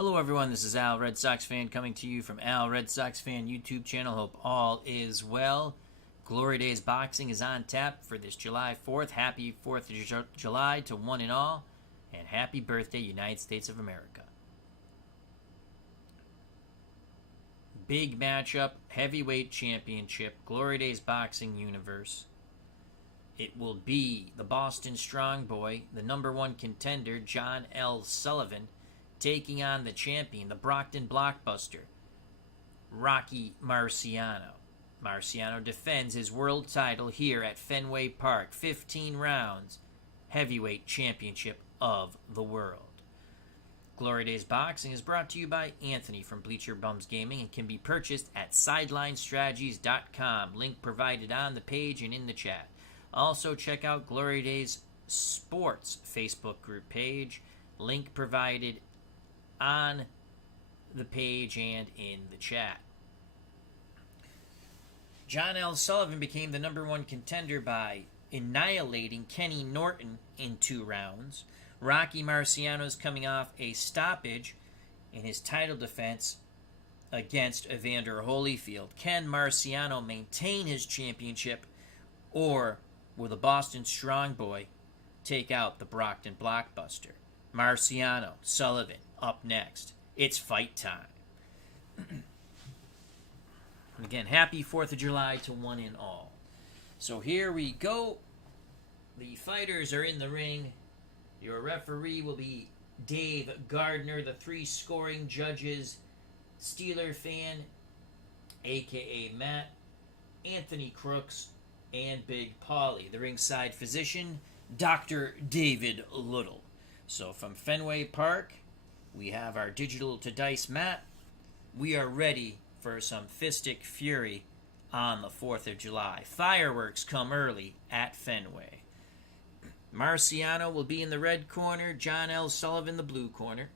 Hello everyone, this is Al, Red Sox fan, coming to you from Al, Red Sox fan YouTube channel. Hope all is well. Glory Days Boxing is on tap for this July 4th. Happy 4th of July to one and all, and happy birthday United States of America. Big matchup, heavyweight championship, Glory Days Boxing universe. It will be the Boston Strong Boy, the #1 contender, John L. Sullivan, taking on the champion, the Brockton Blockbuster, Rocky Marciano. Marciano defends his world title here at Fenway Park, 15 rounds, heavyweight championship of the world. Glory Days Boxing is brought to you by Anthony from Bleacher Bums Gaming and can be purchased at SidelineStrategies.com. Link provided on the page and in the chat. Also check out Glory Days Sports Facebook group page. Link provided on the page and in the chat. John L. Sullivan became the #1 contender by annihilating Kenny Norton in 2 rounds. Rocky Marciano is coming off a stoppage in his title defense against Evander Holyfield. Can Marciano maintain his championship, or will the Boston Strong Boy take out the Brockton Blockbuster? Marciano, Sullivan, up next. It's fight time. Again, happy 4th of July to one and all. So here we go. The fighters are in the ring. Your referee will be Dave Gardner. The 3 scoring judges, Steeler fan, a.k.a. Matt, Anthony Crooks, and Big Paulie. The ringside physician, Dr. David Little. So from Fenway Park, we have our digital to dice mat. We are ready for some fistic fury on the 4th of July. Fireworks come early at Fenway. Marciano will be in the red corner, John L. Sullivan the blue corner.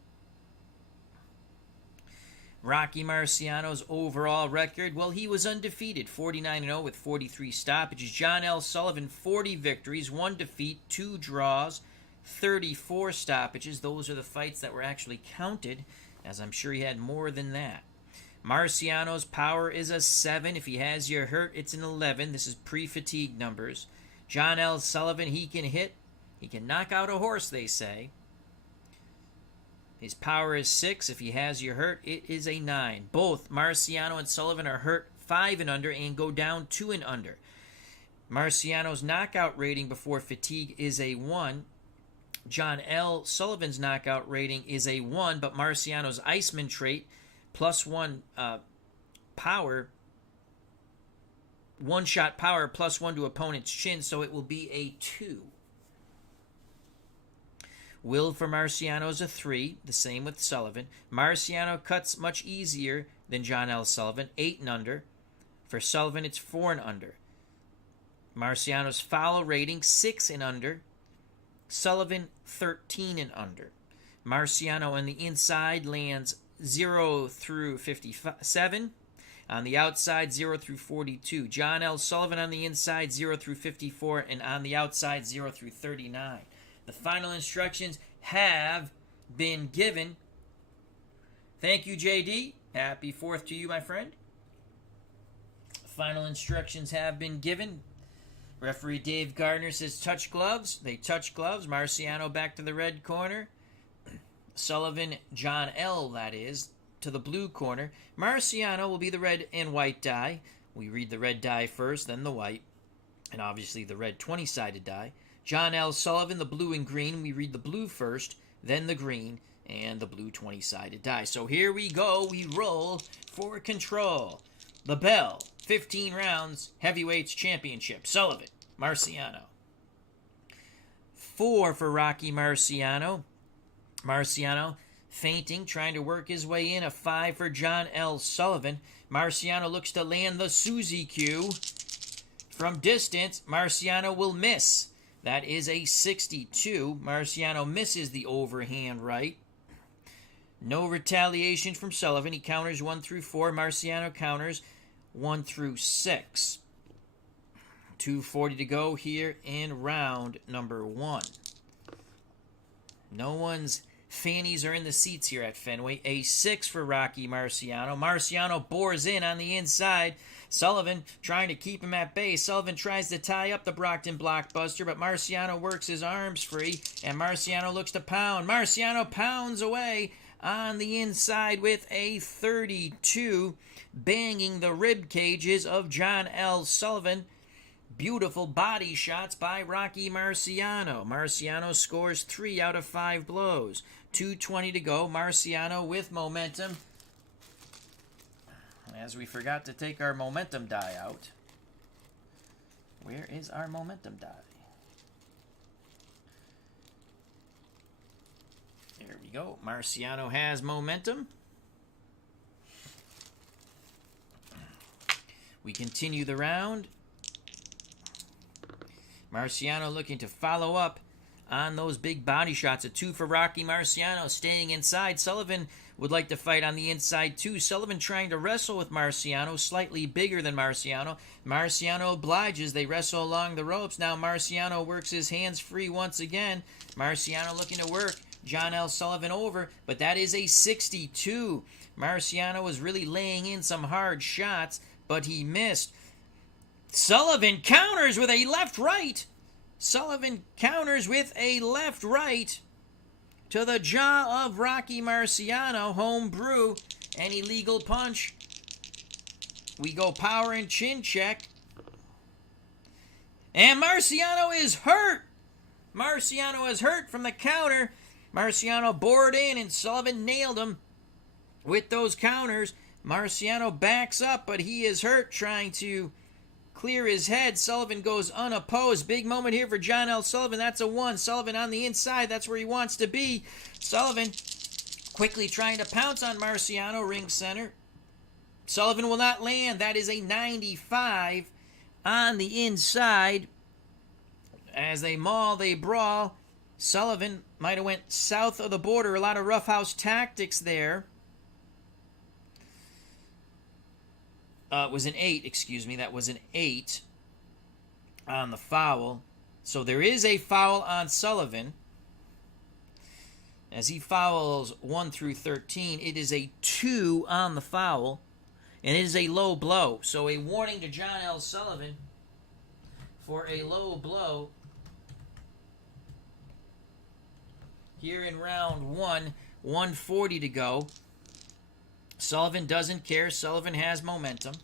Rocky Marciano's overall record, well, he was undefeated, 49-0 with 43 stoppages. John L. Sullivan, 40 victories, 1 defeat, 2 draws, 34 stoppages. Those are the fights that were actually counted, as I'm sure he had more than that. Marciano's power is a 7. If he has you hurt, it's an 11. This is pre-fatigue numbers. John L. Sullivan, he can hit. He can knock out a horse, they say. His power is 6. If he has you hurt, it is a 9. Both Marciano and Sullivan are hurt 5 and under and go down 2 and under. Marciano's knockout rating before fatigue is a 1. John L. Sullivan's knockout rating is a 1, but Marciano's Iceman trait, +1 power, one-shot power, +1 to opponent's chin, so it will be a 2. Will for Marciano is a 3, the same with Sullivan. Marciano cuts much easier than John L. Sullivan, 8 and under. For Sullivan, it's 4 and under. Marciano's foul rating, 6 and under. Sullivan, 13 and under. Marciano on the inside lands 0 through 57. On the outside, 0 through 42. John L. Sullivan on the inside, 0 through 54, and on the outside, 0 through 39. The final instructions have been given. Thank you, JD. Happy 4th to you, my friend. Final instructions have been given. Referee Dave Gardner says touch gloves. They touch gloves. Marciano back to the red corner. Sullivan, John L., that is, to the blue corner. Marciano will be the red and white die. We read the red die first, then the white, and obviously the red 20-sided die. John L. Sullivan, the blue and green. We read the blue first, then the green, and the blue 20-sided die. So here we go. We roll for control. The bell, 15 rounds, heavyweights championship. Sullivan, Marciano. 4 for Rocky Marciano. Marciano feinting, trying to work his way in. A 5 for John L. Sullivan. Marciano looks to land the Suzy Q. From distance, Marciano will miss. That is a 62. Marciano misses the overhand right. No retaliation from Sullivan. He counters 1 through 4. Marciano counters 1 through 6. 2:40 to go here in round number 1. No one's fannies are in the seats here at Fenway. A 6 for Rocky Marciano. Marciano bores in on the inside. Sullivan trying to keep him at bay. Sullivan tries to tie up the Brockton Blockbuster, but Marciano works his arms free, and Marciano looks to pound. Marciano pounds away on the inside with a 32, banging the rib cages of John L. Sullivan. Beautiful body shots by Rocky Marciano. Marciano scores 3 out of 5 blows. 2:20 to go. Marciano with momentum. As we forgot to take our momentum die out. Where is our momentum die? There we go. Marciano has momentum. We continue the round. Marciano looking to follow up on those big body shots. A 2 for Rocky Marciano, staying inside. Sullivan would like to fight on the inside too. Sullivan trying to wrestle with Marciano, slightly bigger than Marciano. Marciano obliges. They wrestle along the ropes. Now Marciano works his hands free once again. Marciano looking to work John L. Sullivan over, but that is a 62. Marciano was really laying in some hard shots, but he missed. Sullivan counters with a left-right. Sullivan counters with a left-right to the jaw of Rocky Marciano. Home brew, an illegal punch. We go power and chin check. And Marciano is hurt. Marciano is hurt from the counter. Marciano bored in and Sullivan nailed him with those counters. Marciano backs up, but he is hurt trying to clear his head. Sullivan goes unopposed. Big moment here for John L. Sullivan. That's a 1. Sullivan on the inside. That's where he wants to be. Sullivan quickly trying to pounce on Marciano, ring center. Sullivan will not land. That is a 95 on the inside. As they maul, they brawl. Sullivan might have went south of the border. A lot of roughhouse tactics there. It was an 8, excuse me. That was an 8 on the foul. So there is a foul on Sullivan. As he fouls 1 through 13, it is a 2 on the foul. And it is a low blow. So a warning to John L. Sullivan for a low blow. Here in round 1, 1:40 to go. Sullivan doesn't care. Sullivan has momentum.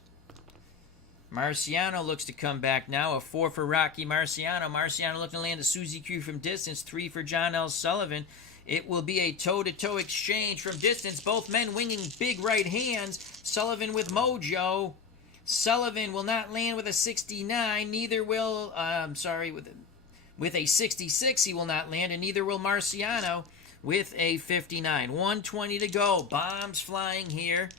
Marciano looks to come back now. A 4 for Rocky Marciano. Marciano looking to land a Suzy Q from distance. 3 for John L. Sullivan. It will be a toe-to-toe exchange from distance. Both men winging big right hands. Sullivan with mojo. Sullivan will not land with a 69. Neither will, with a 66 he will not land, and neither will Marciano with a 59. 1:20 to go. Bombs flying here.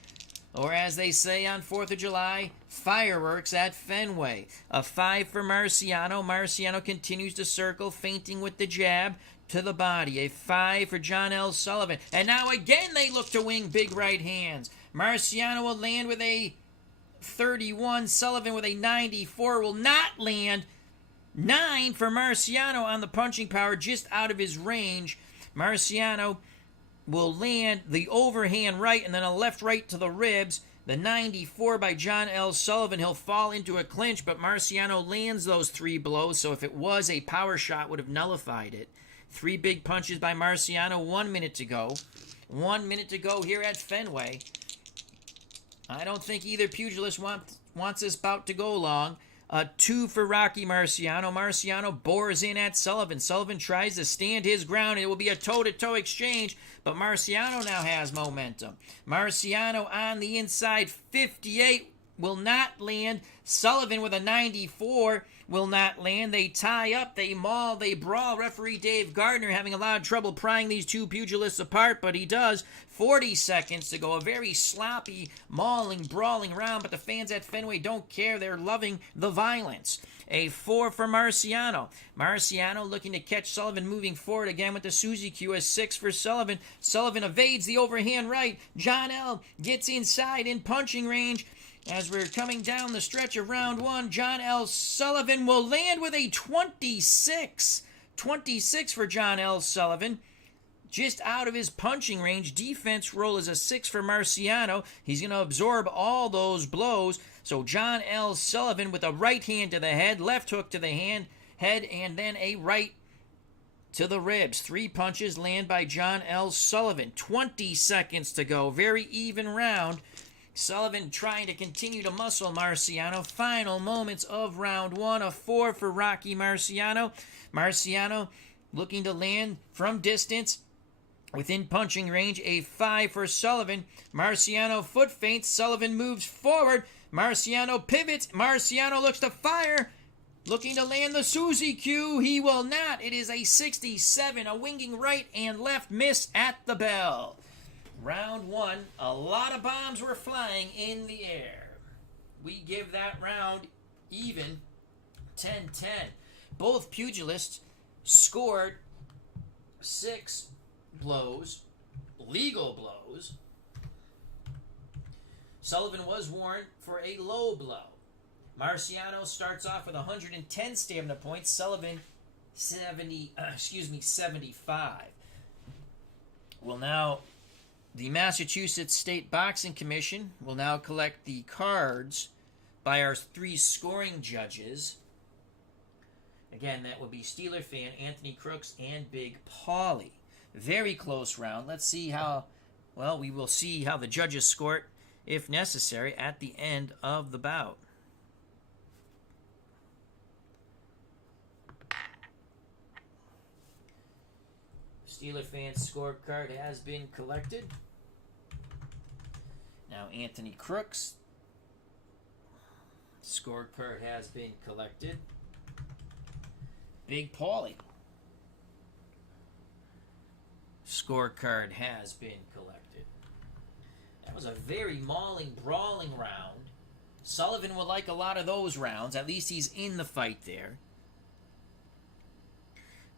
Or as they say on 4th of July, fireworks at Fenway. A 5 for Marciano. Marciano continues to circle, feinting with the jab to the body. A 5 for John L. Sullivan. And now again they look to wing big right hands. Marciano will land with a 31. Sullivan with a 94 will not land. 9 for Marciano on the punching power, just out of his range. Marciano will land the overhand right and then a left right to the ribs. The 94 by John L. Sullivan. He'll fall into a clinch, but Marciano lands those 3 blows, so if it was a power shot, would have nullified it. 3 big punches by Marciano. 1 minute to go. 1 minute to go here at Fenway. I don't think either pugilist wants this bout to go long. 2 for Rocky Marciano. Marciano bores in at Sullivan. Sullivan tries to stand his ground. It will be a toe-to-toe exchange, but Marciano now has momentum. Marciano on the inside, 58 will not land. Sullivan with a 94 will not land. They tie up, they maul, they brawl. Referee Dave Gardner having a lot of trouble prying these two pugilists apart, but he does. 40 seconds to go. A very sloppy, mauling, brawling round, but the fans at Fenway don't care. They're loving the violence. A 4 for Marciano. Marciano looking to catch Sullivan moving forward again with the Suzy Q. A 6 for Sullivan. Sullivan evades the overhand right. John L. gets inside in punching range. As we're coming down the stretch of round 1, John L. Sullivan will land with a 26. 26 for John L. Sullivan. just out of his punching range. Defense roll is a 6 for Marciano. He's going to absorb all those blows. So John L. Sullivan with a right hand to the head, left hook to the head, and then a right to the ribs. 3 punches land by John L. Sullivan. 20 seconds to go. Very even round. Sullivan trying to continue to muscle Marciano. Final moments of round 1. A 4 for Rocky Marciano. Marciano looking to land from distance within punching range. A 5 for Sullivan. Marciano foot feints. Sullivan moves forward. Marciano pivots. Marciano looks to fire. Looking to land the Susie Q. He will not. It is a 67. A winging right and left miss at the bell. Round 1. A lot of bombs were flying in the air. We give that round even 10-10. Both pugilists scored 6 blows, legal blows. Sullivan was warned for a low blow. Marciano starts off with 110 stamina points. Sullivan 75. Well, now the Massachusetts State Boxing Commission will now collect the cards by our 3 scoring judges. Again, that will be Steeler fan, Anthony Crooks, and Big Paulie. Very close round. Let's see how, well, we will see how the judges score it, if necessary, at the end of the bout. Steeler fan scorecard has been collected. Now Anthony Crooks scorecard has been collected. Big Paulie scorecard has been collected. That was a very mauling, brawling round. Sullivan would like a lot of those rounds. At least he's in the fight there.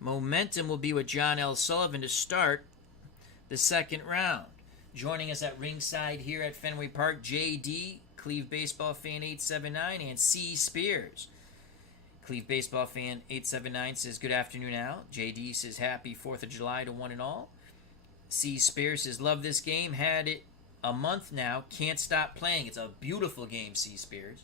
Momentum will be with John L. Sullivan to start the second round. Joining us at ringside here at Fenway Park, J.D., Cleve Baseball Fan 879, and C. Spears. Cleve Baseball Fan 879 says, good afternoon, Al. J.D. says, happy 4th of July to one and all. C. Spears says, love this game. Had it a month now. Can't stop playing. It's a beautiful game, C. Spears.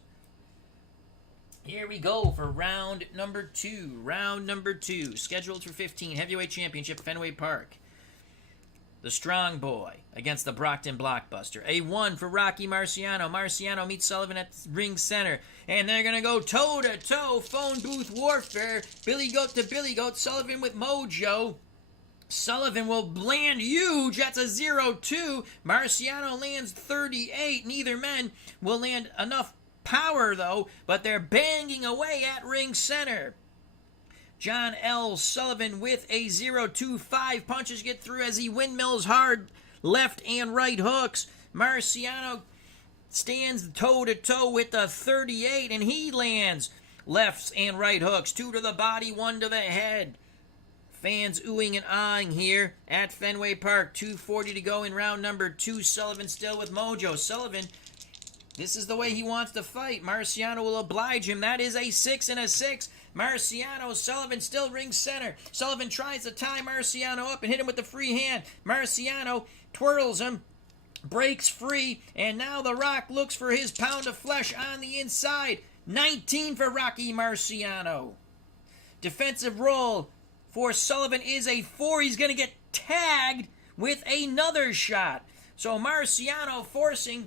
Here we go for round number 2. Round number 2, scheduled for 15, Heavyweight Championship, Fenway Park. The Strong Boy against the Brockton Blockbuster. A 1 for Rocky Marciano. Marciano meets Sullivan at ring center. And they're going to go toe-to-toe, phone booth warfare. Billy Goat to Billy Goat. Sullivan with mojo. Sullivan will land huge. That's a 0-2. Marciano lands 38. Neither men will land enough power, though, but they're banging away at ring center. John L. Sullivan with a 0-2. 5 punches get through as he windmills hard left and right hooks. Marciano stands toe-to-toe with the 38, and he lands lefts and right hooks. 2 to the body, 1 to the head. Fans oohing and ahhing here at Fenway Park. 2:40 to go in round number 2. Sullivan still with mojo. Sullivan, this is the way he wants to fight. Marciano will oblige him. That is a 6 and a 6. Marciano, Sullivan still ring center. Sullivan tries to tie Marciano up and hit him with the free hand. Marciano twirls him, breaks free, and now The Rock looks for his pound of flesh on the inside. 19 for Rocky Marciano. Defensive roll for Sullivan is a 4. He's going to get tagged with another shot. So Marciano forcing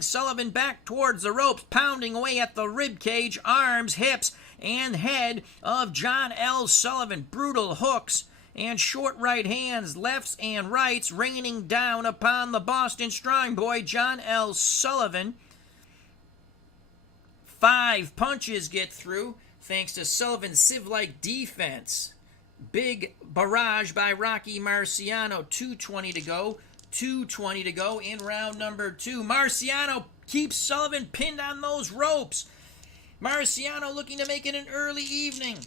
Sullivan back towards the ropes, pounding away at the rib cage, arms, hips, and head of John L. Sullivan. Brutal hooks and short right hands, lefts and rights, raining down upon the Boston Strong Boy, John L. Sullivan. 5 punches get through, thanks to Sullivan's sieve-like defense. Big barrage by Rocky Marciano. 2:20 to go. 2:20 to go in round number 2. Marciano keeps Sullivan pinned on those ropes. Marciano looking to make it an early evening.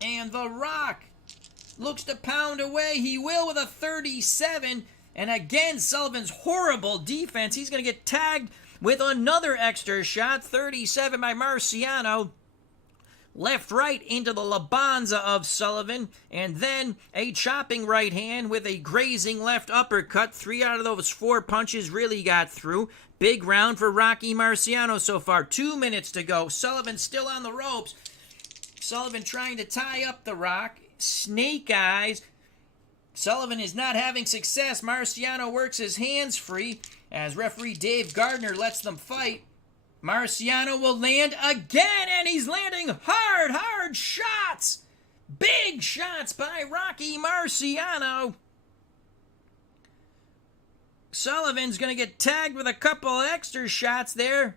And The Rock looks to pound away. He will with a 37. And again, Sullivan's horrible defense. He's going to get tagged with another extra shot. 37 by Marciano. left-right into the labanza of Sullivan, and then a chopping right hand with a grazing left uppercut. 3 out of those 4 punches really got through. Big round for Rocky Marciano so far. 2 minutes to go. Sullivan still on the ropes. Sullivan trying to tie up the Rock. Snake eyes. Sullivan is not having success. Marciano works his hands free as referee Dave Gardner lets them fight. Marciano will land again, and he's landing hard shots. Big shots by Rocky Marciano. Sullivan's going to get tagged with a couple extra shots there.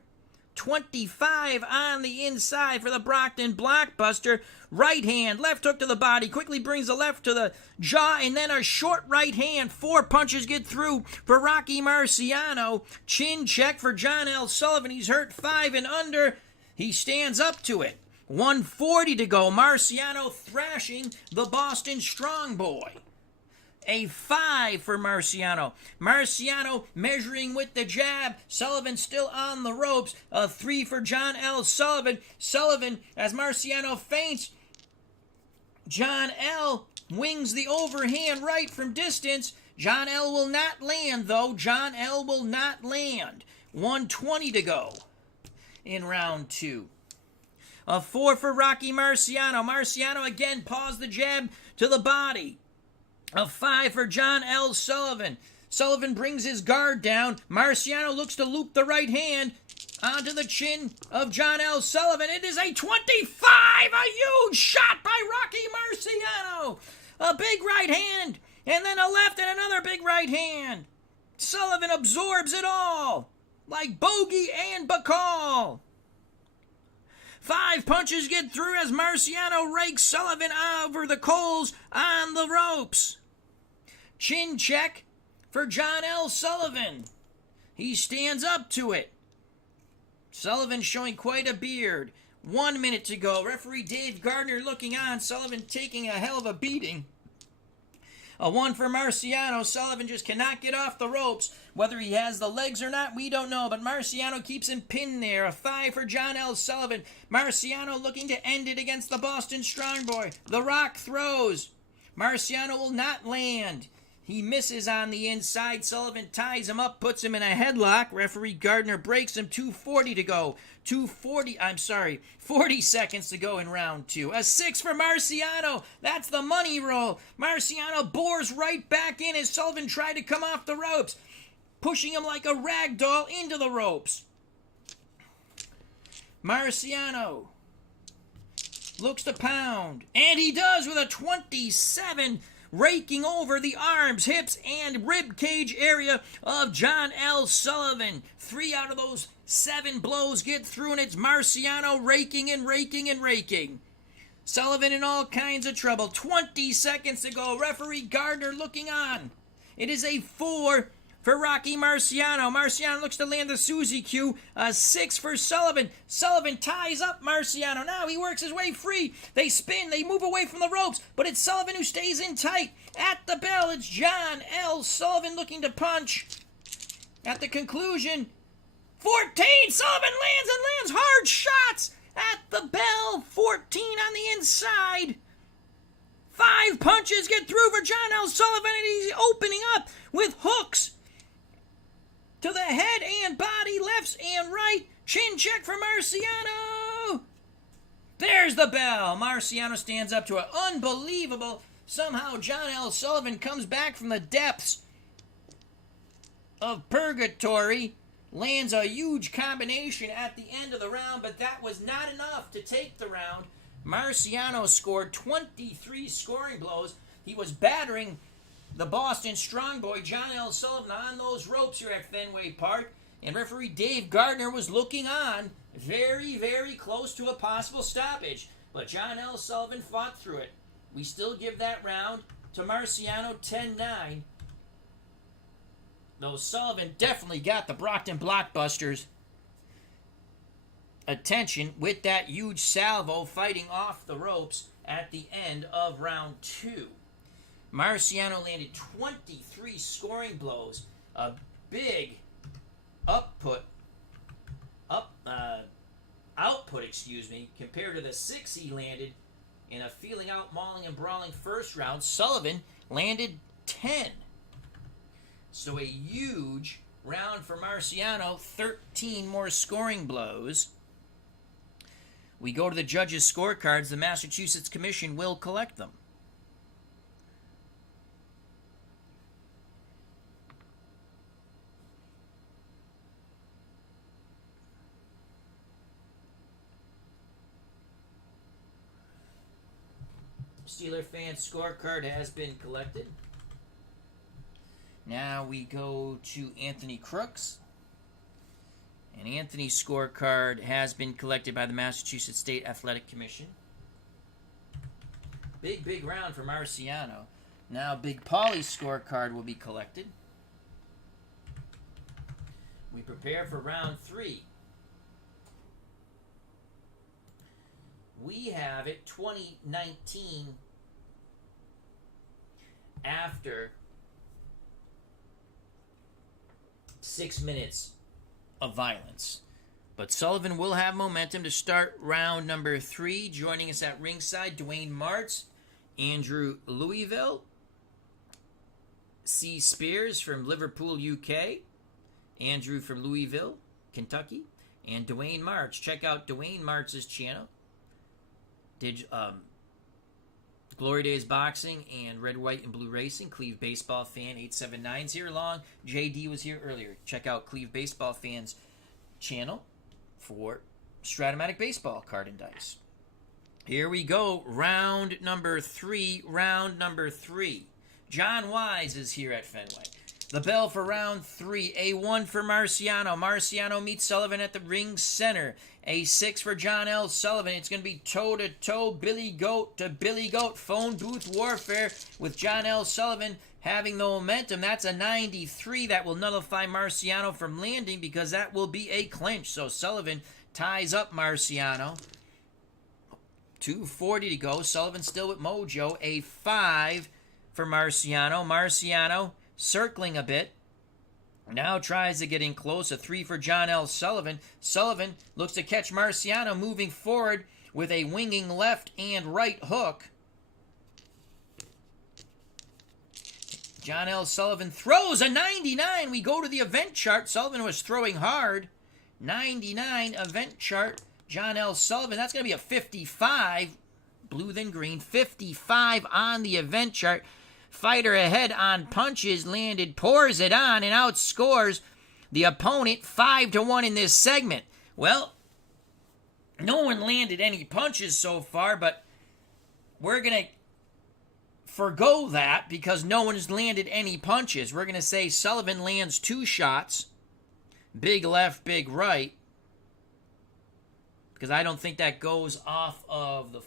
25 on the inside for the Brockton Blockbuster. Right hand, left hook to the body, quickly brings the left to the jaw, and then a short right hand. 4 punches get through for Rocky Marciano. Chin check for John L. Sullivan. He's hurt 5 and under. He stands up to it. 1:40 to go. Marciano thrashing the Boston Strong Boy. A 5 for Marciano. Marciano measuring with the jab. Sullivan still on the ropes. A 3 for John L. Sullivan. Sullivan, as Marciano feints, John L. wings the overhand right from distance. John L. will not land, though. John L. will not land. 1:20 to go in round 2. A 4 for Rocky Marciano. Marciano again paused the jab to the body. A 5 for John L. Sullivan. Sullivan brings his guard down. Marciano looks to loop the right hand onto the chin of John L. Sullivan. It is a 25! A huge shot by Rocky Marciano! A big right hand, and then a left and another big right hand. Sullivan absorbs it all, like Bogey and Bacall. 5 punches get through as Marciano rakes Sullivan over the coals on the ropes. Chin check for John L. Sullivan. He stands up to it. Sullivan showing quite a beard. 1 minute to go. Referee Dave Gardner looking on. Sullivan taking a hell of a beating. A 1 for Marciano. Sullivan just cannot get off the ropes. Whether he has the legs or not, we don't know. But Marciano keeps him pinned there. A 5 for John L. Sullivan. Marciano looking to end it against the Boston Strong Boy. The Rock throws. Marciano will not land. He misses on the inside. Sullivan ties him up, puts him in a headlock. Referee Gardner breaks him. 2:40 to go. 40 seconds to go in round 2. A 6 for Marciano. That's the money roll. Marciano bores right back in as Sullivan tried to come off the ropes, pushing him like a rag doll into the ropes. Marciano looks to pound, and he does with a 27, raking over the arms, hips, and rib cage area of John L. Sullivan. 3 out of those 7 blows get through, and it's Marciano raking and raking and raking. Sullivan in all kinds of trouble. 20 seconds to go. Referee Gardner looking on. It is a 4 for Rocky Marciano. Marciano looks to land the Suzy Q. A 6 for Sullivan. Sullivan ties up Marciano. Now he works his way free. They spin. They move away from the ropes. But it's Sullivan who stays in tight. At the bell, it's John L. Sullivan looking to punch. At the conclusion, 14. Sullivan lands and lands hard shots. At the bell, 14 on the inside. 5 punches get through for John L. Sullivan, and he's opening up with hooks to the head and body, lefts and right. Chin check for Marciano. There's the bell. Marciano stands up to it. Unbelievable. Somehow John L. Sullivan comes back from the depths of purgatory, lands a huge combination at the end of the round, but that was not enough to take the round. Marciano scored 23 scoring blows. He was battering the Boston Strong Boy, John L. Sullivan, on those ropes here at Fenway Park, and referee Dave Gardner was looking on, very, very close to a possible stoppage, but John L. Sullivan fought through it. We still give that round to Marciano, 10-9. Though Sullivan definitely got the Brockton Blockbusters' attention with that huge salvo fighting off the ropes at the end of round 2. Marciano landed 23 scoring blows, a big output, compared to the 6 he landed in a feeling out, mauling, and brawling first round. Sullivan landed 10. So a huge round for Marciano, 13 more scoring blows. We go to the judges' scorecards. The Massachusetts Commission will collect them. Steeler fan scorecard has been collected. Now we go to Anthony Crooks. And Anthony's scorecard has been collected by the Massachusetts State Athletic Commission. Big round for Marciano. Now Big Paulie's scorecard will be collected. We prepare for round 3. We have it 2019 after 6 minutes of violence. But Sullivan will have momentum to start round number 3. Joining us at ringside, Dwayne Martz, Andrew Louisville, C. Spears from Liverpool, UK, Andrew from Louisville, Kentucky, and Dwayne Martz. Check out Dwayne Martz's channel. Glory Days Boxing and Red, White, and Blue Racing. Cleve Baseball Fan 879's here along. JD was here earlier. Check out Cleve Baseball Fan's channel for Stratomatic Baseball card and dice. Here we go. Round number 3. John Wise is here at Fenway. The bell for round 3. A 1 for Marciano. Marciano meets Sullivan at the ring center. A 6 for John L. Sullivan. It's going to be toe-to-toe, Billy Goat to Billy Goat. Phone booth warfare with John L. Sullivan having the momentum. That's a 93. That will nullify Marciano from landing because that will be a clinch. So Sullivan ties up Marciano. 2:40 to go. Sullivan still with mojo. A 5 for Marciano. Marciano circling a bit. Now tries to get in close. A 3 for John L. Sullivan. Sullivan looks to catch Marciano moving forward with a winging left and right hook. John L. Sullivan throws a 99. We go to the event chart. Sullivan was throwing hard. 99 event chart. John L. Sullivan. That's going to be a 55. Blue then green. 55 on the event chart. Fighter ahead on punches, landed, pours it on, and outscores the opponent 5-1 in this segment. Well, no one landed any punches so far, but we're going to forgo that because no one's landed any punches. We're going to say Sullivan lands 2 shots, big left, big right, because I don't think that goes off of the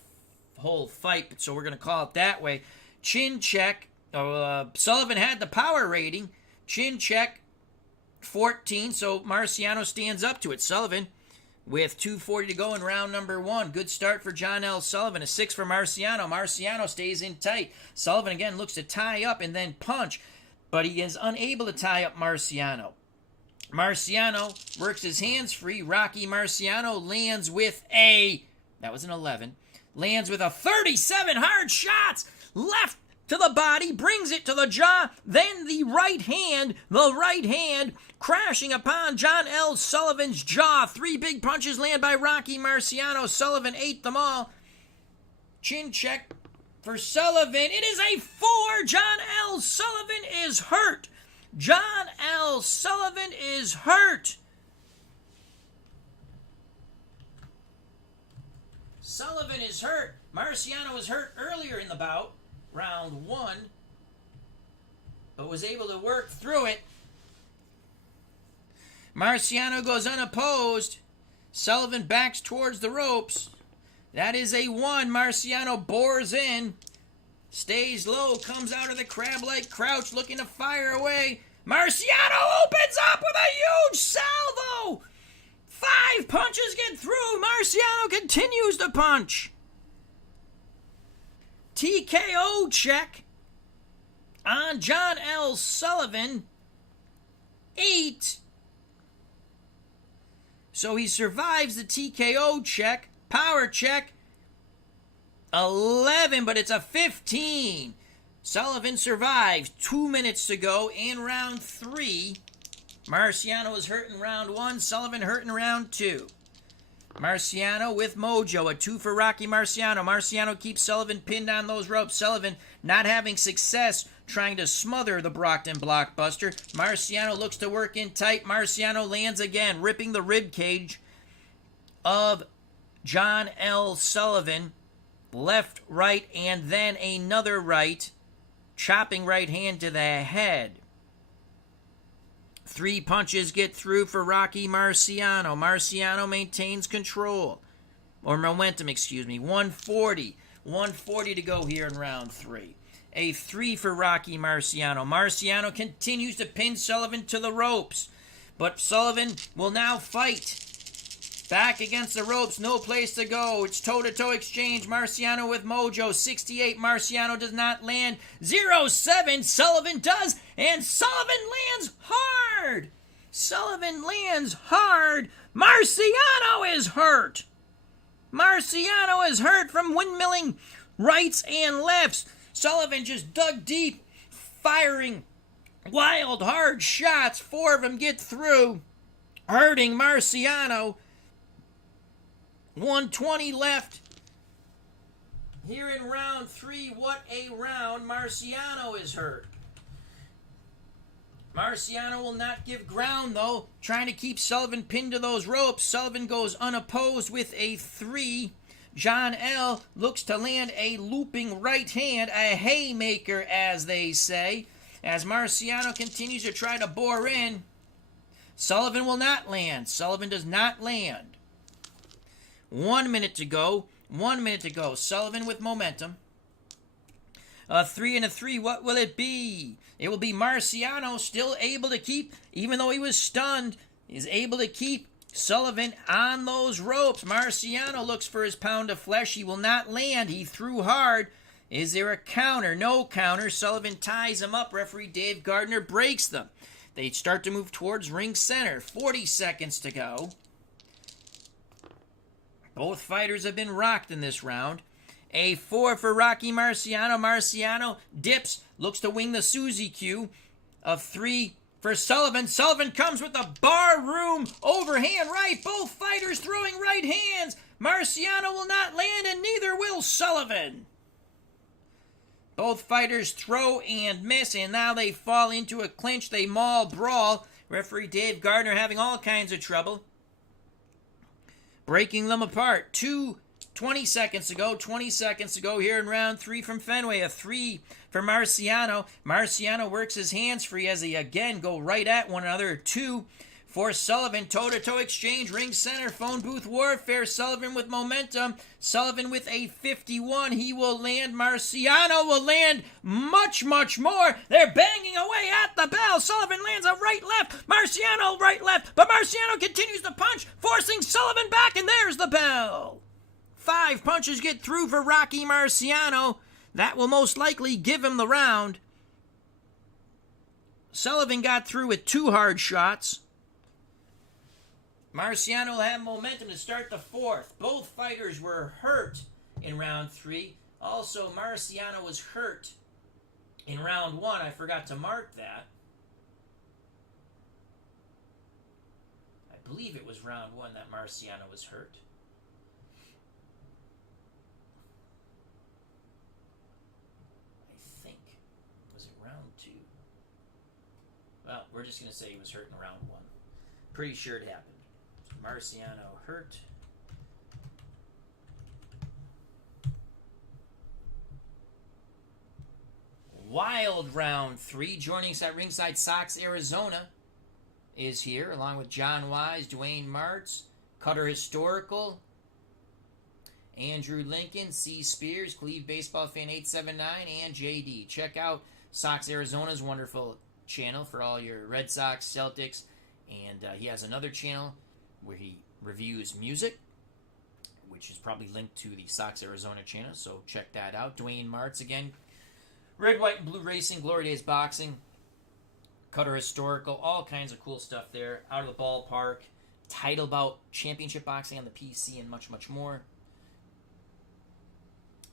whole fight, so we're going to call it that way. Chin check. Sullivan had the power rating. Chin check 14, so Marciano stands up to it. Sullivan with 2:40 to go in round number 1. Good start for John L. Sullivan. A 6 for Marciano. Marciano stays in tight. Sullivan again looks to tie up and then punch, but he is unable to tie up Marciano. Marciano works his hands free. Rocky Marciano lands with that was an 11. Lands with a 37. Hard shots. Left to the body, brings it to the jaw, then the right hand crashing upon John L. Sullivan's jaw. 3 big punches land by Rocky Marciano. Sullivan ate them all. Chin check for Sullivan. It is a 4. John L. Sullivan is hurt. John L. Sullivan is hurt. Sullivan is hurt. Marciano was hurt earlier in the bout. Round 1, but was able to work through it. Marciano goes unopposed. Sullivan backs towards the ropes. That is a 1. Marciano bores in. Stays low. Comes out of the crab-like crouch looking to fire away. Marciano opens up with a huge salvo. 5 punches get through. Marciano continues to punch. TKO check on John L. Sullivan. 8. So he survives the TKO check, power check. 11, but it's a 15. Sullivan survives. 2 minutes to go in round 3. Marciano is hurt in round 1. Sullivan hurt in round 2. Marciano with mojo. A 2 for Rocky Marciano. Marciano keeps Sullivan pinned on those ropes. Sullivan not having success trying to smother the Brockton Blockbuster. Marciano looks to work in tight. Marciano lands again, ripping the rib cage of John L. Sullivan. Left, right, and then another right. Chopping right hand to the head. 3 punches get through for Rocky Marciano. Marciano maintains control. Or momentum, excuse me. 140. 140 to go here in round 3. A 3 for Rocky Marciano. Marciano continues to pin Sullivan to the ropes. But Sullivan will now fight. Back against the ropes, no place to go. It's toe-to-toe exchange. Marciano with mojo. 68, Marciano does not land. 0-7, Sullivan does. And Sullivan lands hard. Sullivan lands hard. Marciano is hurt. Marciano is hurt from windmilling rights and lefts. Sullivan just dug deep, firing wild, hard shots. 4 of them get through, hurting Marciano. 120 left. Here in round 3, what a round. Marciano is hurt. Marciano will not give ground, though, trying to keep Sullivan pinned to those ropes. Sullivan goes unopposed with a 3. John L. looks to land a looping right hand, a haymaker, as they say. As Marciano continues to try to bore in, Sullivan will not land. Sullivan does not land. 1 minute to go. 1 minute to go. Sullivan with momentum. A 3 and a 3. What will it be? It will be Marciano still able to keep, even though he was stunned, is able to keep Sullivan on those ropes. Marciano looks for his pound of flesh. He will not land. He threw hard. Is there a counter? No counter. Sullivan ties him up. Referee Dave Gardner breaks them. They start to move towards ring center. 40 seconds to go. Both fighters have been rocked in this round. A 4 for Rocky Marciano. Marciano dips, looks to wing the Suzy Q. A 3 for Sullivan. Sullivan comes with a barroom overhand right. Both fighters throwing right hands. Marciano will not land, and neither will Sullivan. Both fighters throw and miss, and now they fall into a clinch. They maul, brawl. Referee Dave Gardner having all kinds of trouble, breaking them apart. 20 seconds to go. 20 seconds to go here in round 3 from Fenway. A 3 for Marciano. Marciano works his hands free as they again go right at one another. 2 for Sullivan. Toe-to-toe exchange. Ring center. Phone booth warfare. Sullivan with momentum. Sullivan with a 51. He will land. Marciano will land much, much more. They're banging away at the bell. Sullivan lands a right-left. Marciano right-left. But Marciano continues to punch, forcing Sullivan back, and there's the bell. 5 punches get through for Rocky Marciano. That will most likely give him the round. Sullivan got through with 2 hard shots. Marciano will have momentum to start the 4th. Both fighters were hurt in round 3. Also, Marciano was hurt in round 1. I forgot to mark that. I believe it was round 1 that Marciano was hurt. I think. Was it round 2? Well, we're just going to say he was hurt in round 1. Pretty sure it happened. Marciano hurt. Wild round 3. Joining us at ringside, Sox, Arizona is here, along with John Wise, Dwayne Martz, Cutter Historical, Andrew Lincoln, C. Spears, Cleve Baseball Fan 879, and JD. Check out Sox, Arizona's wonderful channel for all your Red Sox, Celtics, and he has another channel where he reviews music, which is probably linked to the Sox Arizona channel, so check that out. Dwayne Martz again. Red, White, and Blue Racing, Glory Days Boxing, Cutter Historical, all kinds of cool stuff there. Out of the Ballpark, title bout, championship boxing on the PC, and much, much more.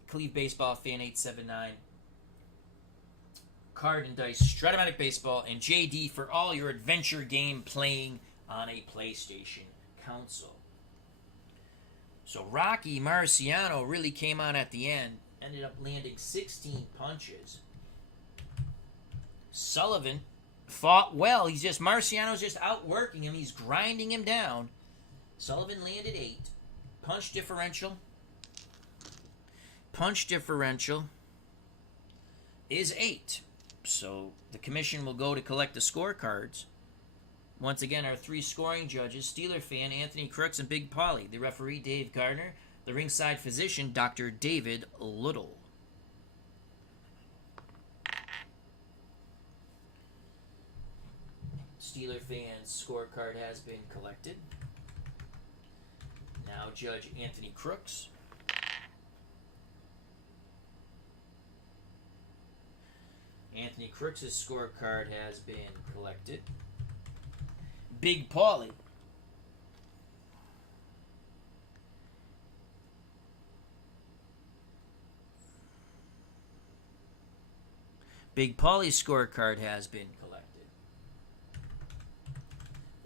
Cleve Baseball Fan 879. Card and Dice, Stratomatic Baseball, and JD for all your adventure game playing on a PlayStation console. So Rocky Marciano really came on at the end. Ended up landing 16 punches. Sullivan fought well. Marciano's just outworking him. He's grinding him down. Sullivan landed 8. Punch differential is 8. So the commission will go to collect the scorecards. Once again, our 3 scoring judges, Steeler fan Anthony Crooks and Big Polly. The referee, Dave Gardner. The ringside physician, Dr. David Little. Steeler fans' scorecard has been collected. Now Judge Anthony Crooks. Anthony Crooks' scorecard has been collected. Big Paulie. Big Paulie's scorecard has been collected.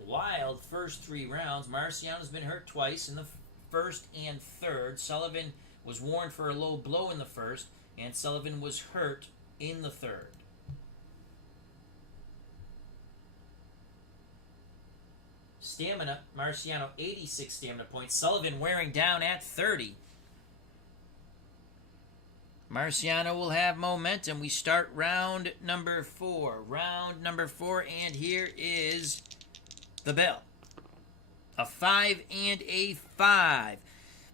Wild first 3 rounds. Marciano's been hurt twice in the first and third. Sullivan was warned for a low blow in the first, and Sullivan was hurt in the third. Stamina, Marciano 86 stamina points. Sullivan wearing down at 30. Marciano will have momentum. We start round number 4. Round number 4, and here is the bell. A 5 and a 5.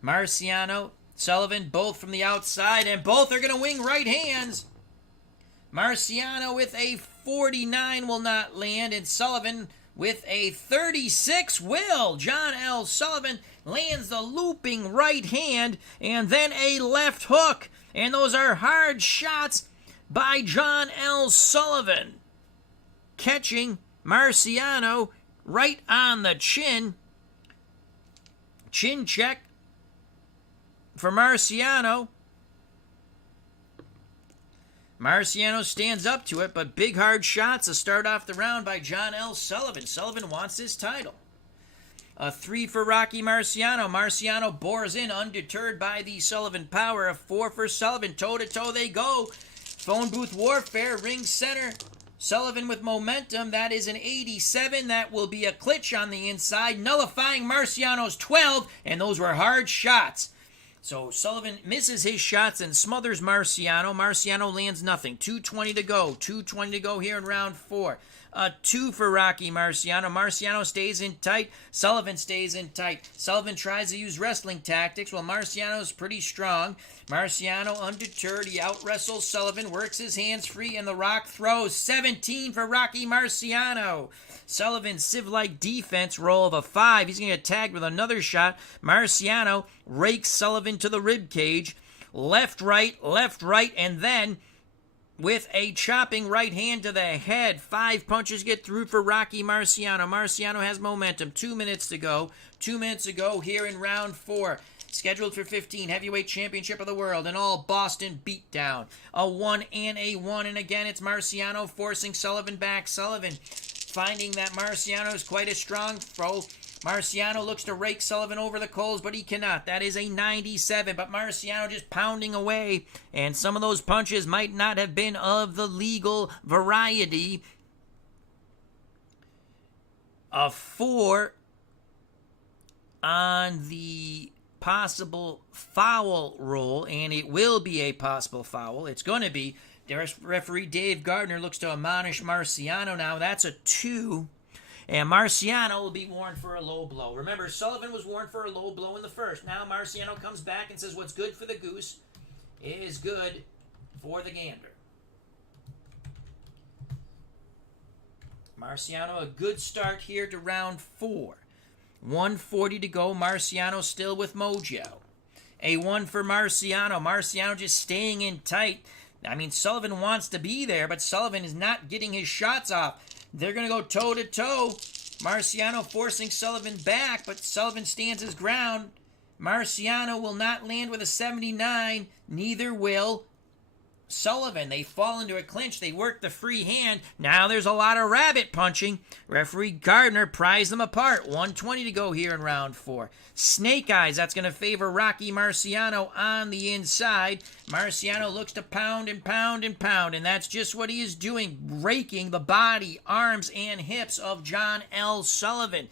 Marciano, Sullivan, both from the outside, and both are going to wing right hands. Marciano with a 49 will not land, and Sullivan with a 36 will. John L. Sullivan lands the looping right hand and then a left hook. And those are hard shots by John L. Sullivan, catching Marciano right on the chin. Chin check for Marciano. Marciano stands up to it, but big hard shots to start off the round by John L. Sullivan. Sullivan wants his title. A 3 for Rocky Marciano. Marciano bores in, undeterred by the Sullivan power. A 4 for Sullivan. Toe-to-toe they go. Phone booth warfare, ring center. Sullivan with momentum. That is an 87. That will be a clinch on the inside, nullifying Marciano's 12, and those were hard shots. So Sullivan misses his shots and smothers Marciano. Marciano lands nothing. 2:20 to go. 2:20 to go here in round 4. A 2 for Rocky Marciano. Marciano stays in tight. Sullivan stays in tight. Sullivan tries to use wrestling tactics. Well, Marciano's pretty strong. Marciano undeterred. He out-wrestles Sullivan, works his hands free, and the rock throws. 17 for Rocky Marciano. Sullivan's sieve-like defense roll of a 5. He's going to get tagged with another shot. Marciano rakes Sullivan to the rib cage. Left, right, and then with a chopping right hand to the head. 5 punches get through for Rocky Marciano. Marciano has momentum. 2 minutes to go. 2 minutes to go here in round 4. Scheduled for 15, heavyweight championship of the world, an all Boston beatdown. A 1 and a 1, and again it's Marciano forcing Sullivan back. Sullivan finding that Marciano is quite a strong throw. Marciano looks to rake Sullivan over the coals, but he cannot. That is a 97, but Marciano just pounding away, and some of those punches might not have been of the legal variety. A 4 on the possible foul roll, and it will be a possible foul. It's going to be. Referee Dave Gardner looks to admonish Marciano now. That's a 2. And Marciano will be warned for a low blow. Remember, Sullivan was warned for a low blow in the first. Now Marciano comes back and says what's good for the goose is good for the gander. Marciano, a good start here to round 4. 1:40 to go. Marciano still with mojo. A 1 for Marciano. Marciano just staying in tight. I mean, Sullivan wants to be there, but Sullivan is not getting his shots off. They're going to go toe-to-toe. Marciano forcing Sullivan back, but Sullivan stands his ground. Marciano will not land with a 79. Neither will Sullivan. They fall into a clinch. They work the free hand. Now there's a lot of rabbit punching. Referee Gardner pries them apart. 1:20 to go here in round 4. Snake eyes. That's going to favor Rocky Marciano on the inside. Marciano looks to pound and pound and pound, and that's just what he is doing, raking the body, arms, and hips of John L. Sullivan.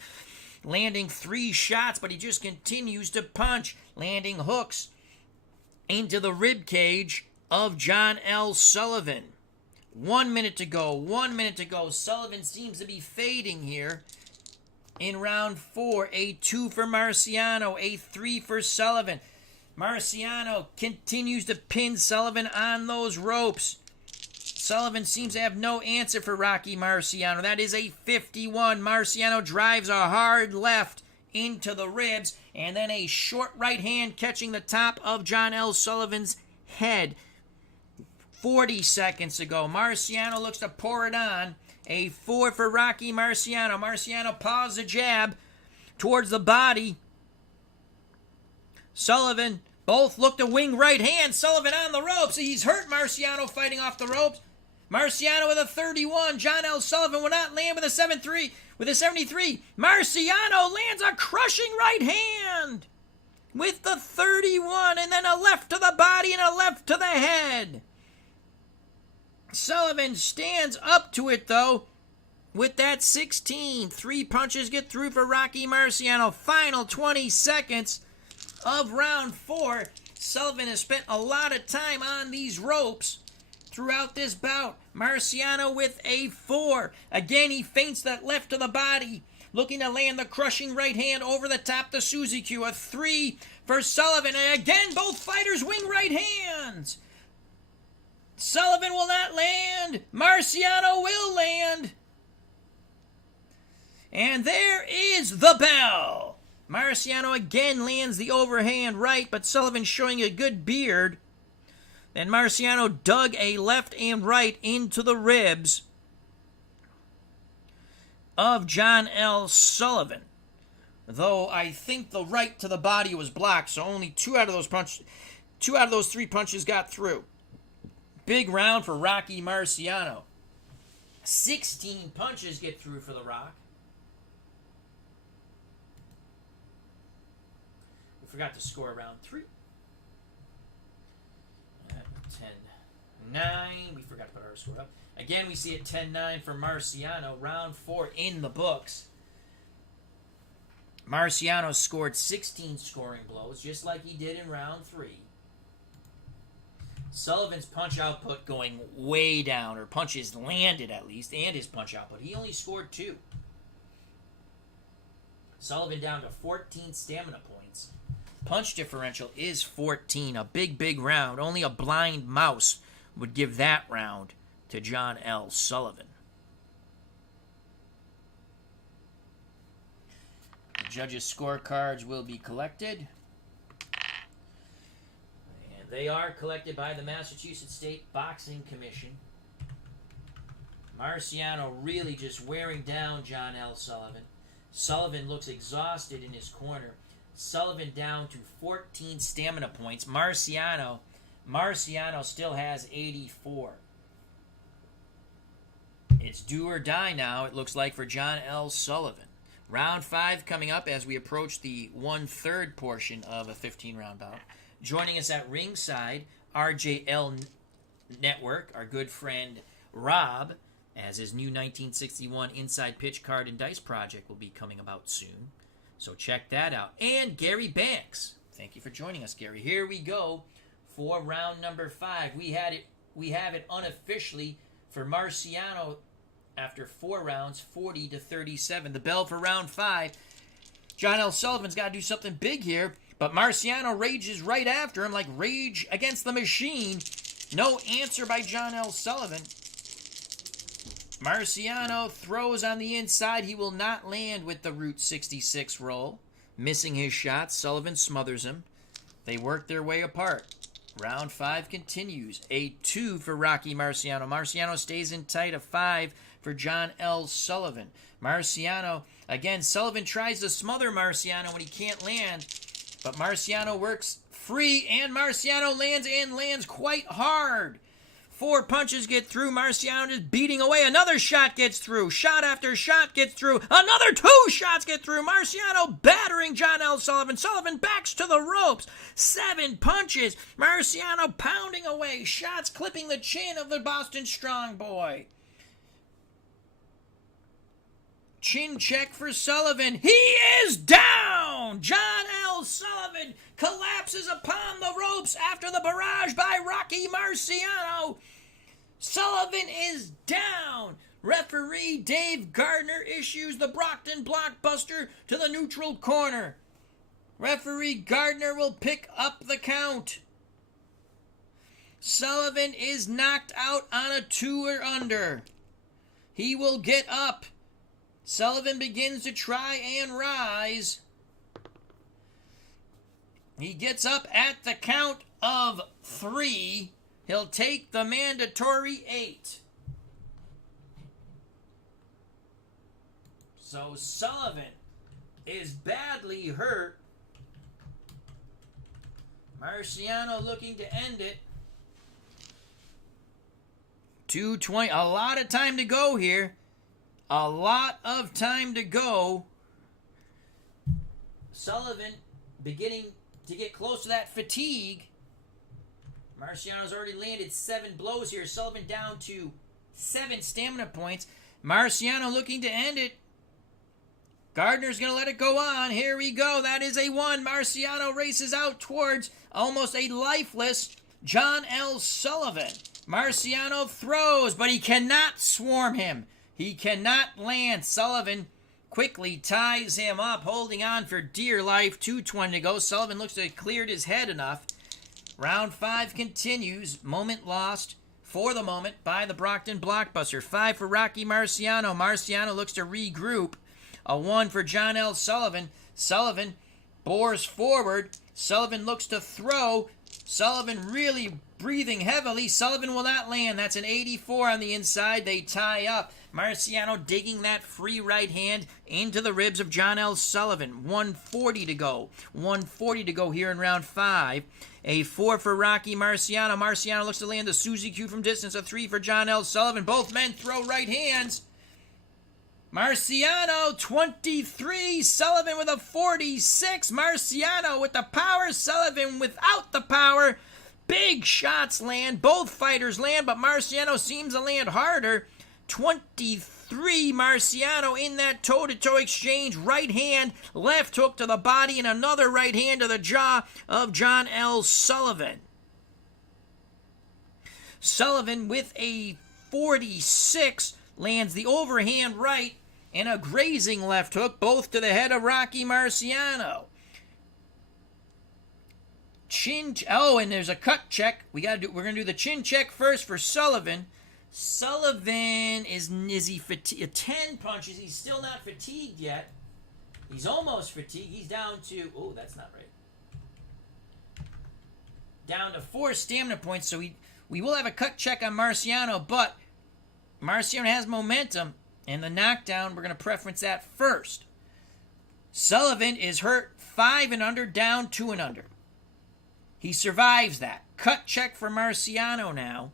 Landing 3 shots, but he just continues to punch, landing hooks into the rib cage of John L. Sullivan. 1 minute to go. 1 minute to go. Sullivan seems to be fading here in round 4. A 2 for Marciano. A 3 for Sullivan. Marciano continues to pin Sullivan on those ropes. Sullivan seems to have no answer for Rocky Marciano. That is a 51. Marciano drives a hard left into the ribs, and then a short right hand catching the top of John L. Sullivan's head. 40 seconds to go. Marciano looks to pour it on. A 4 for Rocky Marciano. Marciano paws the jab towards the body. Sullivan both look to wing right hand. Sullivan on the ropes. He's hurt. Marciano fighting off the ropes. Marciano with a 31. John L. Sullivan will not land with a 7-3. With a 73. Marciano lands a crushing right hand with the 31, and then a left to the body and a left to the head. Sullivan stands up to it, though, with that 16. 3 punches get through for Rocky Marciano. Final 20 seconds of round 4. Sullivan has spent a lot of time on these ropes throughout this bout. Marciano with a 4. Again, he feints that left to the body, looking to land the crushing right hand over the top to Suzuki. A 3 for Sullivan. And again, both fighters wing right hands. Sullivan will not land. Marciano will land. And there is the bell. Marciano again lands the overhand right, but Sullivan showing a good beard. Then Marciano dug a left and right into the ribs of John L. Sullivan. Though I think the right to the body was blocked, so only 2 out of those 3 punches got through. Big round for Rocky Marciano. 16 punches get through for the Rock. We forgot to score round 3. 10-9. We forgot to put our score up. Again, we see it 10-9 for Marciano. Round 4 in the books. Marciano scored 16 scoring blows, just like he did in round 3. Sullivan's punch output going way down, or punches landed at least, and his punch output. He only scored 2. Sullivan down to 14 stamina points. Punch differential is 14. A big, big round. Only a blind mouse would give that round to John L. Sullivan. The judges' scorecards will be collected. They are collected by the Massachusetts State Boxing Commission. Marciano really just wearing down John L. Sullivan. Sullivan looks exhausted in his corner. Sullivan down to 14 stamina points. Marciano still has 84. It's do or die now, it looks like, for John L. Sullivan. Round 5 coming up as we approach the 1/3 portion of a 15-round bout. Joining us at ringside, RJL Network, our good friend Rob, as his new 1961 Inside Pitch Card and Dice project will be coming about soon. So check that out. And Gary Banks. Thank you for joining us, Gary. Here we go for round number 5. We have it unofficially for Marciano after 4 rounds, 40-37. The bell for round 5. John L. Sullivan's got to do something big here. But Marciano rages right after him like Rage Against the Machine. No answer by John L. Sullivan. Marciano throws on the inside. He will not land with the Route 66 roll. Missing his shot, Sullivan smothers him. They work their way apart. Round 5 continues. A 2 for Rocky Marciano. Marciano stays in tight. A 5 for John L. Sullivan. Marciano, again, Sullivan tries to smother Marciano when he can't land, but Marciano works free, and Marciano lands and lands quite hard. 4 punches get through. Marciano just beating away. Another shot gets through. Shot after shot gets through. Another 2 shots get through. Marciano battering John L. Sullivan. Sullivan backs to the ropes. 7 punches. Marciano pounding away. Shots clipping the chin of the Boston Strong Boy. Chin check for Sullivan. He is down! John L. Sullivan collapses upon the ropes after the barrage by Rocky Marciano. Sullivan is down. Referee Dave Gardner issues the Brockton Blockbuster to the neutral corner. Referee Gardner will pick up the count. Sullivan is knocked out on a 2 or under. He will get up. Sullivan begins to try and rise. He gets up at the count of 3. He'll take the mandatory 8. So Sullivan is badly hurt. Marciano looking to end it. 2:20. A lot of time to go here. A lot of time to go. Sullivan beginning to get close to that fatigue. Marciano's already landed 7 blows here. Sullivan down to 7 stamina points. Marciano looking to end it. Gardner's going to let it go on. Here we go. That is a 1. Marciano races out towards almost a lifeless John L. Sullivan. Marciano throws, but he cannot swarm him. He cannot land. Sullivan quickly ties him up, holding on for dear life. 2:20 to go. Sullivan looks to have cleared his head enough. Round 5 continues. Moment lost for the moment by the Brockton Blockbuster. 5 for Rocky Marciano. Marciano looks to regroup. A 1 for John L. Sullivan. Sullivan bores forward. Sullivan looks to throw. Sullivan really breathing heavily. Sullivan will not land. That's an 84 on the inside. They tie up. Marciano digging that free right hand into the ribs of John L. Sullivan. 140 to go. 140 to go here in round 5. A 4 for Rocky Marciano. Marciano looks to land the Suzy Q from distance. A 3 for John L. Sullivan. Both men throw right hands. Marciano, 23. Sullivan with a 46. Marciano with the power. Sullivan without the power. Big shots land. Both fighters land, but Marciano seems to land harder. 23. Marciano in that toe-to-toe exchange. Right hand, left hook to the body, and another right hand to the jaw of John L. Sullivan. Sullivan with a 46 lands the overhand right and a grazing left hook, both to the head of Rocky Marciano. And there's a cut check. We're gonna do the chin check first for Sullivan. Sullivan is he fatigued? 10 punches. He's still not fatigued yet. He's almost fatigued. He's down to that's not right. Down to 4 stamina points. So we will have a cut check on Marciano, but Marciano has momentum, and the knockdown, we're going to preference that first. Sullivan is hurt 5 and under, down 2 and under. He survives that. Cut check for Marciano now.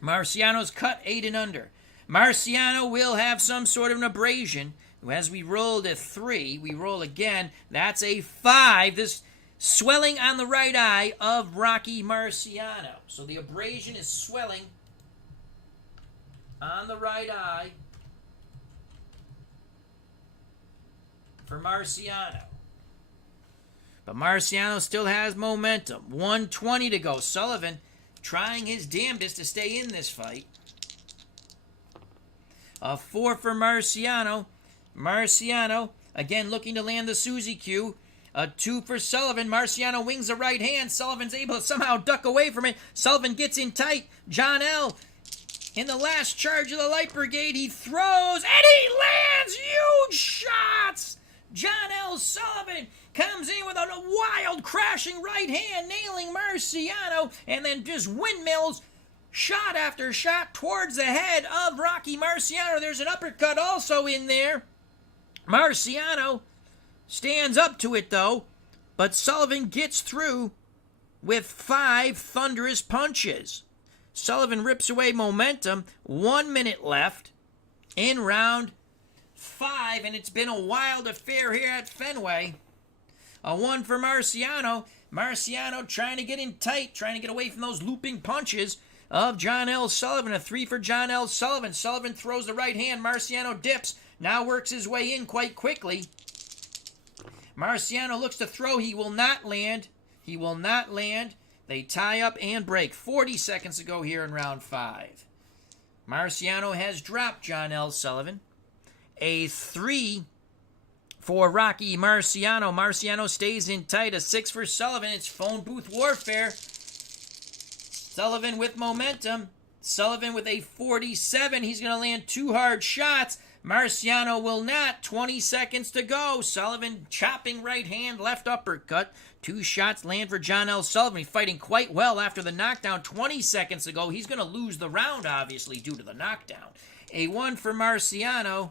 Marciano's cut 8 and under. Marciano will have some sort of an abrasion. As we rolled a 3, we roll again. That's a 5. This swelling on the right eye of Rocky Marciano. So the abrasion is swelling on the right eye for Marciano. But Marciano still has momentum. 1:20 to go. Sullivan trying his damnedest to stay in this fight. A 4 for Marciano. Marciano, again, looking to land the Suzy Q. A 2 for Sullivan. Marciano wings the right hand. Sullivan's able to somehow duck away from it. Sullivan gets in tight. John L. in the last charge of the Light Brigade. He throws, and he lands huge shots. John L. Sullivan comes in with a wild crashing right hand, nailing Marciano, and then just windmills Shot after shot towards the head of Rocky Marciano. There's an uppercut also in there. Marciano stands up to it, though, but Sullivan gets through with 5 thunderous punches. Sullivan rips away momentum. 1 minute left in round 5, and it's been a wild affair here at Fenway. A 1 for Marciano. Marciano trying to get in tight, trying to get away from those looping punches of John L. Sullivan. A 3 for John L. Sullivan. Sullivan throws the right hand. Marciano dips. Now works his way in quite quickly. Marciano looks to throw. He will not land. He will not land. They tie up and break. 40 seconds to go here in round 5. Marciano has dropped John L. Sullivan. A 3 for Rocky Marciano. Marciano stays in tight. A 6 for Sullivan. It's phone booth warfare. Sullivan with momentum. Sullivan with a 47. He's going to land 2 hard shots. Marciano will not. 20 seconds to go. Sullivan chopping right hand, left uppercut. 2 shots land for John L. Sullivan. He's fighting quite well after the knockdown. 20 seconds to go. He's going to lose the round, obviously, due to the knockdown. A 1 for Marciano.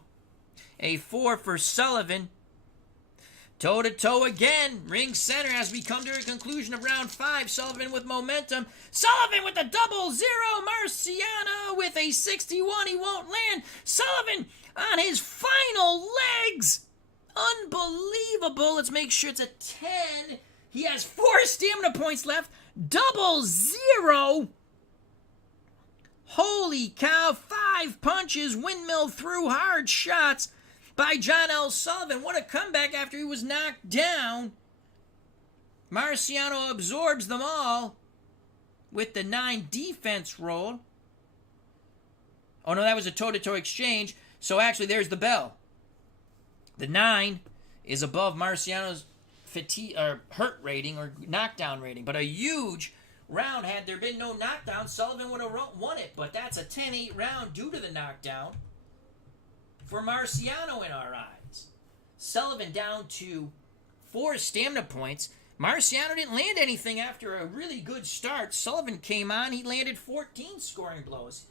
A 4 for Sullivan. Toe-to-toe again. Ring center as we come to a conclusion of round 5. Sullivan with momentum. Sullivan with a 0-0. Marciano with a 61. He won't land. Sullivan on his final legs. Unbelievable. Let's make sure it's a 10. He has 4 stamina points left. 0-0. Holy cow. 5 punches. Windmill through hard shots by John L. Sullivan. What a comeback after he was knocked down. Marciano absorbs them all with the 9 defense roll. Oh, no, that was a toe-to-toe exchange. So actually, there's the bell. The 9 is above Marciano's fatigue or hurt rating or knockdown rating. But a huge round. Had there been no knockdown, Sullivan would have won it. But that's a 10-8 round due to the knockdown for Marciano in our eyes. Sullivan down to 4 stamina points. Marciano didn't land anything after a really good start. Sullivan came on. He landed 14 scoring blows.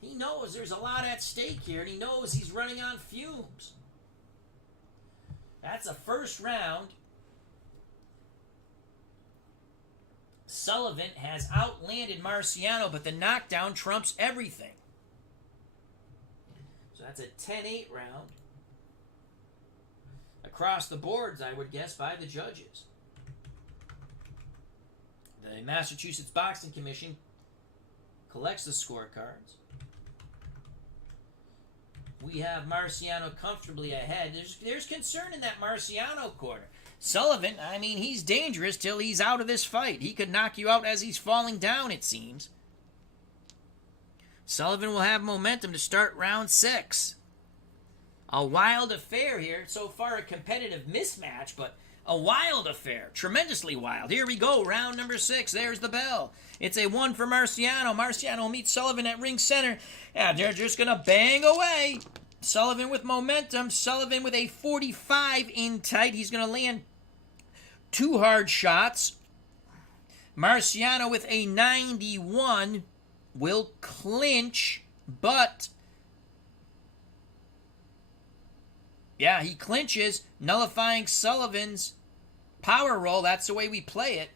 He knows there's a lot at stake here, and he knows he's running on fumes. That's the first round. Sullivan has outlanded Marciano, but the knockdown trumps everything. So that's a 10-8 round. Across the boards, I would guess, by the judges. The Massachusetts Boxing Commission collects the scorecards. We have Marciano comfortably ahead. There's concern in that Marciano corner. Sullivan, I mean, he's dangerous till he's out of this fight. He could knock you out as he's falling down, it seems. Sullivan will have momentum to start round 6. A wild affair here. So far a competitive mismatch, but a wild affair. Tremendously wild. Here we go. Round number 6. There's the bell. It's a 1 for Marciano. Marciano meets Sullivan at ring center. Yeah, they're just going to bang away. Sullivan with momentum. Sullivan with a 45 in tight. He's going to land 2 hard shots. Marciano with a 91 will clinch, but yeah, he clinches, nullifying Sullivan's power roll. That's the way we play it.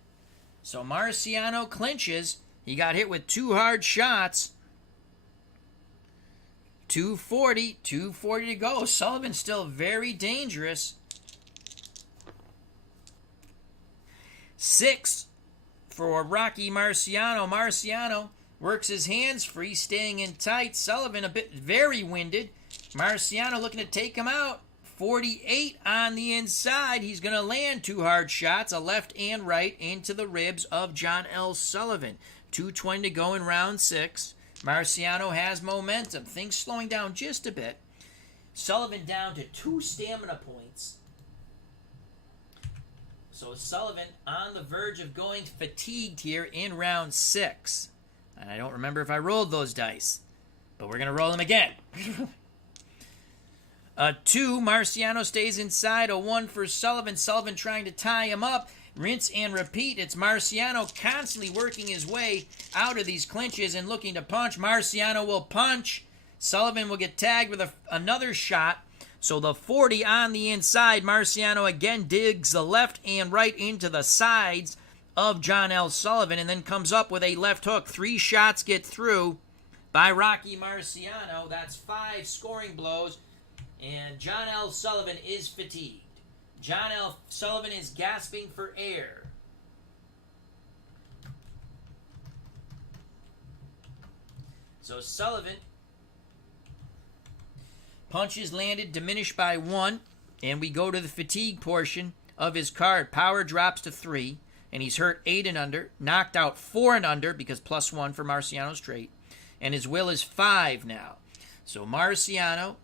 So Marciano clinches. He got hit with 2 hard shots. 240 to go. Sullivan's still very dangerous. 6 for Rocky Marciano. Marciano works his hands free, staying in tight. Sullivan a bit very winded. Marciano looking to take him out. 48 on the inside. He's going to land 2 hard shots, a left and right, into the ribs of John L. Sullivan. 2:20 to go in round 6. Marciano has momentum. Things slowing down just a bit. Sullivan down to 2 stamina points. So Sullivan on the verge of going fatigued here in round 6. And I don't remember if I rolled those dice, but we're going to roll them again. A 2, Marciano stays inside. A 1 for Sullivan. Sullivan trying to tie him up. rinse and repeat. It's Marciano constantly working his way out of these clinches and looking to punch. Marciano will punch. Sullivan will get tagged with another shot. So the 40 on the inside. Marciano again digs the left and right into the sides of John L. Sullivan and then comes up with a left hook. 3 shots get through by Rocky Marciano. That's 5 scoring blows. And John L. Sullivan is fatigued. John L. Sullivan is gasping for air. So Sullivan, punches landed, diminished by 1. And we go to the fatigue portion of his card. Power drops to 3. And he's hurt 8 and under. Knocked out 4 and under because +1 for Marciano's trait. And his will is 5 now. So Marciano,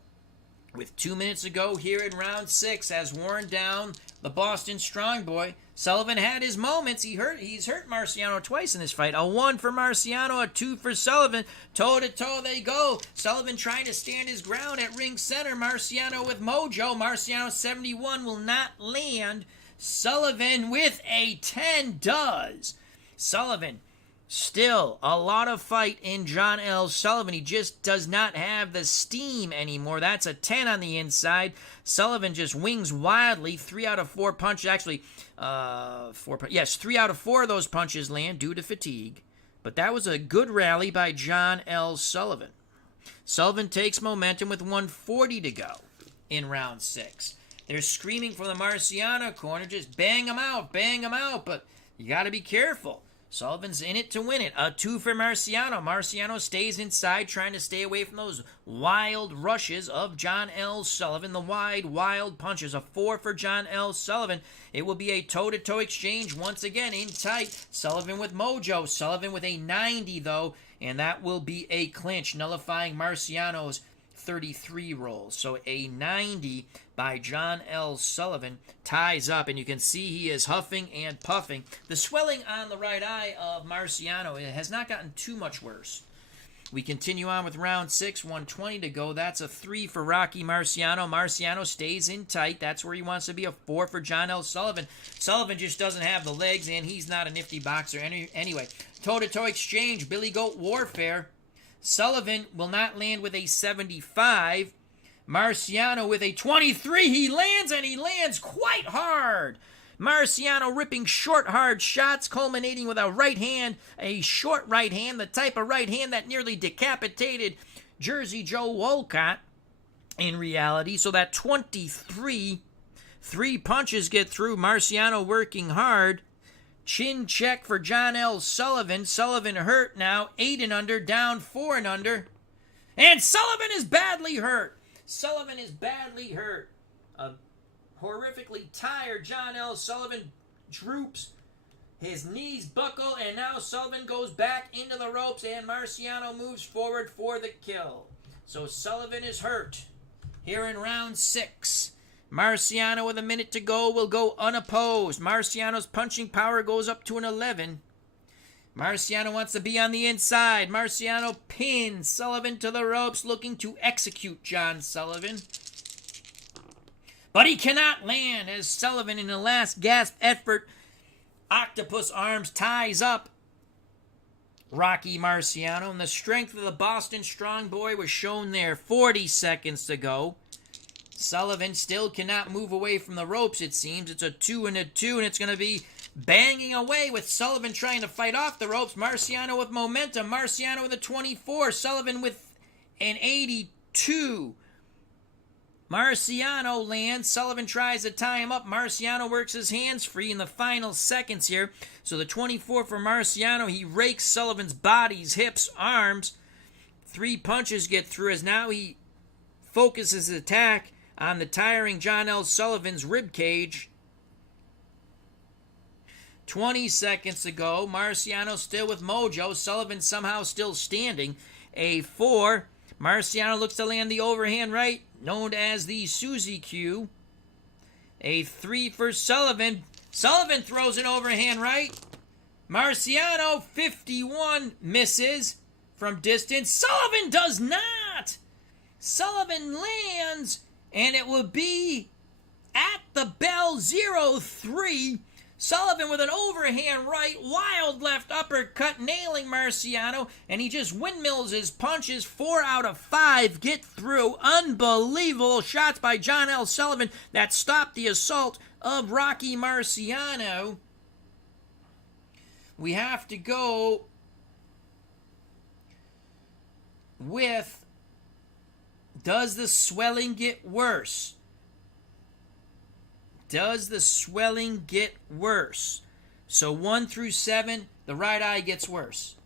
with 2 minutes to go here in round 6, has worn down the Boston Strong Boy. Sullivan had his moments. He's hurt Marciano twice in this fight. A 1 for Marciano, a 2 for Sullivan. Toe-to-toe they go. Sullivan trying to stand his ground at ring center. Marciano with mojo. Marciano 71 will not land. Sullivan with a 10 does. Sullivan, still a lot of fight in John L. Sullivan. He just does not have the steam anymore. That's a 10 on the inside. Sullivan just wings wildly. 3 out of 4 punches. Actually, 3 out of 4 of those punches land due to fatigue. But that was a good rally by John L. Sullivan. Sullivan takes momentum with 1:40 to go in round 6. They're screaming from the Marciano corner, just bang him out, but you got to be careful. Sullivan's in it to win it. A 2 for Marciano. Marciano stays inside, trying to stay away from those wild rushes of John L. Sullivan, the wild punches. A 4 for John L. Sullivan. It will be a toe-to-toe exchange once again in tight. Sullivan with mojo. Sullivan with a 90, though, and that will be a clinch, nullifying Marciano's 33 rolls. So a 90 by John L. Sullivan ties up, and you can see he is huffing and puffing. The swelling on the right eye of Marciano has not gotten too much worse. We continue on with round 6, 1:20 to go. That's a 3 for Rocky Marciano. Marciano stays in tight. That's where he wants to be. A 4 for John L. Sullivan. Sullivan just doesn't have the legs, and he's not a nifty boxer anyway. Toe-to-toe exchange, Billy Goat warfare. Sullivan will not land with a 75. Marciano with a 23. He lands, and he lands quite hard. Marciano ripping short, hard shots, culminating with a right hand, a short right hand, the type of right hand that nearly decapitated Jersey Joe Walcott in reality. So that 23, 3 punches get through. Marciano working hard. Chin check for John L. Sullivan. Sullivan hurt now. 8 and under, down 4 and under. And Sullivan is badly hurt. Sullivan is badly hurt. A horrifically tired John L. Sullivan droops. His knees buckle, and now Sullivan goes back into the ropes, and Marciano moves forward for the kill. So Sullivan is hurt. Here in round 6. Marciano with a minute to go will go unopposed. Marciano's punching power goes up to an 11. Marciano wants to be on the inside. Marciano pins Sullivan to the ropes, looking to execute John Sullivan. But he cannot land as Sullivan, in a last gasp effort, octopus arms ties up Rocky Marciano. And the strength of the Boston Strong Boy was shown there. 40 seconds to go. Sullivan still cannot move away from the ropes, it seems. It's a 2 and a 2, and it's going to be banging away with Sullivan trying to fight off the ropes. Marciano with momentum. Marciano with a 24. Sullivan with an 82. Marciano lands. Sullivan tries to tie him up. Marciano works his hands free in the final seconds here. So the 24 for Marciano. He rakes Sullivan's bodies, hips, arms. 3 punches get through as now he focuses his attack on the tiring John L. Sullivan's rib cage. 20 seconds to go. Marciano still with mojo. Sullivan somehow still standing. A 4. Marciano looks to land the overhand right, known as the Suzy Q. A 3 for Sullivan. Sullivan throws an overhand right. Marciano, 51, misses from distance. Sullivan does not. Sullivan lands, and it will be at the bell 0-3. Sullivan with an overhand right, wild left uppercut, nailing Marciano, and he just windmills his punches. 4 out of 5 get through. Unbelievable shots by John L. Sullivan that stopped the assault of Rocky Marciano. We have to go with, does the swelling get worse? Does the swelling get worse? So 1 through 7, the right eye gets worse.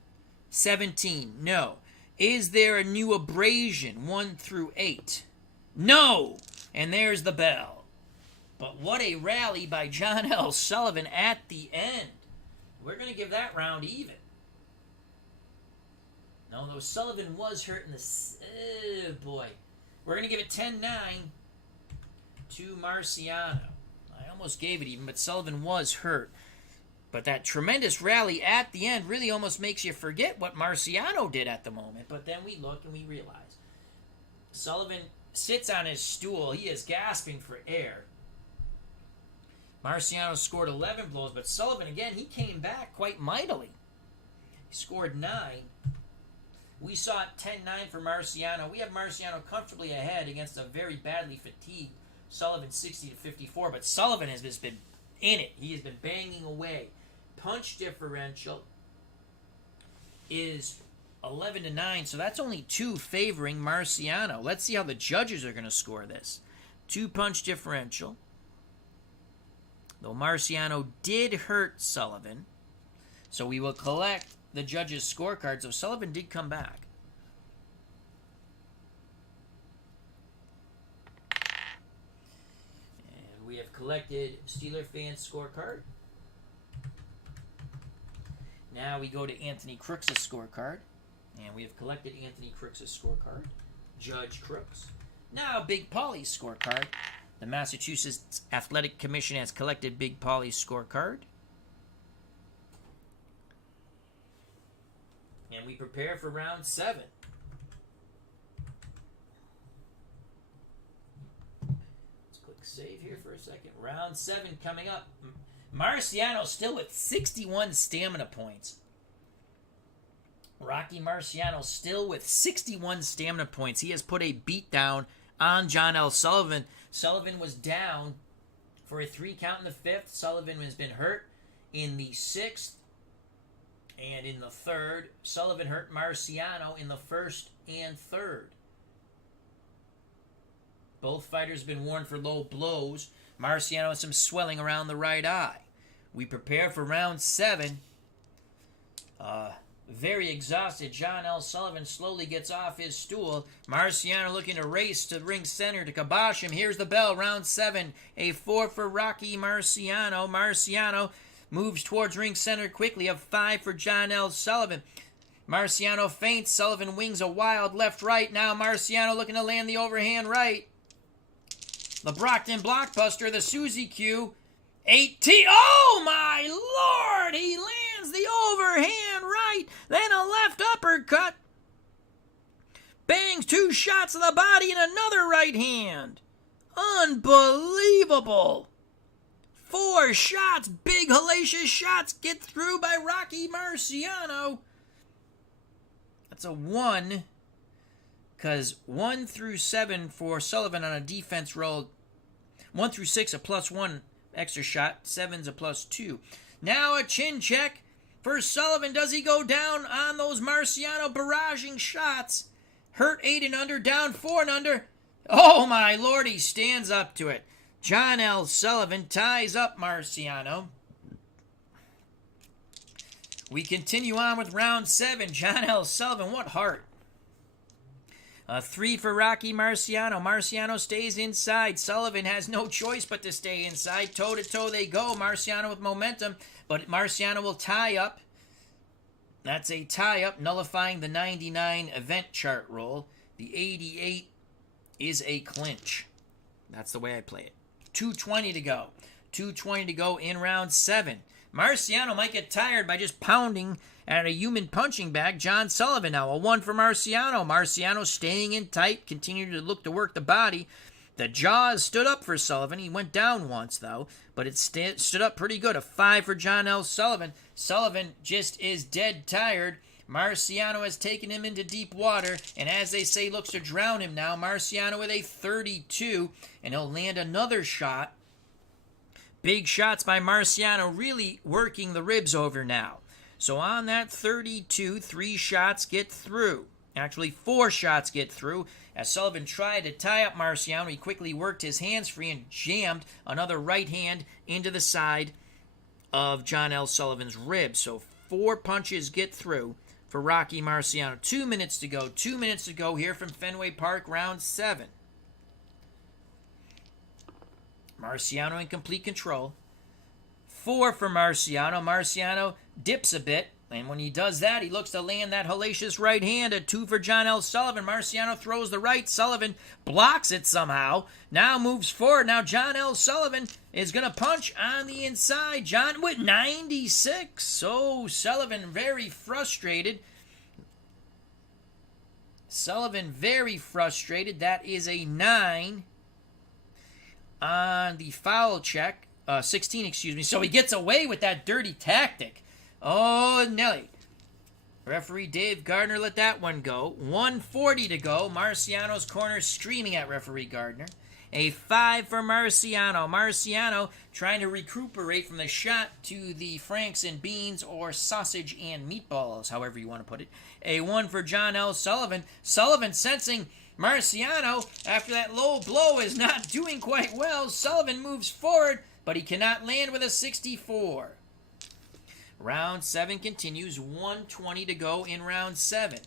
17, no. Is there a new abrasion? 1 through 8. No! And there's the bell. But what a rally by John L. Sullivan at the end. We're going to give that round even. No, though Sullivan was hurt in the... Oh, boy. We're going to give it 10-9 to Marciano. I almost gave it even, but Sullivan was hurt. But that tremendous rally at the end really almost makes you forget what Marciano did at the moment. But then we look and we realize Sullivan sits on his stool. He is gasping for air. Marciano scored 11 blows, but Sullivan, again, he came back quite mightily. He scored 9. We saw it 10-9 for Marciano. We have Marciano comfortably ahead against a very badly fatigued Sullivan, 60-54, but Sullivan has just been in it. He has been banging away. Punch differential is 11-9, so that's only 2 favoring Marciano. Let's see how the judges are going to score this. 2 punch differential. Though Marciano did hurt Sullivan, so we will collect the judges' scorecards. So Sullivan did come back. We have collected Steeler fans' scorecard. Now we go to Anthony Crooks' scorecard. And we have collected Anthony Crooks' scorecard. Judge Crooks. Now Big Paulie's scorecard. The Massachusetts Athletic Commission has collected Big Paulie's scorecard. And we prepare for round 7. Save here for a second. Round 7 coming up. Marciano still with 61 stamina points. Rocky Marciano still with 61 stamina points. He has put a beat down on John L. Sullivan. Sullivan was down for a 3 count in the 5th. Sullivan has been hurt in the 6th and in the 3rd. Sullivan hurt Marciano in the 1st and 3rd. Both fighters have been warned for low blows. Marciano has some swelling around the right eye. We prepare for round 7. Very exhausted, John L. Sullivan slowly gets off his stool. Marciano looking to race to ring center to kibosh him. Here's the bell, round 7. A 4 for Rocky Marciano. Marciano moves towards ring center quickly. A 5 for John L. Sullivan. Marciano feints. Sullivan wings a wild left-right. Now Marciano looking to land the overhand right. The Brockton Blockbuster, the Suzy Q. 18. Oh, my Lord! He lands the overhand right. Then a left uppercut. Bangs 2 shots to the body and another right hand. Unbelievable. 4 shots, big hellacious shots get through by Rocky Marciano. That's a 1. Because 1 through 7 for Sullivan on a defense roll. 1 through 6, a +1 extra shot. 7's a +2. Now a chin check for Sullivan. Does he go down on those Marciano barraging shots? Hurt 8 and under, down 4 and under. Oh my Lord, he stands up to it. John L. Sullivan ties up Marciano. We continue on with round 7. John L. Sullivan, what heart. A 3 for Rocky Marciano. Marciano stays inside. Sullivan has no choice but to stay inside. Toe-to-toe they go. Marciano with momentum, but Marciano will tie up. That's a tie-up, nullifying the 99 event chart roll. The 88 is a clinch. That's the way I play it. 2:20 to go. 2:20 to go in round 7. Marciano might get tired by just pounding at a human punching bag. John Sullivan now, a 1 for Marciano. Marciano staying in tight, continuing to look to work the body. The jaws stood up for Sullivan. He went down once, though, but it stood up pretty good. A 5 for John L. Sullivan. Sullivan just is dead tired. Marciano has taken him into deep water, and as they say, looks to drown him now. Marciano with a 32, and he'll land another shot. Big shots by Marciano, really working the ribs over now. So on that 32, 3 shots get through. Actually, 4 shots get through. As Sullivan tried to tie up Marciano, he quickly worked his hands free and jammed another right hand into the side of John L. Sullivan's ribs. So 4 punches get through for Rocky Marciano. 2 minutes to go. 2 minutes to go here from Fenway Park, round 7. Marciano in complete control. 4 for Marciano. Marciano dips a bit, and when he does that, he looks to land that hellacious right hand. A 2 for John L. Sullivan. Marciano throws the right. Sullivan blocks it somehow. Now moves forward. Now John L. Sullivan is going to punch on the inside. John with 96. So Sullivan very frustrated. Sullivan very frustrated. That is a 9 on the foul check. 16, excuse me. So he gets away with that dirty tactic. Oh, Nelly. Referee Dave Gardner let that one go. 1:40 to go. Marciano's corner screaming at referee Gardner. A 5 for Marciano. Marciano trying to recuperate from the shot to the Franks and beans or sausage and meatballs, however you want to put it. A 1 for John L. Sullivan. Sullivan sensing Marciano, after that low blow, is not doing quite well. Sullivan moves forward, but he cannot land with a 64. Round 7 continues. 1:20 to go in round 7.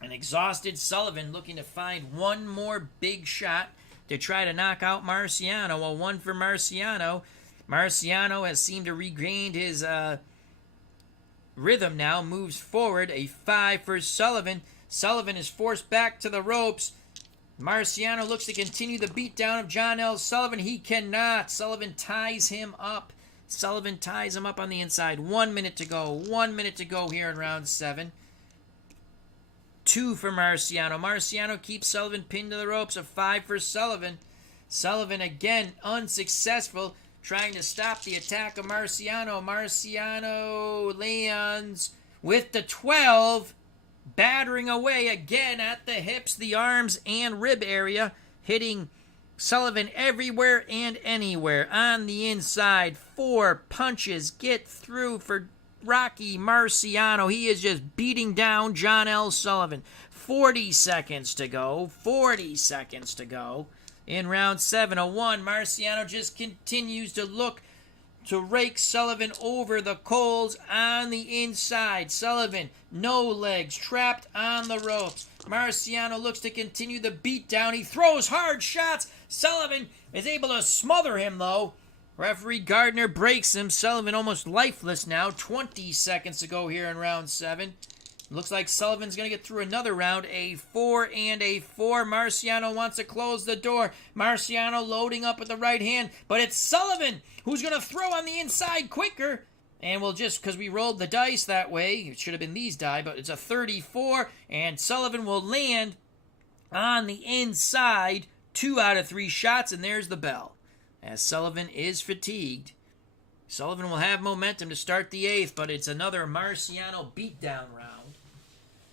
An exhausted Sullivan looking to find one more big shot to try to knock out Marciano. A 1 for Marciano. Marciano has seemed to regain his rhythm now. Moves forward. A 5 for Sullivan. Sullivan is forced back to the ropes. Marciano looks to continue the beatdown of John L. Sullivan. He cannot. Sullivan ties him up. Sullivan ties him up on the inside. 1 minute to go. 1 minute to go here in round 7. 2 for Marciano. Marciano keeps Sullivan pinned to the ropes. A 5 for Sullivan. Sullivan again unsuccessful, trying to stop the attack of Marciano. Marciano lands with the 12. Battering away again at the hips, the arms, and rib area, hitting Sullivan everywhere and anywhere. On the inside, 4 punches get through for Rocky Marciano. He is just beating down John L. Sullivan. 40 seconds to go. 40 seconds to go. In round 7, a 1. Marciano just continues to look to rake Sullivan over the coals on the inside. Sullivan, no legs, trapped on the ropes. Marciano looks to continue the beatdown. He throws hard shots. Sullivan is able to smother him, though. Referee Gardner breaks him. Sullivan almost lifeless now. 20 seconds to go here in round 7. Looks like Sullivan's going to get through another round. A 4 and a 4. Marciano wants to close the door. Marciano loading up with the right hand. But it's Sullivan who's going to throw on the inside quicker. And we'll just, because we rolled the dice that way, it should have been these die, but it's a 34. And Sullivan will land on the inside. 2 out of 3 shots, and there's the bell. As Sullivan is fatigued. Sullivan will have momentum to start the 8th, but it's another Marciano beatdown round.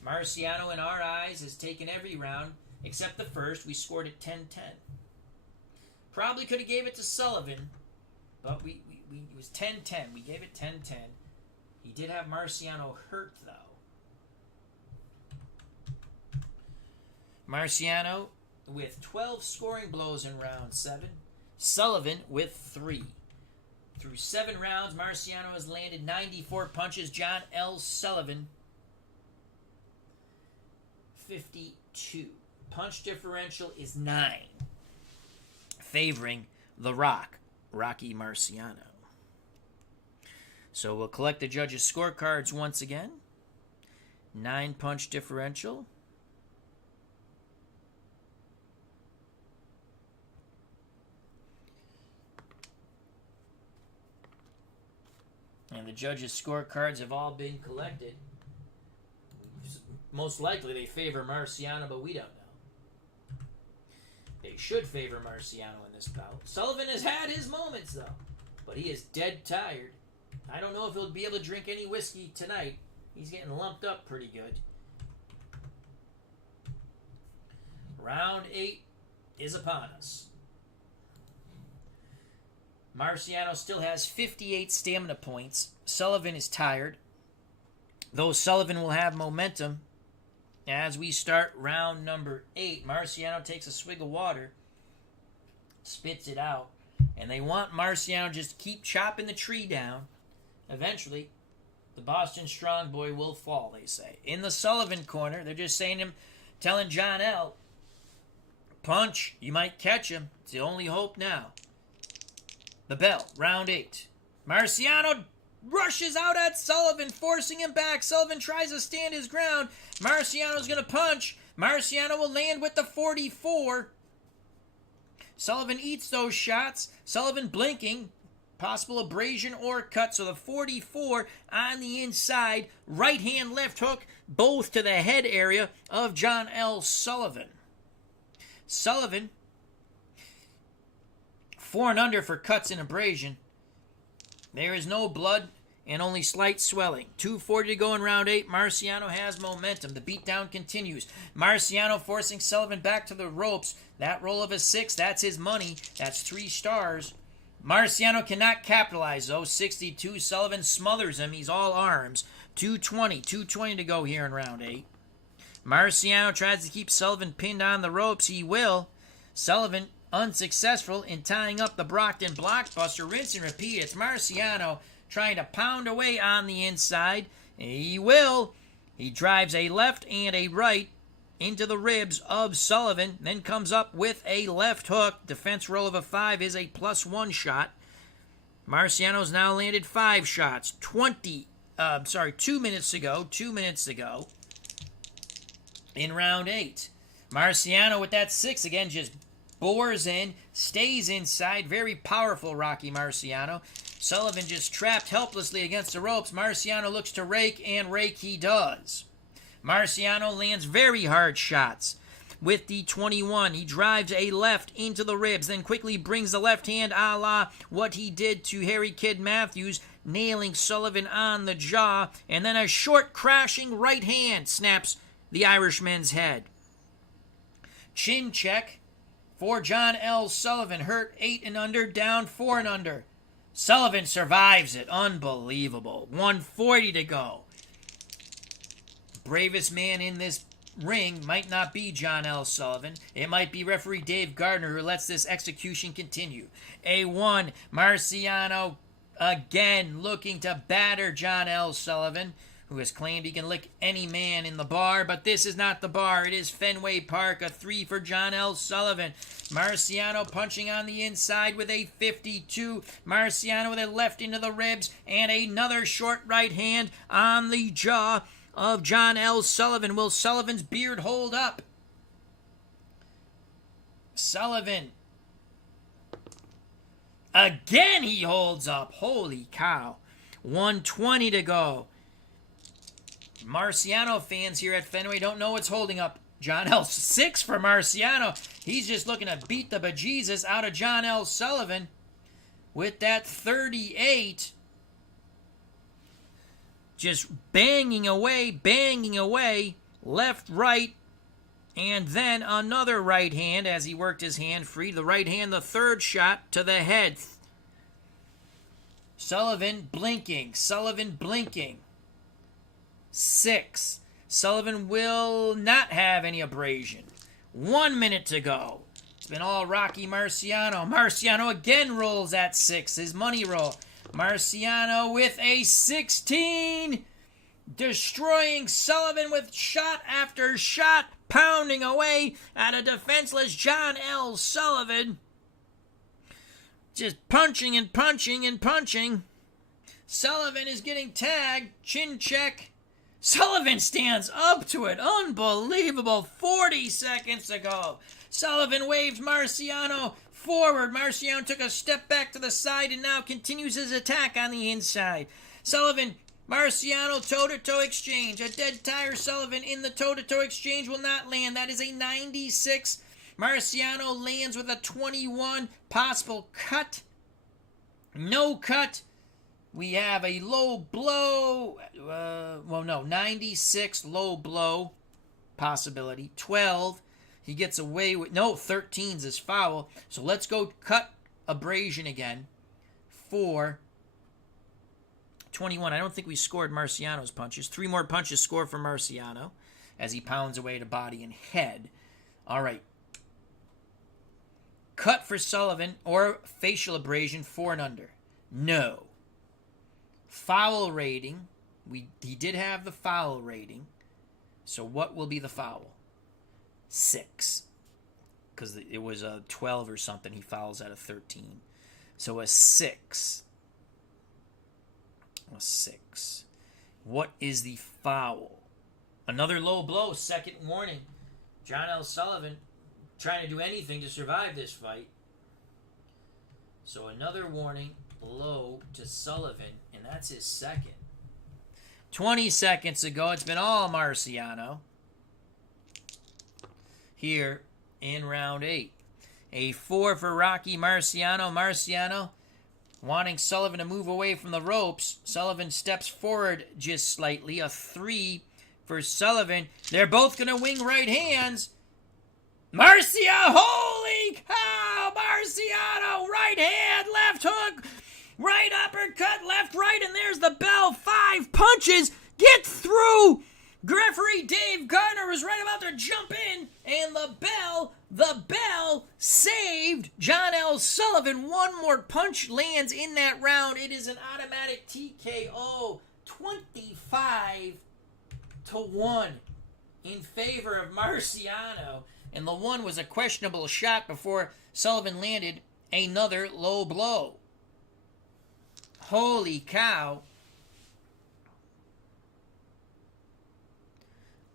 Marciano, in our eyes, has taken every round except the first. We scored it 10-10. Probably could have gave it to Sullivan, but it was 10-10. We gave it 10-10. He did have Marciano hurt, though. Marciano with 12 scoring blows in round 7. Sullivan with 3. Through 7 rounds, Marciano has landed 94 punches. John L. Sullivan, 52. Punch differential is 9, favoring the Rocky Marciano. So we'll collect the judges' scorecards once again. 9 punch differential. And the judges' scorecards have all been collected. Most likely they favor Marciano, but we don't know. They They should favor Marciano in this bout. Sullivan has had his moments, though, but he is dead tired. I don't know if he'll be able to drink any whiskey tonight. He's getting lumped up pretty good. Round 8 is upon us. Marciano still has 58 stamina points. Sullivan is tired, though Sullivan will have momentum as we start round number 8. Marciano takes a swig of water, spits it out, and they want Marciano just to keep chopping the tree down. Eventually, the Boston Strong Boy will fall, they say. In the Sullivan corner, they're just telling John L., punch, you might catch him. It's the only hope now. The bell, round 8. Marciano rushes out at Sullivan, forcing him back. Sullivan tries to stand his ground. Marciano's going to punch. Marciano will land with the 44. Sullivan eats those shots. Sullivan blinking. Possible abrasion or cut. So the 44 on the inside. Right hand, left hook. Both to the head area of John L. Sullivan. Sullivan, 4 and under for cuts and abrasion. There is no blood and only slight swelling. 2:40 to go in round 8. Marciano has momentum. The beatdown continues. Marciano forcing Sullivan back to the ropes. That roll of a 6, that's his money. That's 3 stars. Marciano cannot capitalize, though. 62. Sullivan smothers him. He's all arms. 2:20 to go here in round 8. Marciano tries to keep Sullivan pinned on the ropes. He will. Sullivan unsuccessful in tying up the Brockton Blockbuster. Rinse and repeat. It's Marciano trying to pound away on the inside. He will. He drives a left and a right into the ribs of Sullivan. Then comes up with a left hook. Defense roll of a 5 is a +1 shot. Marciano's now landed 5 shots. 2 minutes ago. 2 minutes ago. In round 8. Marciano with that 6 again just bores in, stays inside. Very powerful Rocky Marciano. Sullivan just trapped helplessly against the ropes. Marciano looks to rake, and rake he does. Marciano lands very hard shots. With the 21, he drives a left into the ribs, then quickly brings the left hand a la what he did to Harry Kid Matthews, nailing Sullivan on the jaw, and then a short crashing right hand snaps the Irishman's head. Chin check for John L. Sullivan. Hurt 8 and under, down 4 and under. Sullivan survives it. Unbelievable. 1:40 to go. Bravest man in this ring might not be John L. Sullivan. It might be referee Dave Gardner, who lets this execution continue. A1, Marciano again looking to batter John L. Sullivan, who has claimed he can lick any man in the bar, but this is not the bar. It is Fenway Park. A 3 for John L. Sullivan. Marciano punching on the inside with a 52. Marciano with a left into the ribs and another short right hand on the jaw of John L. Sullivan. Will Sullivan's beard hold up? Sullivan. Again he holds up. Holy cow. 1:20 to go. Marciano fans here at Fenway don't know what's holding up John L. 6 for Marciano. He's just looking to beat the bejesus out of John L. Sullivan with that 38. Just banging away, left, right, and then another right hand as he worked his hand free. The right hand, the third shot to the head. Sullivan blinking. 6. Sullivan will not have any abrasion. 1 minute to go. It's been all Rocky Marciano. Marciano again rolls at 6. His money roll. Marciano with a 16. Destroying Sullivan with shot after shot. Pounding away at a defenseless John L. Sullivan. Just punching and punching and punching. Sullivan is getting tagged. Chin check. Sullivan stands up to it. Unbelievable. 40 seconds to go. Sullivan waves Marciano forward. Marciano took a step back to the side and now continues his attack on the inside. Sullivan, Marciano, toe-to-toe exchange. A dead tire Sullivan in the toe-to-toe exchange will not land. That is a 96 Marciano lands with a 21. Possible cut. No cut. We have a low blow. 96 low blow possibility. 12. He gets away with... No, 13's his foul. So let's go cut abrasion again for 21. I don't think we scored Marciano's punches. 3 more punches scored for Marciano as he pounds away to body and head. All right. Cut for Sullivan or facial abrasion 4 and under. No. Foul rating. He did have the foul rating. So what will be the foul? 6. Because it was a 12 or something. He fouls out of 13. So a 6. A 6. What is the foul? Another low blow. Second warning. John L. Sullivan trying to do anything to survive this fight. So another warning. Low to Sullivan. And that's his second. 20 seconds ago, it's been all Marciano. Here in round 8. A 4 for Rocky Marciano. Marciano wanting Sullivan to move away from the ropes. Sullivan steps forward just slightly. A 3 for Sullivan. They're both going to wing right hands. Marciano, holy cow! Marciano, right hand, left hook, right uppercut, left, right, and there's the bell. 5 punches. Get through! Referee Dave Gardner was right about to jump in, and the bell saved John L. Sullivan. 1 more punch lands in that round. It is an automatic TKO, 25-1 in favor of Marciano. And the 1 was a questionable shot before Sullivan landed another low blow. Holy cow.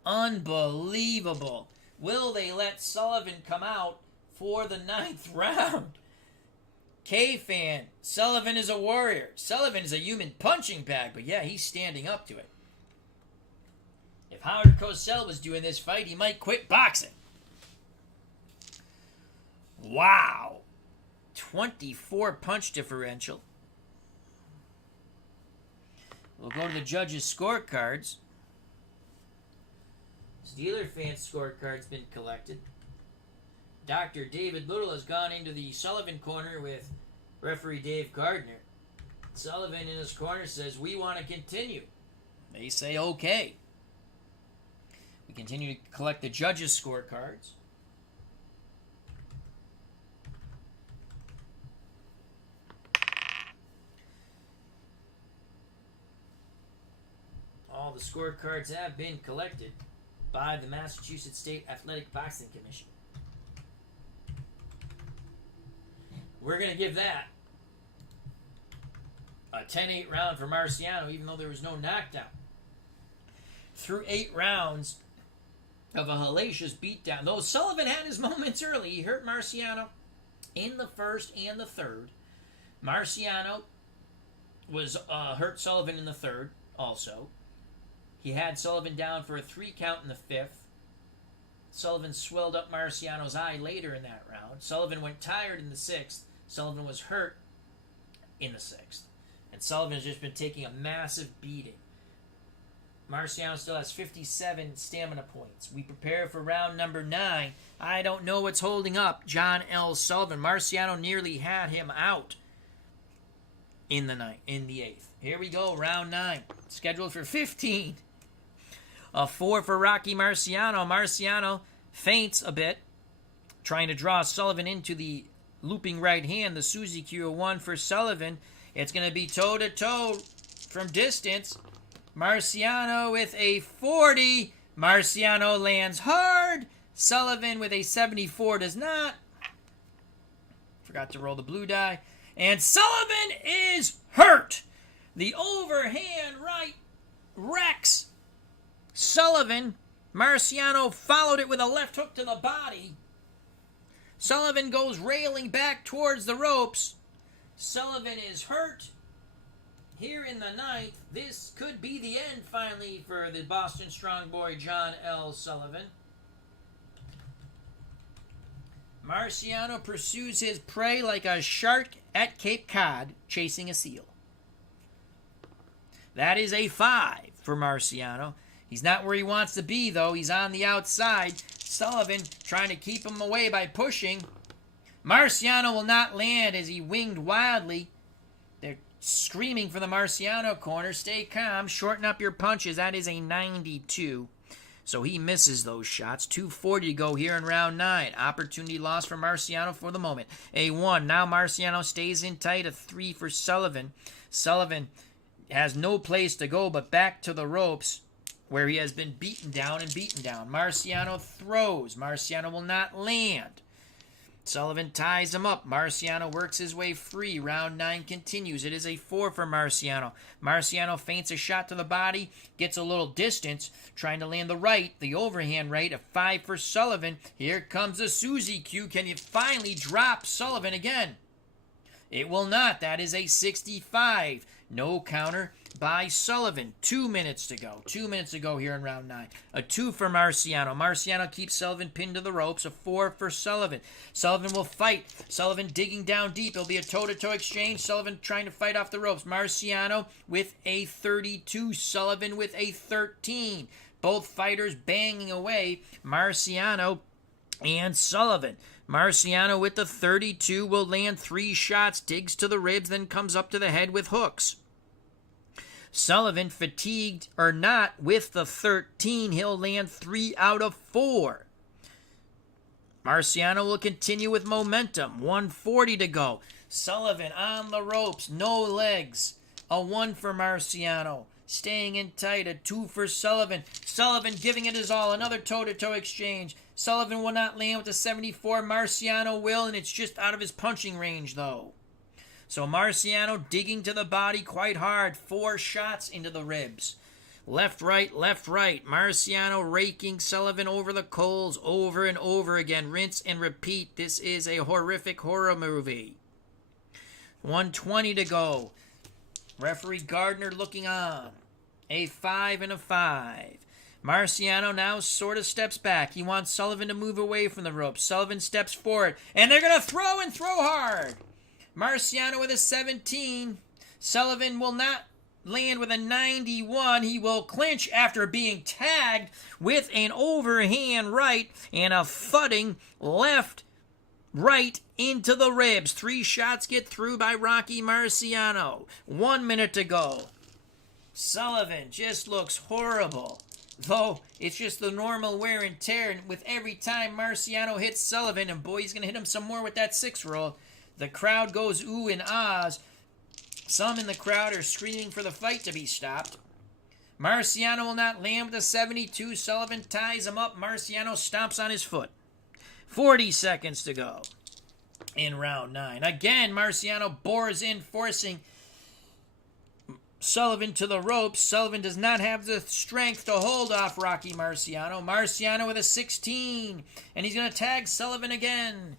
Unbelievable. Will they let Sullivan come out for the 9th round? K-Fan, Sullivan is a warrior. Sullivan is a human punching bag, but yeah, he's standing up to it. If Howard Cosell was doing this fight, he might quit boxing. Wow. 24 punch differential. We'll go to the judges' scorecards. Steeler fans' scorecard's been collected. Dr. David Little has gone into the Sullivan corner with referee Dave Gardner. Sullivan in his corner says, we want to continue. They say, okay. We continue to collect the judges' scorecards. All the scorecards have been collected by the Massachusetts State Athletic Boxing Commission. We're going to give that a 10-8 round for Marciano, even though there was no knockdown. Through 8 rounds of a hellacious beatdown. Though Sullivan had his moments early. He hurt Marciano in the first and the third. Marciano was hurt Sullivan in the third also. He had Sullivan down for a 3 count in the 5th. Sullivan swelled up Marciano's eye later in that round. Sullivan went tired in the 6th. Sullivan was hurt in the 6th. And Sullivan has just been taking a massive beating. Marciano still has 57 stamina points. We prepare for round number 9. I don't know what's holding up John L. Sullivan. Marciano nearly had him out in the 8th. Here we go, round 9. Scheduled for 15. A 4 for Rocky Marciano. Marciano feints a bit, trying to draw Sullivan into the looping right hand. The Suzy Q 1 for Sullivan. It's going to be toe-to-toe from distance. Marciano with a 40. Marciano lands hard. Sullivan with a 74 does not. Forgot to roll the blue die. And Sullivan is hurt. The overhand right wrecks Sullivan. Marciano followed it with a left hook to the body. Sullivan goes railing back towards the ropes. Sullivan is hurt. Here in the 9th, this could be the end finally for the Boston Strong Boy John L. Sullivan. Marciano pursues his prey like a shark at Cape Cod chasing a seal. That is a 5 for Marciano. He's not where he wants to be, though. He's on the outside. Sullivan trying to keep him away by pushing. Marciano will not land as he winged wildly. They're screaming for the Marciano corner. Stay calm. Shorten up your punches. That is a 92. So he misses those shots. 2:40 to go here in round 9. Opportunity lost for Marciano for the moment. A 1. Now Marciano stays in tight. A 3 for Sullivan. Sullivan has no place to go but back to the ropes where he has been beaten down and beaten down. Marciano throws. Marciano will not land. Sullivan ties him up. Marciano works his way free. Round 9 continues. It is a 4 for Marciano. Marciano feints a shot to the body, gets a little distance, trying to land the right, the overhand right. A 5 for Sullivan. Here comes a Susie Q. Can you finally drop Sullivan again? It will not. That is a 65. No counter by Sullivan. 2 minutes to go. 2 minutes to go here in round 9. A 2 for Marciano. Marciano keeps Sullivan pinned to the ropes. A 4 for Sullivan. Sullivan will fight. Sullivan digging down deep. It'll be a toe-to-toe exchange. Sullivan trying to fight off the ropes. Marciano with a 32. Sullivan with a 13. Both fighters banging away. Marciano and Sullivan. Marciano with the 32 will land 3 shots, digs to the ribs, then comes up to the head with hooks. Sullivan, fatigued or not, with the 13, he'll land 3 out of 4. Marciano will continue with momentum. 1:40 to go. Sullivan on the ropes, no legs. A 1 for Marciano. Staying in tight, a 2 for Sullivan. Sullivan giving it his all. Another toe-to-toe exchange. Sullivan will not land with a 74. Marciano will, and it's just out of his punching range, though. So Marciano digging to the body quite hard. 4 shots into the ribs. Left, right, left, right. Marciano raking Sullivan over the coals over and over again. Rinse and repeat. This is a horrific horror movie. 1:20 to go. Referee Gardner looking on. A 5 and a 5. Marciano now sort of steps back. He wants Sullivan to move away from the ropes. Sullivan steps forward, and they're going to throw and throw hard. Marciano with a 17. Sullivan will not land with a 91. He will clinch after being tagged with an overhand right and a thudding left right into the ribs. 3 shots get through by Rocky Marciano. 1 minute to go. Sullivan just looks horrible. Though it's just the normal wear and tear. And with every time Marciano hits Sullivan, and boy, he's going to hit him some more with that 6 roll, the crowd goes ooh and ahs. Some in the crowd are screaming for the fight to be stopped. Marciano will not land with a 72. Sullivan ties him up. Marciano stomps on his foot. 40 seconds to go in round 9. Again, Marciano bores in, forcing Sullivan to the ropes. Sullivan does not have the strength to hold off Rocky Marciano. Marciano with a 16. And he's going to tag Sullivan again.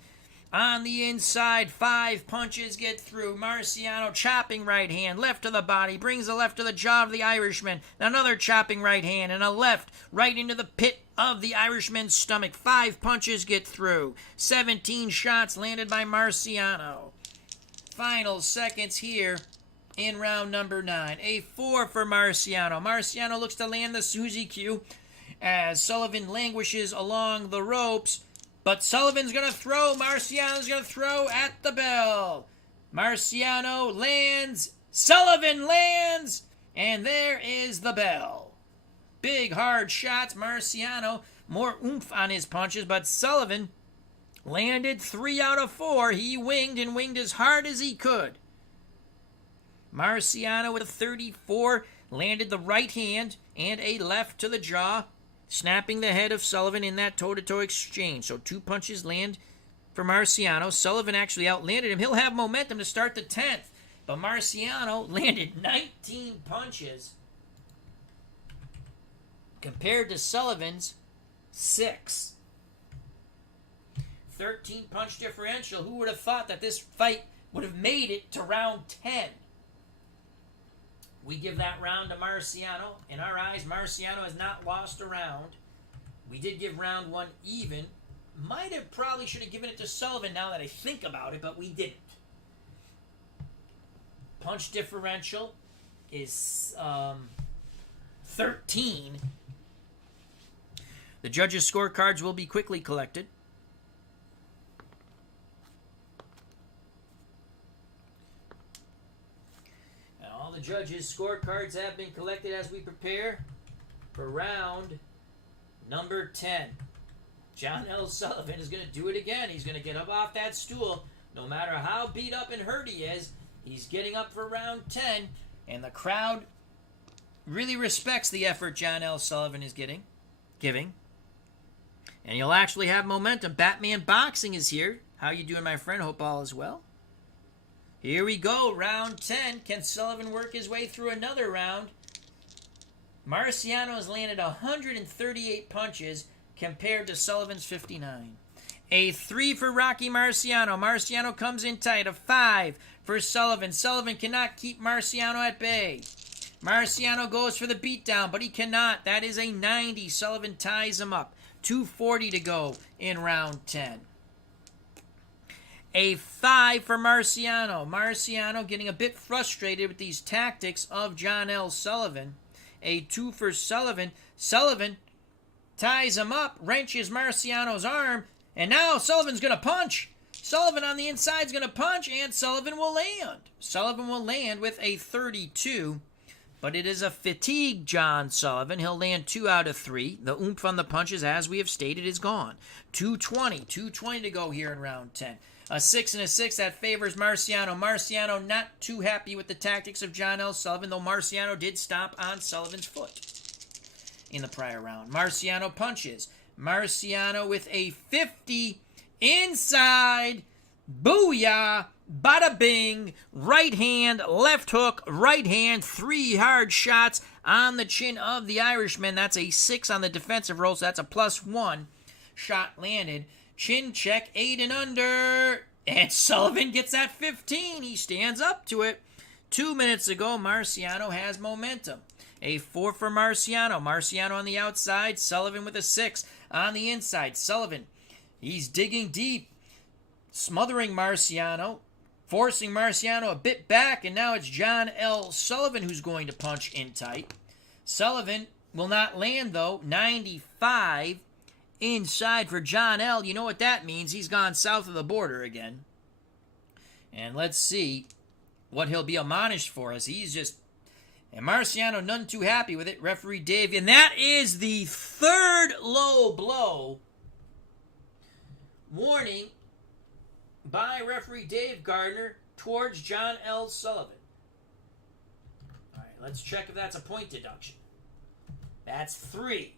On the inside, 5 punches get through. Marciano chopping right hand, left to the body, brings the left to the jaw of the Irishman. Another chopping right hand, and a left right into the pit of the Irishman's stomach. 5 punches get through. 17 shots landed by Marciano. Final seconds here in round number 9. A 4 for Marciano. Marciano looks to land the Susie Q as Sullivan languishes along the ropes. But Sullivan's going to throw. Marciano's going to throw at the bell. Marciano lands. Sullivan lands. And there is the bell. Big, hard shots. Marciano, more oomph on his punches. But Sullivan landed 3 out of 4. He winged and winged as hard as he could. Marciano with a 34 landed the right hand and a left to the jaw, snapping the head of Sullivan in that toe-to-toe exchange. So 2 punches land for Marciano. Sullivan actually outlanded him. He'll have momentum to start the 10th. But Marciano landed 19 punches compared to Sullivan's 6. 13 punch differential. Who would have thought that this fight would have made it to round 10? We give that round to Marciano. In our eyes, Marciano has not lost a round. We did give round 1 even. might have probably should have given it to Sullivan now that I think about it, but we didn't. Punch differential is 13. The judges' scorecards will be quickly collected. And all the judges' scorecards have been collected as we prepare for round number 10. John L. Sullivan is going to do it again. He's going to get up off that stool. No matter how beat up and hurt he is, he's getting up for round 10. And the crowd really respects the effort John L. Sullivan is giving. And you'll actually have momentum. Batman Boxing is here. How you doing, my friend? Hope all is well. Here we go. Round 10. Can Sullivan work his way through another round? Marciano has landed 138 punches compared to Sullivan's 59. A 3 for Rocky Marciano. Marciano comes in tight. A 5 for Sullivan. Sullivan cannot keep Marciano at bay. Marciano goes for the beatdown, but he cannot. That is a 90. Sullivan ties him up. 2:40 to go in round 10. A 5 for Marciano. Marciano getting a bit frustrated with these tactics of John L. Sullivan. A 2 for Sullivan. Sullivan ties him up, wrenches Marciano's arm, and now Sullivan's going to punch. Sullivan on the inside is going to punch, and Sullivan will land. Sullivan will land with a 32. But it is a fatigued John Sullivan. He'll land 2 out of 3. The oomph on the punches, as we have stated, is gone. 2:20 to go here in round 10. A 6 and a 6, that favors Marciano. Marciano not too happy with the tactics of John L. Sullivan, though Marciano did stomp on Sullivan's foot in the prior round. Marciano punches. Marciano with a 50 inside. Booyah! Bada bing, right hand, left hook, right hand, 3 hard shots on the chin of the Irishman. That's a 6 on the defensive roll, so that's a +1 shot landed. Chin check, 8 and under, and Sullivan gets that 15. He stands up to it. 2 minutes ago, Marciano has momentum. A 4 for Marciano. Marciano on the outside, Sullivan with a 6 on the inside. Sullivan, he's digging deep, smothering Marciano, forcing Marciano a bit back, and now it's John L. Sullivan who's going to punch in tight. Sullivan will not land, though. 95 inside for John L. You know what that means. He's gone south of the border again. And let's see what he'll be admonished for, as he's just... And Marciano none too happy with it. Referee Dave, and that is the 3rd low blow. Warning by referee Dave Gardner towards John L. Sullivan. All right, let's check if that's a point deduction. That's 3.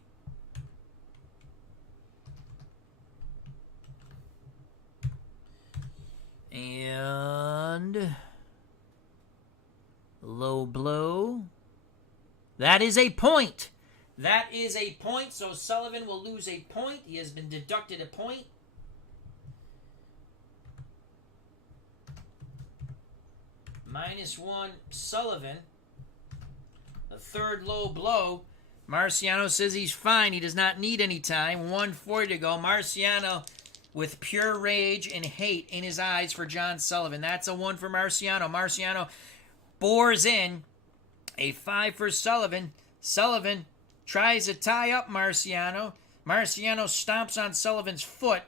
And low blow. That is a point. That is a point, so Sullivan will lose a point. He has been deducted a point. -1, Sullivan. The 3rd low blow. Marciano says he's fine. He does not need any time. 1:40 to go. Marciano with pure rage and hate in his eyes for John Sullivan. That's a 1 for Marciano. Marciano bores in. A 5 for Sullivan. Sullivan tries to tie up Marciano. Marciano stomps on Sullivan's foot.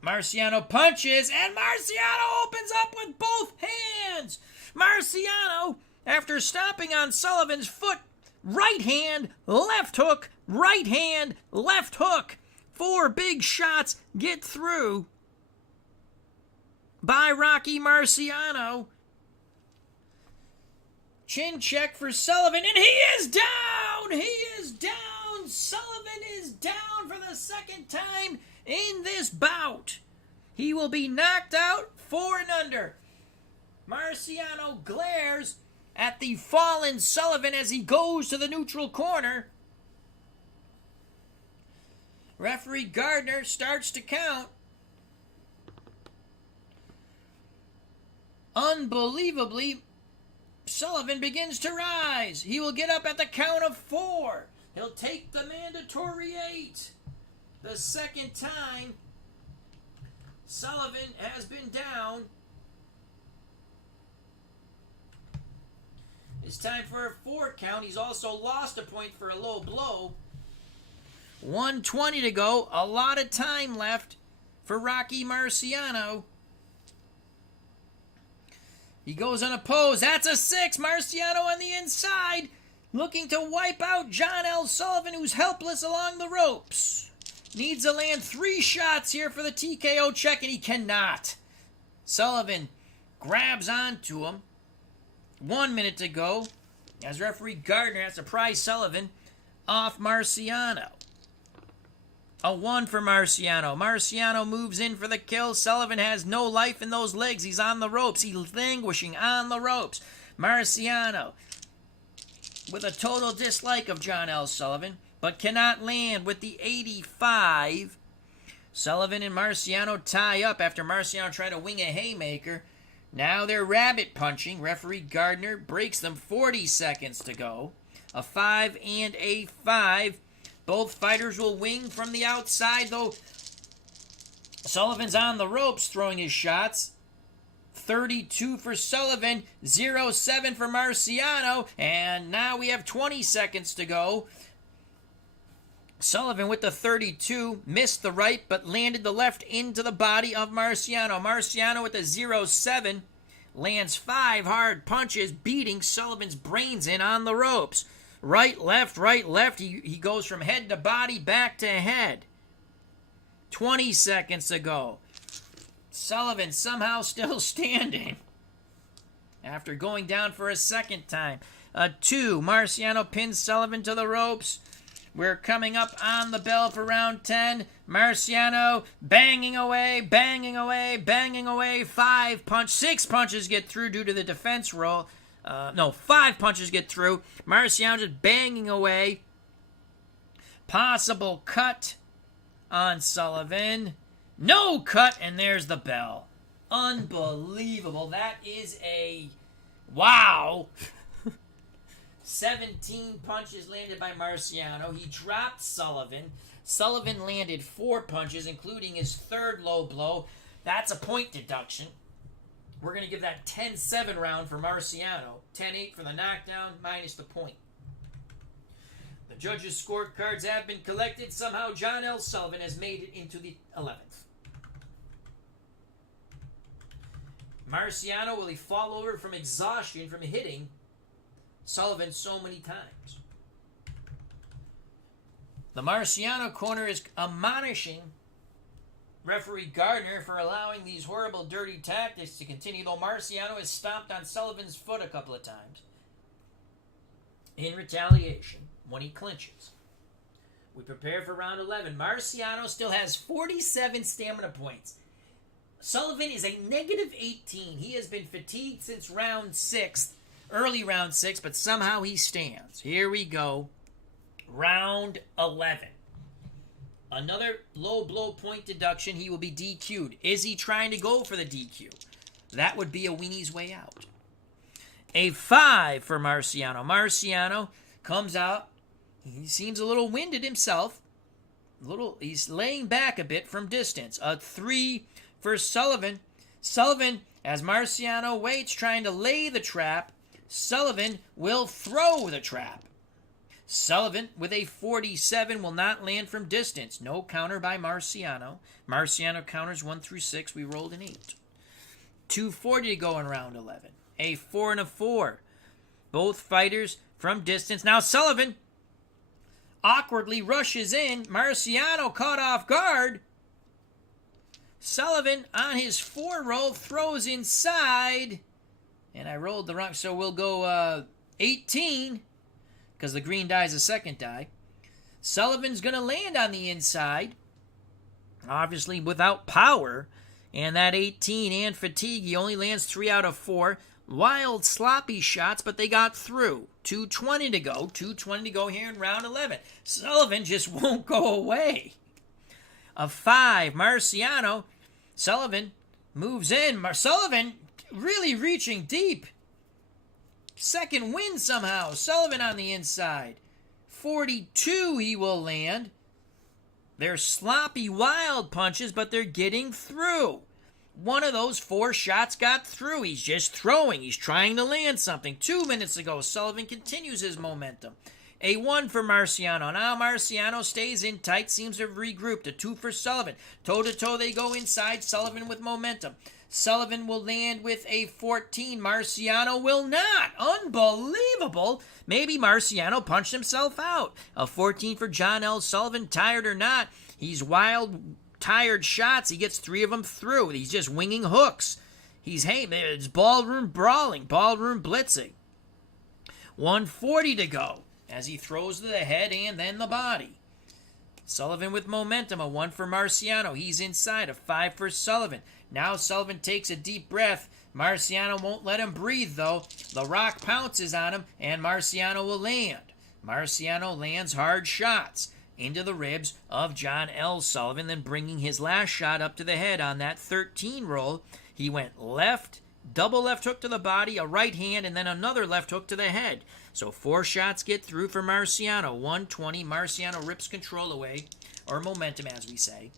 Marciano punches, and Marciano opens up with both hands. Marciano, after stomping on Sullivan's foot, right hand, left hook, right hand, left hook. 4 big shots get through by Rocky Marciano. Chin check for Sullivan, and he is down! He is down! Sullivan is down for the 2nd time in this bout. He will be knocked out 4 and under. Marciano glares at the fallen Sullivan as he goes to the neutral corner. Referee Gardner starts to count. Unbelievably, Sullivan begins to rise. He will get up at the count of 4. He'll take the mandatory 8. The second time Sullivan has been down. It's time for a 4 count. He's also lost a point for a low blow. 1:20 to go. A lot of time left for Rocky Marciano. He goes unopposed. That's a 6. Marciano on the inside, looking to wipe out John L. Sullivan, who's helpless along the ropes. Needs to land 3 shots here for the TKO check, and he cannot. Sullivan grabs onto him. 1 minute to go, as referee Gardner has to pry Sullivan off Marciano. A 1 for Marciano. Marciano moves in for the kill. Sullivan has no life in those legs. He's on the ropes. He's languishing on the ropes. Marciano with a total dislike of John L. Sullivan, but cannot land with the 85. Sullivan and Marciano tie up after Marciano tried to wing a haymaker. Now they're rabbit punching. Referee Gardner breaks them. 40 seconds to go. A 5 and a 5. Both fighters will wing from the outside, though Sullivan's on the ropes throwing his shots. 32 for Sullivan, 0-7 for Marciano, and now we have 20 seconds to go. Sullivan with the 32, missed the right, but landed the left into the body of Marciano. Marciano with the 0-7, lands 5 hard punches, beating Sullivan's brains in on the ropes. Right, left, right, left. He goes from head to body, back to head. 20 seconds to go. Sullivan somehow still standing after going down for a second time. A 2. Marciano pins Sullivan to the ropes. We're coming up on the bell for round 10. Marciano banging away, banging away, banging away. 6 punches get through due to the defense roll. 5 punches get through. Marciano just banging away. Possible cut on Sullivan. No cut, and there's the bell. Unbelievable. That is a wow. 17 punches landed by Marciano. He dropped Sullivan. Sullivan landed 4 punches, including his 3rd low blow. That's a point deduction. We're going to give that 10-7 round for Marciano. 10-8 for the knockdown, minus the point. The judges' scorecards have been collected. Somehow John L. Sullivan has made it into the 11th. Marciano, will he fall over from exhaustion from hitting Sullivan so many times? The Marciano corner is admonishing referee Gardner for allowing these horrible, dirty tactics to continue, though Marciano has stomped on Sullivan's foot a couple of times in retaliation when he clinches. We prepare for round 11. Marciano still has 47 stamina points. Sullivan is a negative 18. He has been fatigued since round 6, early round 6, but somehow he stands. Here we go. Round 11. Another low blow point deduction. He will be DQ'd. Is he trying to go for the DQ? That would be a weenie's way out. A 5 for Marciano. Marciano comes out. He seems a little winded himself. He's laying back a bit from distance. A 3 for Sullivan. Sullivan, as Marciano waits, trying to lay the trap. Sullivan will throw the trap. Sullivan, with a 47, will not land from distance. No counter by Marciano. Marciano counters 1 through 6. We rolled an 8. 2:40 to go in round 11. A 4 and a 4. Both fighters from distance. Now Sullivan awkwardly rushes in. Marciano caught off guard. Sullivan on his 4 roll throws inside. And I rolled the wrong, so we'll go 18. Because the green die is the second die. Sullivan's going to land on the inside. Obviously without power. And that 18 and fatigue, he only lands 3 out of 4. Wild, sloppy shots, but they got through. 2:20 to go. 2:20 to go here in round 11. Sullivan just won't go away. A 5. Marciano. Sullivan moves in. Sullivan really reaching deep. Second win somehow. Sullivan on the inside. 42 he will land. They're sloppy, wild punches, but they're getting through. One of those 4 shots got through. He's just throwing. He's trying to land something. 2 minutes ago, Sullivan continues his momentum. A 1 for Marciano. Now Marciano stays in tight, seems to have regrouped. A 2 for Sullivan. Toe-to-toe they go inside. Sullivan with momentum. Sullivan will land with a 14. Marciano will not. Unbelievable. Maybe Marciano punched himself out. A 14 for John L. Sullivan. Tired or not, he's wild, tired shots. He gets 3 of them through. He's just winging hooks. It's ballroom brawling, ballroom blitzing. 1:40 to go as he throws to the head and then the body. Sullivan with momentum. A 1 for Marciano. He's inside. A 5 for Sullivan. Now Sullivan takes a deep breath. Marciano won't let him breathe, though. The Rock pounces on him, and Marciano will land. Marciano lands hard shots into the ribs of John L. Sullivan, then bringing his last shot up to the head on that 13 roll. He went left, double left hook to the body, a right hand, and then another left hook to the head. So 4 shots get through for Marciano. 1:20. Marciano rips control away, or momentum, as we say.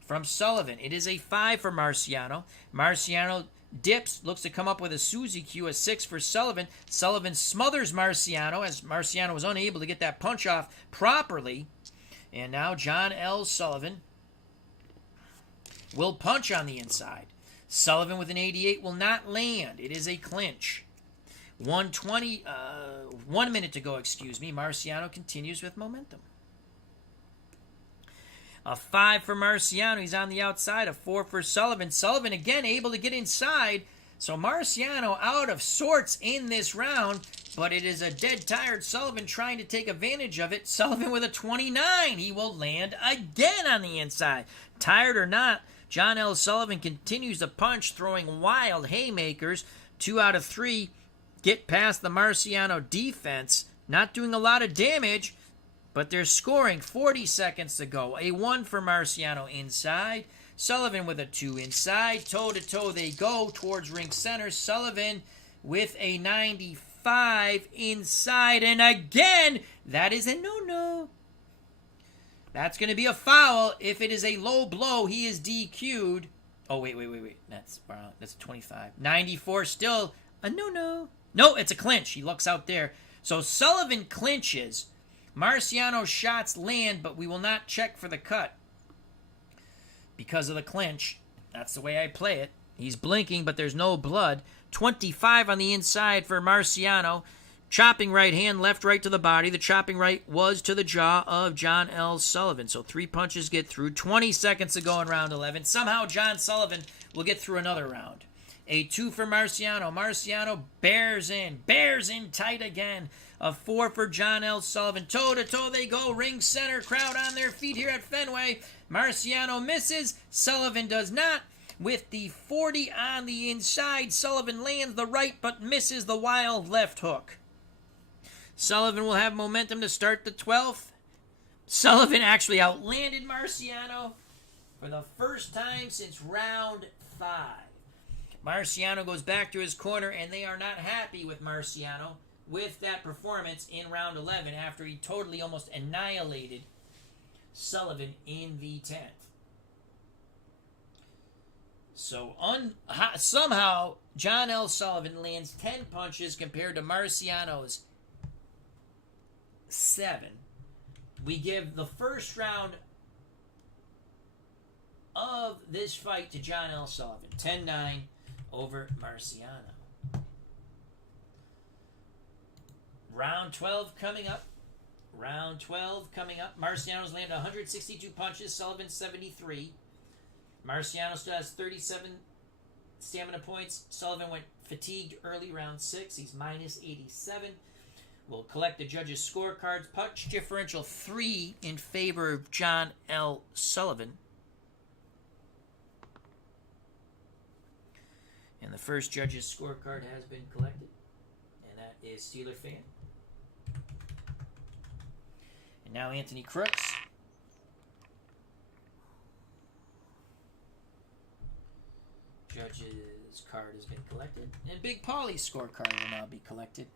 From Sullivan, it is a 5 for Marciano. Marciano dips, looks to come up with a Suzy Q, a 6 for Sullivan. Sullivan smothers Marciano as Marciano was unable to get that punch off properly. And now John L. Sullivan will punch on the inside. Sullivan with an 88 will not land. It is a clinch. 1:20, 1 minute to go, Marciano continues with momentum. A 5 for Marciano. He's on the outside. A 4 for Sullivan. Sullivan again able to get inside. So Marciano out of sorts in this round, but it is a dead tired Sullivan trying to take advantage of it. Sullivan with a 29. He will land again on the inside. Tired or not, John L. Sullivan continues to punch, throwing wild haymakers. 2 out of 3 get past the Marciano defense. Not doing a lot of damage, but they're scoring. 40 seconds to go. A 1 for Marciano inside. Sullivan with a 2 inside. Toe-to-toe they go towards ring center. Sullivan with a 95 inside. And again, that is a no-no. That's going to be a foul. If it is a low blow, he is DQ'd. Oh, wait. That's a 25. 94 still a no-no. No, it's a clinch. He looks out there. So Sullivan clinches. Marciano's shots land, but we will not check for the cut because of the clinch. That's the way I play it. He's blinking, but there's no blood. 25 on the inside for Marciano. Chopping right hand, left, right to the body. The chopping right was to the jaw of John L. Sullivan. So 3 punches get through. 20 seconds to go in round 11. Somehow John Sullivan will get through another round. A 2 for Marciano. Marciano bears in tight again. A 4 for John L. Sullivan. Toe-to-toe they go. Ring center. Crowd on their feet here at Fenway. Marciano misses. Sullivan does not. With the 40 on the inside, Sullivan lands the right but misses the wild left hook. Sullivan will have momentum to start the 12th. Sullivan actually outlanded Marciano for the first time since round 5. Marciano goes back to his corner, and they are not happy with Marciano with that performance in round 11 after he totally almost annihilated Sullivan in the 10th. So somehow John L. Sullivan lands 10 punches compared to Marciano's 7. We give the first round of this fight to John L. Sullivan. 10-9 over Marciano. Round 12 coming up. Marciano's landed 162 punches. Sullivan 73. Marciano still has 37 stamina points. Sullivan went fatigued early, round 6. He's minus 87. We'll collect the judges' scorecards. Punch differential 3 in favor of John L. Sullivan. And the first judge's scorecard has been collected. And that is Steeler Fan. And now Anthony Crooks. Judge's card has been collected. And Big Paulie's scorecard will now be collected.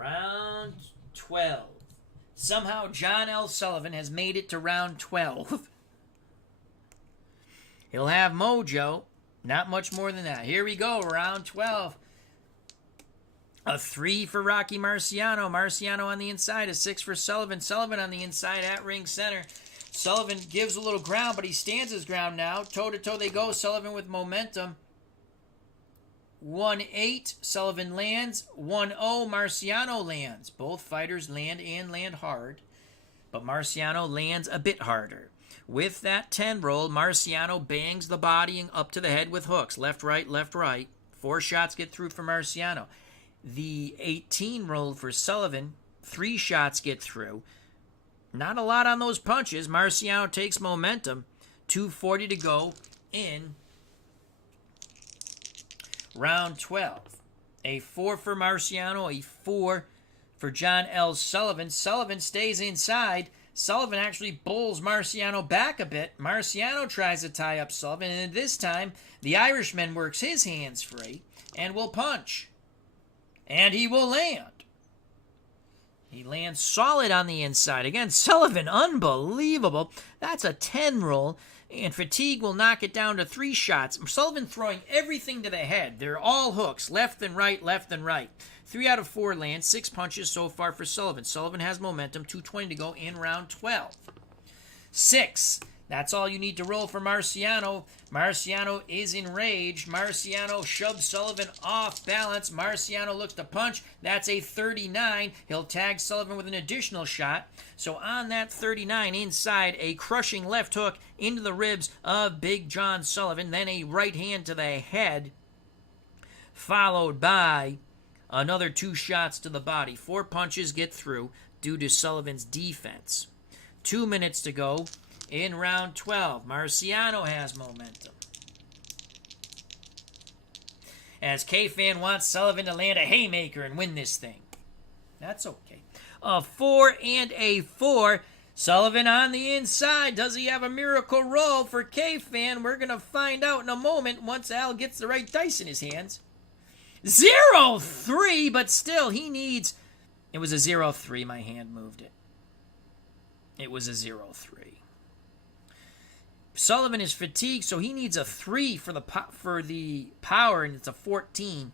Round 12. Somehow John L. Sullivan has made it to round 12. He'll have mojo. Not much more than that. Here we go, round 12. A 3 for Rocky Marciano. Marciano on the inside. A 6 for Sullivan. Sullivan on the inside at ring center. Sullivan gives a little ground, but he stands his ground now. Toe-to-toe they go. Sullivan with momentum. 1-8. Sullivan lands. 1-0. Marciano lands. Both fighters land and land hard, but Marciano lands a bit harder. With that 10 roll, Marciano bangs the body up to the head with hooks. Left, right, left, right. 4 shots get through for Marciano. The 18 roll for Sullivan. 3 shots get through. Not a lot on those punches. Marciano takes momentum. 2:40 to go in round 12. A 4 for Marciano, a 4 for John L. Sullivan. Sullivan stays inside. Sullivan actually bulls Marciano back a bit. Marciano tries to tie up Sullivan, and this time the Irishman works his hands free and will punch. And he will land. He lands solid on the inside. Again, Sullivan, unbelievable. That's a 10 roll. And fatigue will knock it down to 3 shots. Sullivan throwing everything to the head. They're all hooks, left and right, left and right. 3 out of 4 land, 6 punches so far for Sullivan. Sullivan has momentum, 2:20 to go in round 12. 6. That's all you need to roll for Marciano. Marciano is enraged. Marciano shoves Sullivan off balance. Marciano looks to punch. That's a 39. He'll tag Sullivan with an additional shot. So on that 39 inside, a crushing left hook into the ribs of Big John Sullivan. Then a right hand to the head, followed by another 2 shots to the body. 4 punches get through due to Sullivan's defense. 2 minutes to go in round 12. Marciano has momentum, as K-Fan wants Sullivan to land a haymaker and win this thing. That's okay. A 4 and a 4. Sullivan on the inside. Does he have a miracle roll for K-Fan? We're going to find out in a moment once Al gets the right dice in his hands. 0-3, but still he needs... It was a 0-3. My hand moved it. It was a 0-3. Sullivan is fatigued, so he needs a 3 for the power, and it's a 14.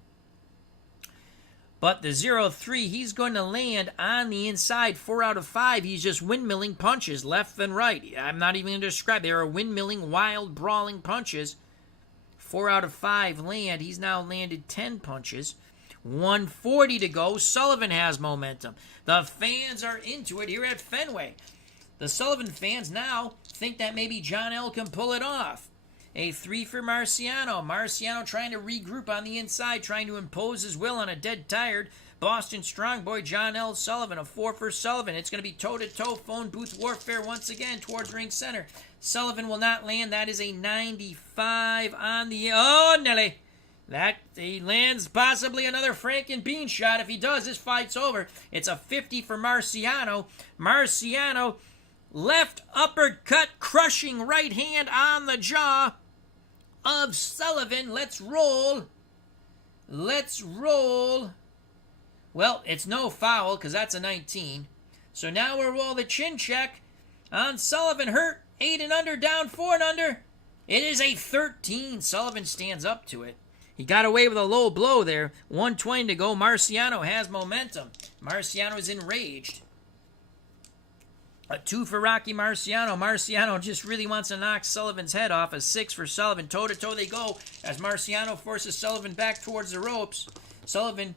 But the 0-3, he's going to land on the inside. 4 out of 5. He's just windmilling punches left and right. I'm not even going to describe. They are windmilling, wild, brawling punches. 4 out of 5 land. He's now landed 10 punches. 1:40 to go. Sullivan has momentum. The fans are into it here at Fenway. The Sullivan fans now think that maybe John L. can pull it off. A 3 for Marciano. Marciano trying to regroup on the inside, trying to impose his will on a dead tired Boston strong boy John L. Sullivan. A 4 for Sullivan. It's going to be toe-to-toe phone booth warfare once again towards ring center. Sullivan will not land. That is a 95 on the... Oh, Nelly! That he lands possibly another Franken Bean shot. If he does, this fight's over. It's a 50 for Marciano. Marciano, left uppercut, crushing right hand on the jaw of Sullivan. Let's roll. Let's roll. Well, it's no foul because that's a 19. So now we'll roll the chin check on Sullivan. Hurt. 8 and under, down 4 and under. It is a 13. Sullivan stands up to it. He got away with a low blow there. 1:20 to go. Marciano has momentum. Marciano is enraged. A 2 for Rocky Marciano. Marciano just really wants to knock Sullivan's head off. A 6 for Sullivan. Toe-to-toe they go as Marciano forces Sullivan back towards the ropes. Sullivan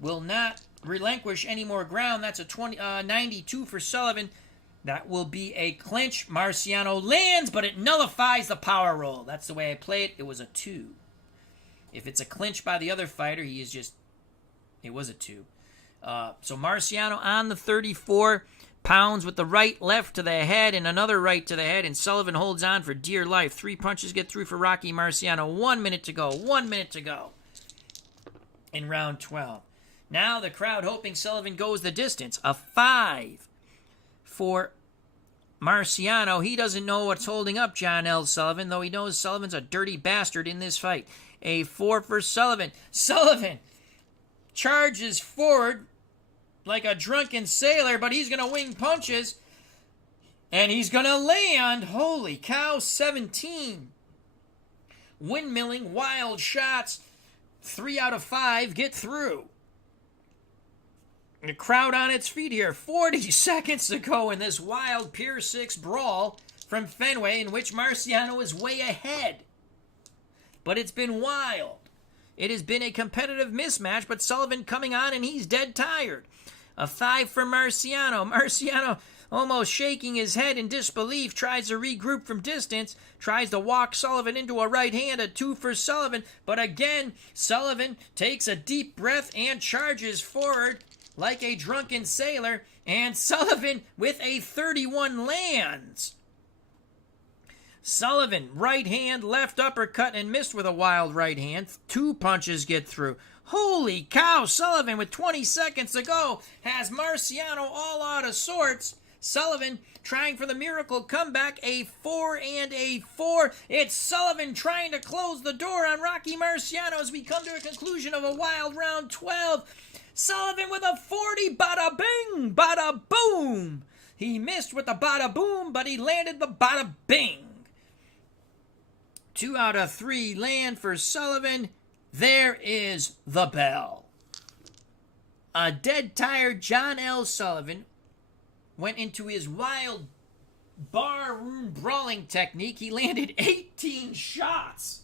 will not relinquish any more ground. That's a 92 for Sullivan. That will be a clinch. Marciano lands, but it nullifies the power roll. That's the way I play it. It was a 2. If it's a clinch by the other fighter, he is just... It was a 2. So Marciano on the 34 pounds with the right, left to the head, and another right to the head, and Sullivan holds on for dear life. 3 punches get through for Rocky Marciano. 1 minute to go. 1 minute to go in round 12. Now the crowd hoping Sullivan goes the distance. A 5 for Marciano. He doesn't know what's holding up John L. Sullivan, though he knows Sullivan's a dirty bastard in this fight. A 4 for Sullivan. Sullivan charges forward like a drunken sailor, but he's going to wing punches. And he's going to land. Holy cow, 17. Windmilling, wild shots. 3 out of 5 get through. The crowd on its feet here. 40 seconds to go in this wild Pier 6 brawl from Fenway, in which Marciano is way ahead. But it's been wild. It has been a competitive mismatch, but Sullivan coming on, and he's dead tired. A 5 for Marciano. Marciano almost shaking his head in disbelief, tries to regroup from distance, tries to walk Sullivan into a right hand, a 2 for Sullivan, but again, Sullivan takes a deep breath and charges forward like a drunken sailor, and Sullivan with a 31 lands. Sullivan, right hand, left uppercut, and missed with a wild right hand. 2 punches get through. Holy cow, Sullivan with 20 seconds to go has Marciano all out of sorts. Sullivan trying for the miracle comeback, a 4 and a 4. It's Sullivan trying to close the door on Rocky Marciano as we come to a conclusion of a wild round 12. Sullivan with a 40, bada bing, bada boom. He missed with the bada boom, but he landed the bada bing. 2 out of 3 land for Sullivan. There is the bell. A dead tired John L. Sullivan went into his wild barroom brawling technique. He landed 18 shots.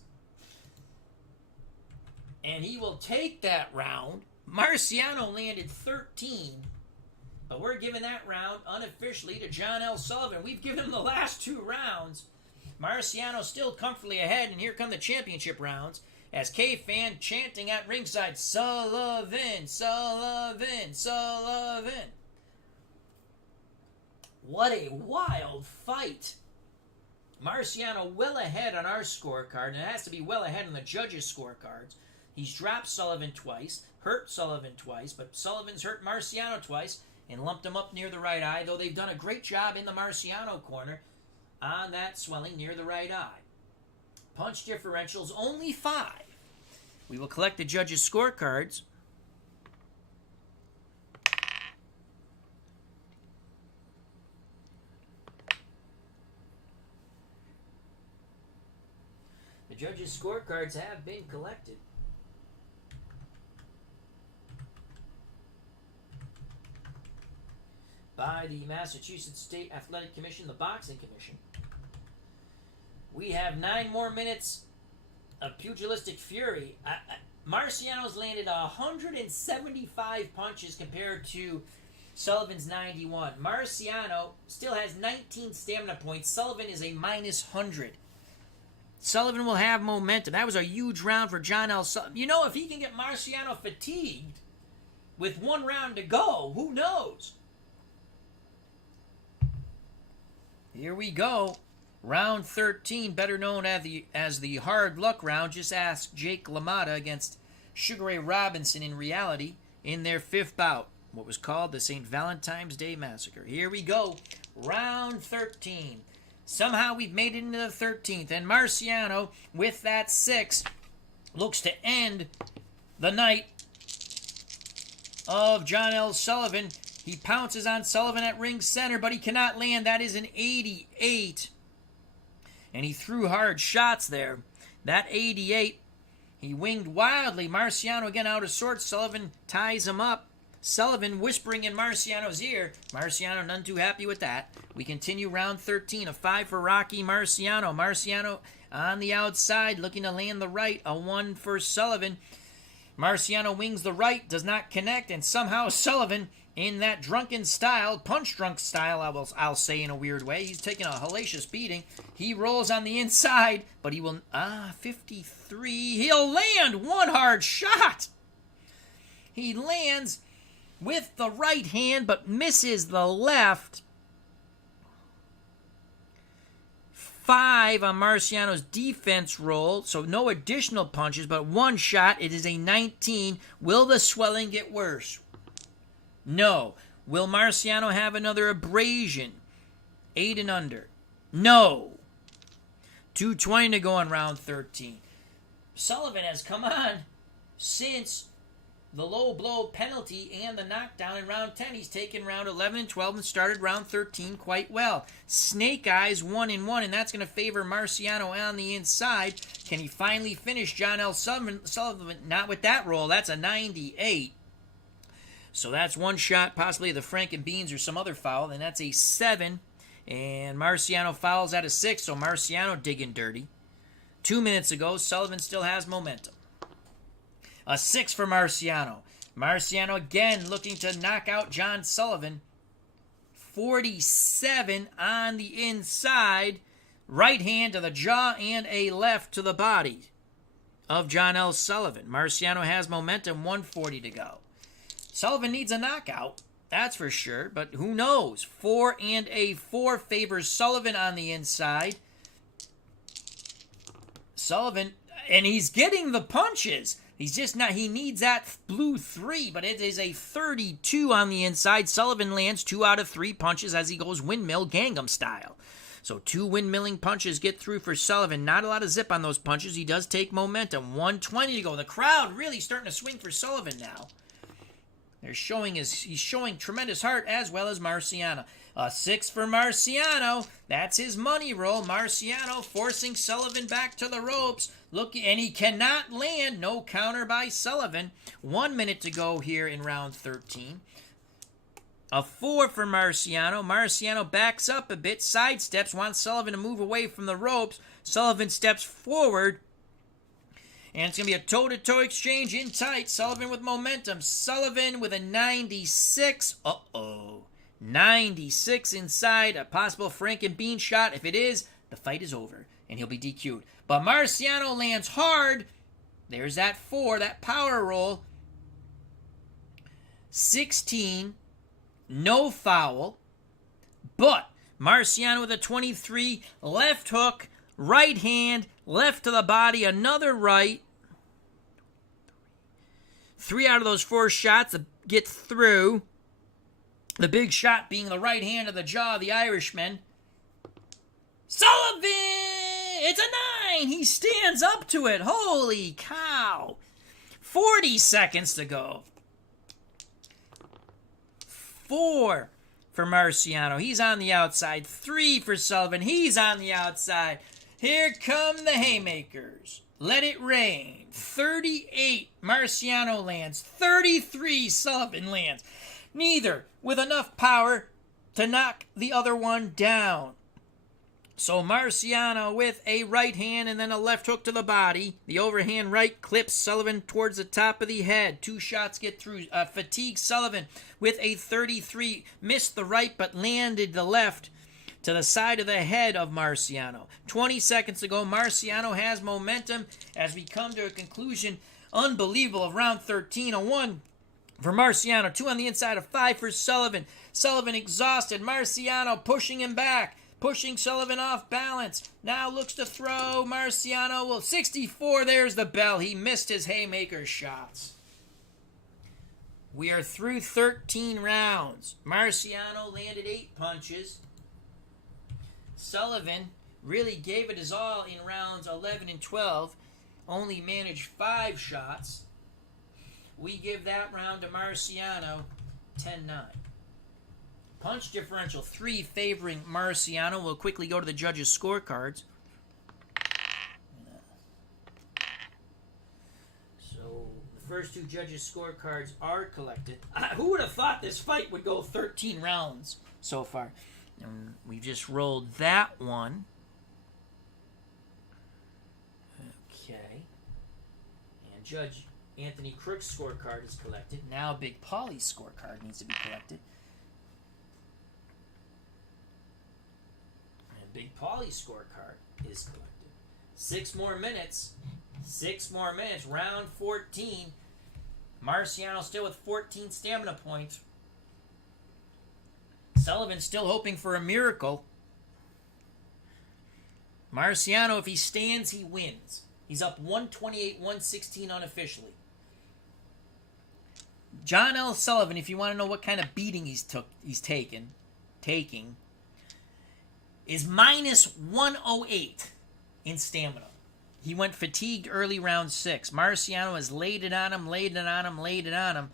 And he will take that round. Marciano landed 13. But we're giving that round unofficially to John L. Sullivan. We've given him the last 2 rounds. Marciano still comfortably ahead, and here come the championship rounds. As K-Fan chanting at ringside, Sullivan, Sullivan, Sullivan. What a wild fight. Marciano well ahead on our scorecard, and it has to be well ahead on the judges' scorecards. He's dropped Sullivan twice, hurt Sullivan twice, but Sullivan's hurt Marciano twice and lumped him up near the right eye, though they've done a great job in the Marciano corner on that swelling near the right eye. Punch differentials only 5. We will collect the judges' scorecards. The judges' scorecards have been collected. By the Massachusetts State Athletic Commission, the Boxing Commission. We have 9 more minutes of pugilistic fury. Marciano's landed 175 punches compared to Sullivan's 91. Marciano still has 19 stamina points. Sullivan is a minus 100. Sullivan will have momentum. That was a huge round for John L. Sullivan. You know, if he can get Marciano fatigued with 1 round to go, who knows? Here we go. Round 13, better known as the hard luck round. Just ask Jake LaMotta against Sugar Ray Robinson in reality in their 5th bout. What was called the St. Valentine's Day Massacre. Here we go. Round 13. Somehow we've made it into the 13th. And Marciano, with that 6, looks to end the night of John L. Sullivan. He pounces on Sullivan at ring center, but he cannot land. That is an 88. And he threw hard shots there. That 88, he winged wildly. Marciano again out of sorts. Sullivan ties him up. Sullivan whispering in Marciano's ear. Marciano none too happy with that. We continue round 13. A 5 for Rocky Marciano. Marciano on the outside looking to land the right. A 1 for Sullivan. Marciano wings the right, does not connect, and somehow Sullivan, in that drunken style, punch-drunk style, I'll say in a weird way, he's taking a hellacious beating. He rolls on the inside, but he will, 53, he'll land 1 hard shot. He lands with the right hand, but misses the left. 5 on Marciano's defense roll, so no additional punches, but 1 shot. It is a 19. Will the swelling get worse? No. Will Marciano have another abrasion? 8 and under. No. 2:20 to go on round 13. Sullivan has come on since the low blow penalty and the knockdown in round 10. He's taken round 11 and 12 and started round 13 quite well. Snake Eyes 1-1, and that's going to favor Marciano on the inside. Can he finally finish John L. Sullivan? Not with that roll. That's a 98. So that's one shot, possibly the Franken Beans or some other foul, and that's a 7. And Marciano fouls at a 6, so Marciano digging dirty. 2 minutes ago, Sullivan still has momentum. A 6 for Marciano. Marciano again looking to knock out John Sullivan. 47 on the inside. Right hand to the jaw and a left to the body of John L. Sullivan. Marciano has momentum, 140 to go. Sullivan needs a knockout, that's for sure, but who knows? 4 and a 4 favors Sullivan on the inside. Sullivan, and he's getting the punches. He's just not, he needs that blue 3, but it is a 32 on the inside. Sullivan lands 2 out of 3 punches as he goes windmill Gangnam style. So 2 windmilling punches get through for Sullivan. Not a lot of zip on those punches. He does take momentum. 120 to go. The crowd really starting to swing for Sullivan now. He's showing tremendous heart as well as Marciano. A 6 for Marciano. That's his money roll. Marciano forcing Sullivan back to the ropes. Look, and he cannot land. No counter by Sullivan. 1 minute to go here in round 13. A 4 for Marciano. Marciano backs up a bit, sidesteps, wants Sullivan to move away from the ropes. Sullivan steps forward. And it's going to be a toe-to-toe exchange in tight. Sullivan with momentum. Sullivan with a 96. 96 inside. A possible Franken Bean shot. If it is, the fight is over. And he'll be DQ'd. But Marciano lands hard. There's that 4. That power roll. 16. No foul. But Marciano with a 23. Left hook. Right hand. Left to the body. Another right. 3 out of those 4 shots get through. The big shot being the right hand of the jaw of the Irishman. Sullivan! It's a 9! He stands up to it. Holy cow. 40 seconds to go. 4 for Marciano. He's on the outside. 3 for Sullivan. He's on the outside. Here come the haymakers. Let it rain. 38 Marciano lands. 33 Sullivan lands. Neither with enough power to knock the other one down. So Marciano with a right hand and then a left hook to the body. The overhand right clips Sullivan towards the top of the head. 2 shots get through. Fatigue Sullivan with a 33. Missed the right but landed the left to the side of the head of Marciano. 20 seconds to go. Marciano has momentum as we come to a conclusion. Unbelievable of round 13. A 1 for Marciano. 2 on the inside. A 5 for Sullivan. Sullivan exhausted. Marciano pushing him back. Pushing Sullivan off balance. Now looks to throw. Marciano will 64. There's the bell. He missed his haymaker shots. We are through 13 rounds. Marciano landed 8 punches. Sullivan really gave it his all in rounds 11 and 12. Only managed 5 shots. We give that round to Marciano 10-9. Punch differential 3 favoring Marciano. We'll quickly go to the judges' scorecards. So the first 2 judges' scorecards are collected. Who would have thought this fight would go 13 rounds so far? And we just rolled that one. Okay. And Judge Anthony Crook's scorecard is collected. Now Big Paulie's scorecard needs to be collected. And Big Paulie's scorecard is collected. 6 more minutes. 6 more minutes. Round 14. Marciano still with 14 stamina points. Sullivan still hoping for a miracle. Marciano, if he stands, he wins. He's up 128-116 unofficially. John L. Sullivan, if you want to know what kind of beating he's taking, is minus 108 in stamina. He went fatigued early round 6. Marciano has laid it on him.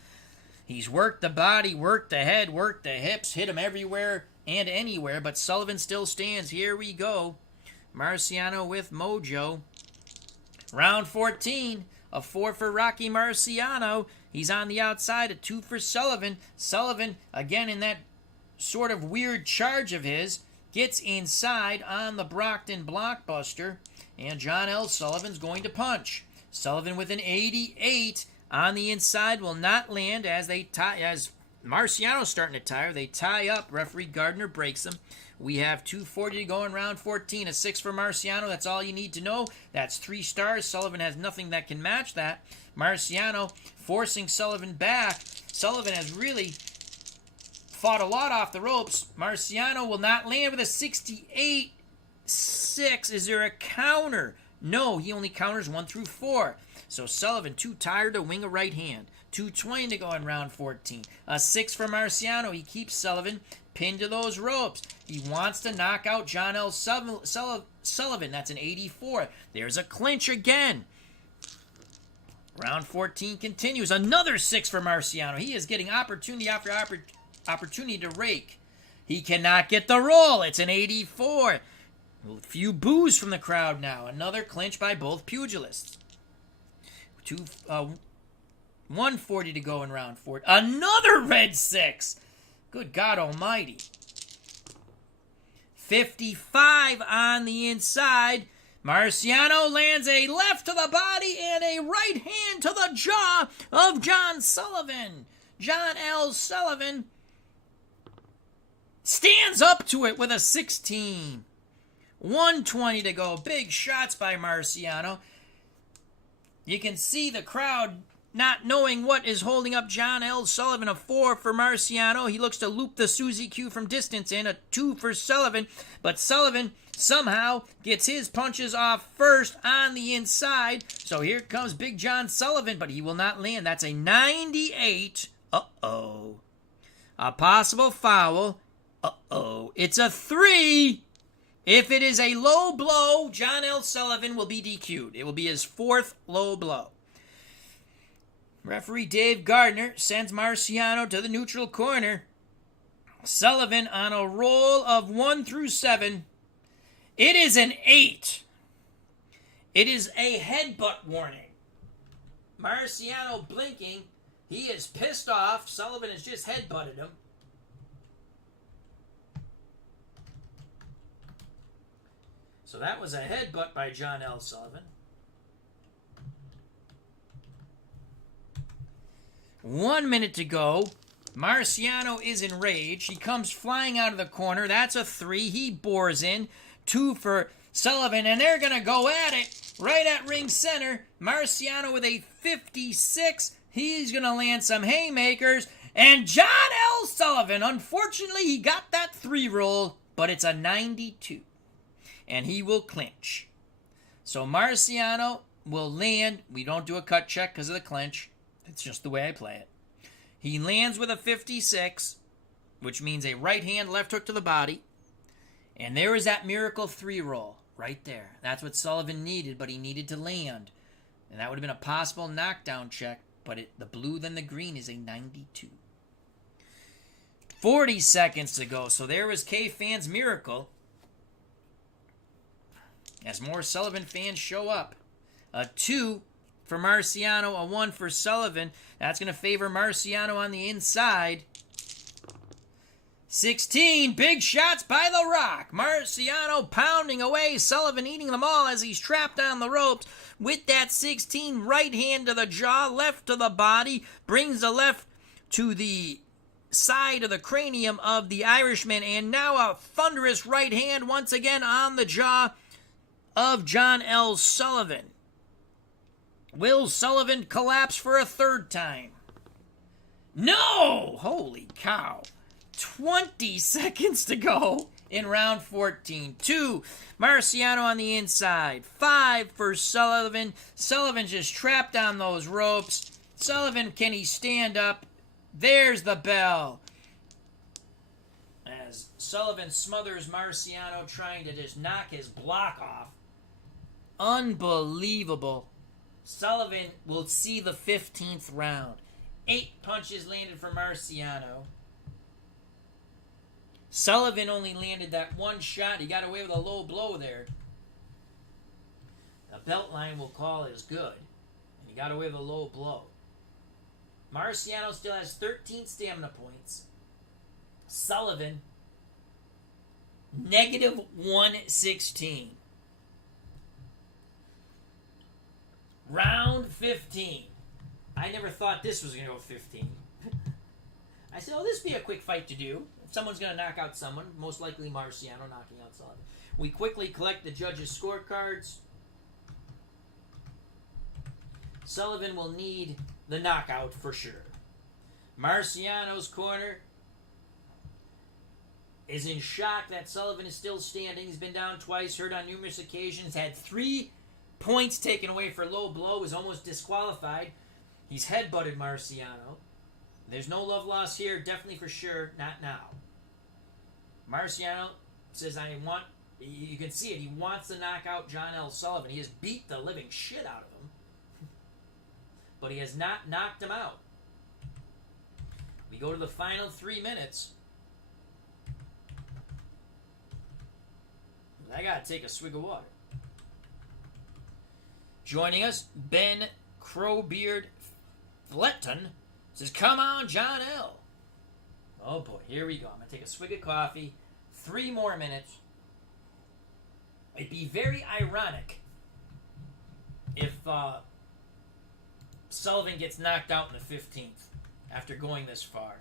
He's worked the body, worked the head, worked the hips, hit him everywhere and anywhere, but Sullivan still stands. Here we go. Marciano with mojo. Round 14, a 4 for Rocky Marciano. He's on the outside, a 2 for Sullivan. Sullivan, again in that sort of weird charge of his, gets inside on the Brockton Blockbuster, and John L. Sullivan's going to punch. Sullivan with an 88 on the inside will not land as Marciano's starting to tire. They tie up. Referee Gardner breaks them. We have 2:40 to go in round 14. A 6 for Marciano. That's all you need to know. That's 3 stars. Sullivan has nothing that can match that. Marciano forcing Sullivan back. Sullivan has really fought a lot off the ropes. Marciano will not land with a 68. 6. Is there a counter? No, he only counters 1 through 4. So Sullivan too tired to wing a right hand. 2:20 to go in round 14. A 6 for Marciano. He keeps Sullivan pinned to those ropes. He wants to knock out John L. Sullivan. That's an 84. There's a clinch again. Round 14 continues. Another 6 for Marciano. He is getting opportunity after opportunity to rake. He cannot get the roll. It's an 84. A few boos from the crowd now. Another clinch by both pugilists. 1:40 to go in round 4. Another red 6. Good God almighty. 55 on the inside. Marciano lands a left to the body and a right hand to the jaw of John Sullivan. John L. Sullivan stands up to it with a 16. 1:20 to go. Big shots by Marciano. You can see the crowd not knowing what is holding up John L. Sullivan. A 4 for Marciano. He looks to loop the Suzy Q from distance in. A 2 for Sullivan. But Sullivan somehow gets his punches off first on the inside. So here comes Big John Sullivan, but he will not land. That's a 98. Uh-oh. A possible foul. Uh-oh. It's a 3. If it is a low blow, John L. Sullivan will be DQ'd. It will be his 4th low blow. Referee Dave Gardner sends Marciano to the neutral corner. Sullivan on a roll of 1 through 7. It is an 8. It is a headbutt warning. Marciano blinking. He is pissed off. Sullivan has just headbutted him. So that was a headbutt by John L. Sullivan. 1 minute to go. Marciano is enraged. He comes flying out of the corner. That's a 3. He bores in. 2 for Sullivan, and they're going to go at it right at ring center. Marciano with a 56. He's going to land some haymakers. And John L. Sullivan, unfortunately, he got that 3 roll, but it's a 92. And he will clinch. So Marciano will land. We don't do a cut check because of the clinch. It's just the way I play it. He lands with a 56, which means a right hand, left hook to the body. And there is that miracle 3 roll right there. That's what Sullivan needed, but he needed to land. And that would have been a possible knockdown check, but the blue than the green is a 92. 40 seconds to go. So there was K-Fan's miracle. As more Sullivan fans show up. A 2 for Marciano, a 1 for Sullivan. That's going to favor Marciano on the inside. 16, big shots by The Rock. Marciano pounding away. Sullivan eating them all as he's trapped on the ropes. With that 16, right hand to the jaw, left to the body. Brings the left to the side of the cranium of the Irishman. And now a thunderous right hand once again on the jaw of John L. Sullivan. Will Sullivan collapse for a 3rd time? No! Holy cow. 20 seconds to go in round 14. 2, Marciano on the inside. 5 for Sullivan. Sullivan's just trapped on those ropes. Sullivan, can he stand up? There's the bell. As Sullivan smothers Marciano, trying to just knock his block off. Unbelievable. Sullivan will see the 15th round. 8 punches landed for Marciano. Sullivan only landed that one shot. He got away with a low blow there. The belt line will call it as good. And he got away with a low blow. Marciano still has 13 stamina points. Sullivan, negative 116. Round 15. I never thought this was going to go 15. I said, this would be a quick fight to do. If someone's going to knock out someone, most likely Marciano knocking out Sullivan. We quickly collect the judges' scorecards. Sullivan will need the knockout for sure. Marciano's corner is in shock that Sullivan is still standing. He's been down twice, hurt on numerous occasions, had 3 points taken away for low blow, was almost disqualified. He's headbutted Marciano. There's no love lost here, definitely for sure, not now. Marciano says, you can see it, he wants to knock out John L. Sullivan. He has beat the living shit out of him, but he has not knocked him out. We go to the final 3 minutes. I gotta take a swig of water. Joining us, Ben Crowbeard Fletton says, come on, John L. Oh boy, here we go. I'm going to take a swig of coffee. 3 more minutes. It'd be very ironic if Sullivan gets knocked out in the 15th after going this far.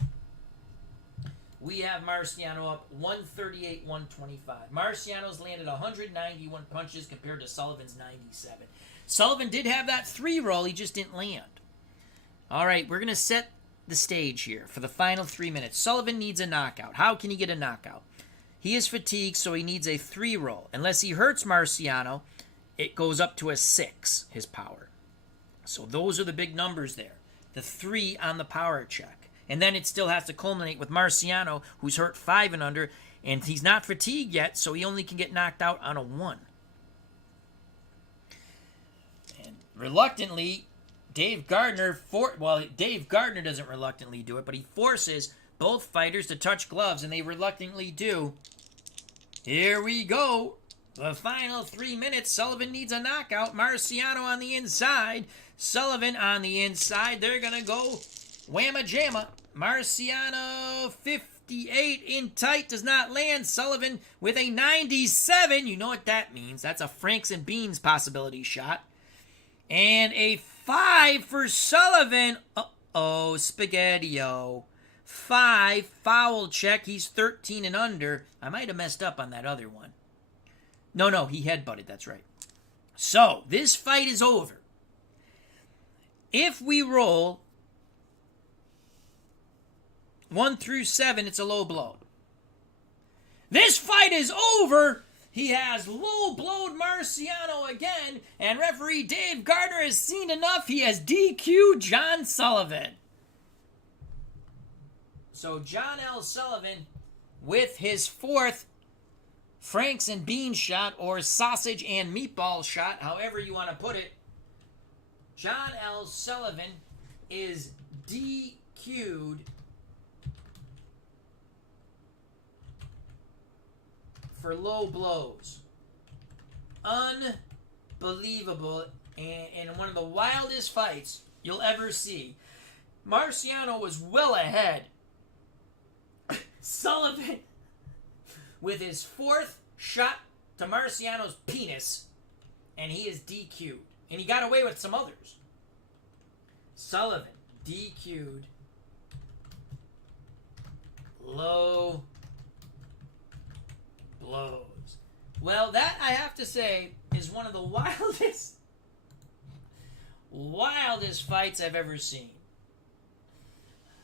We have Marciano up 138-125. Marciano's landed 191 punches compared to Sullivan's 97. Sullivan did have that 3 roll, he just didn't land. All right, we're going to set the stage here for the final 3 minutes. Sullivan needs a knockout. How can he get a knockout? He is fatigued, so he needs a 3 roll. Unless he hurts Marciano, it goes up to a 6, his power. So those are the big numbers there. The 3 on the power check. And then it still has to culminate with Marciano, who's hurt 5 and under, and he's not fatigued yet, so he only can get knocked out on a 1. And reluctantly, Dave Gardner doesn't reluctantly do it, but he forces both fighters to touch gloves, and they reluctantly do. Here we go. The final 3 minutes. Sullivan needs a knockout. Marciano on the inside. Sullivan on the inside. They're going to go whamma jamma. Marciano 58 in tight, does not land. Sullivan with a 97. You know what that means. That's a Franks and Beans possibility shot. And a 5 for Sullivan. Uh-oh, Spaghetti-O. 5, foul check. He's 13 and under. I might have messed up on that other one. No, he headbutted. That's right. So, this fight is over. If we roll 1 through 7, it's a low blow. This fight is over. He has low-blowed Marciano again, and referee Dave Gardner has seen enough. He has DQ'd John Sullivan. So John L. Sullivan, with his 4th Franks and Beans shot, or sausage and meatball shot, however you want to put it, John L. Sullivan is DQ'd for low blows. Unbelievable, and one of the wildest fights you'll ever see. Marciano was well ahead. Sullivan, with his 4th shot to Marciano's penis, and he is DQ'd. And he got away with some others. Sullivan, DQ'd. Low blows. Well, that, I have to say, is one of the wildest fights I've ever seen.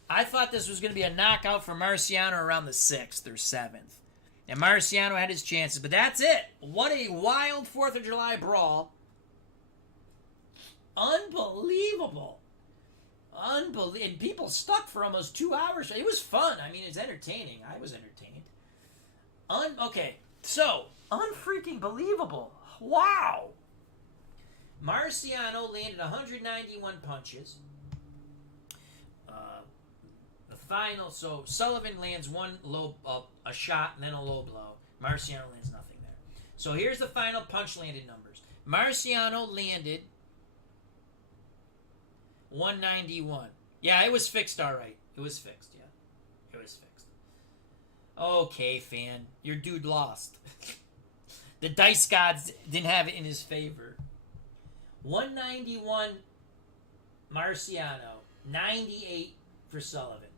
I thought this was going to be a knockout for Marciano around the 6th or 7th. And Marciano had his chances, but that's it. What a wild 4th of July brawl. Unbelievable. And people stuck for almost 2 hours. It was fun. I mean, it's entertaining. I was entertained. Okay, so, unfreaking believable. Wow. Marciano landed 191 punches. The final, so Sullivan lands one low, a shot and then a low blow. Marciano lands nothing there. So here's the final punch landed numbers. Marciano landed 191. Yeah, it was fixed all right. It was fixed, yeah. It was fixed. Okay, fan. Your dude lost. The dice gods didn't have it in his favor. 191 Marciano, 98 for Sullivan.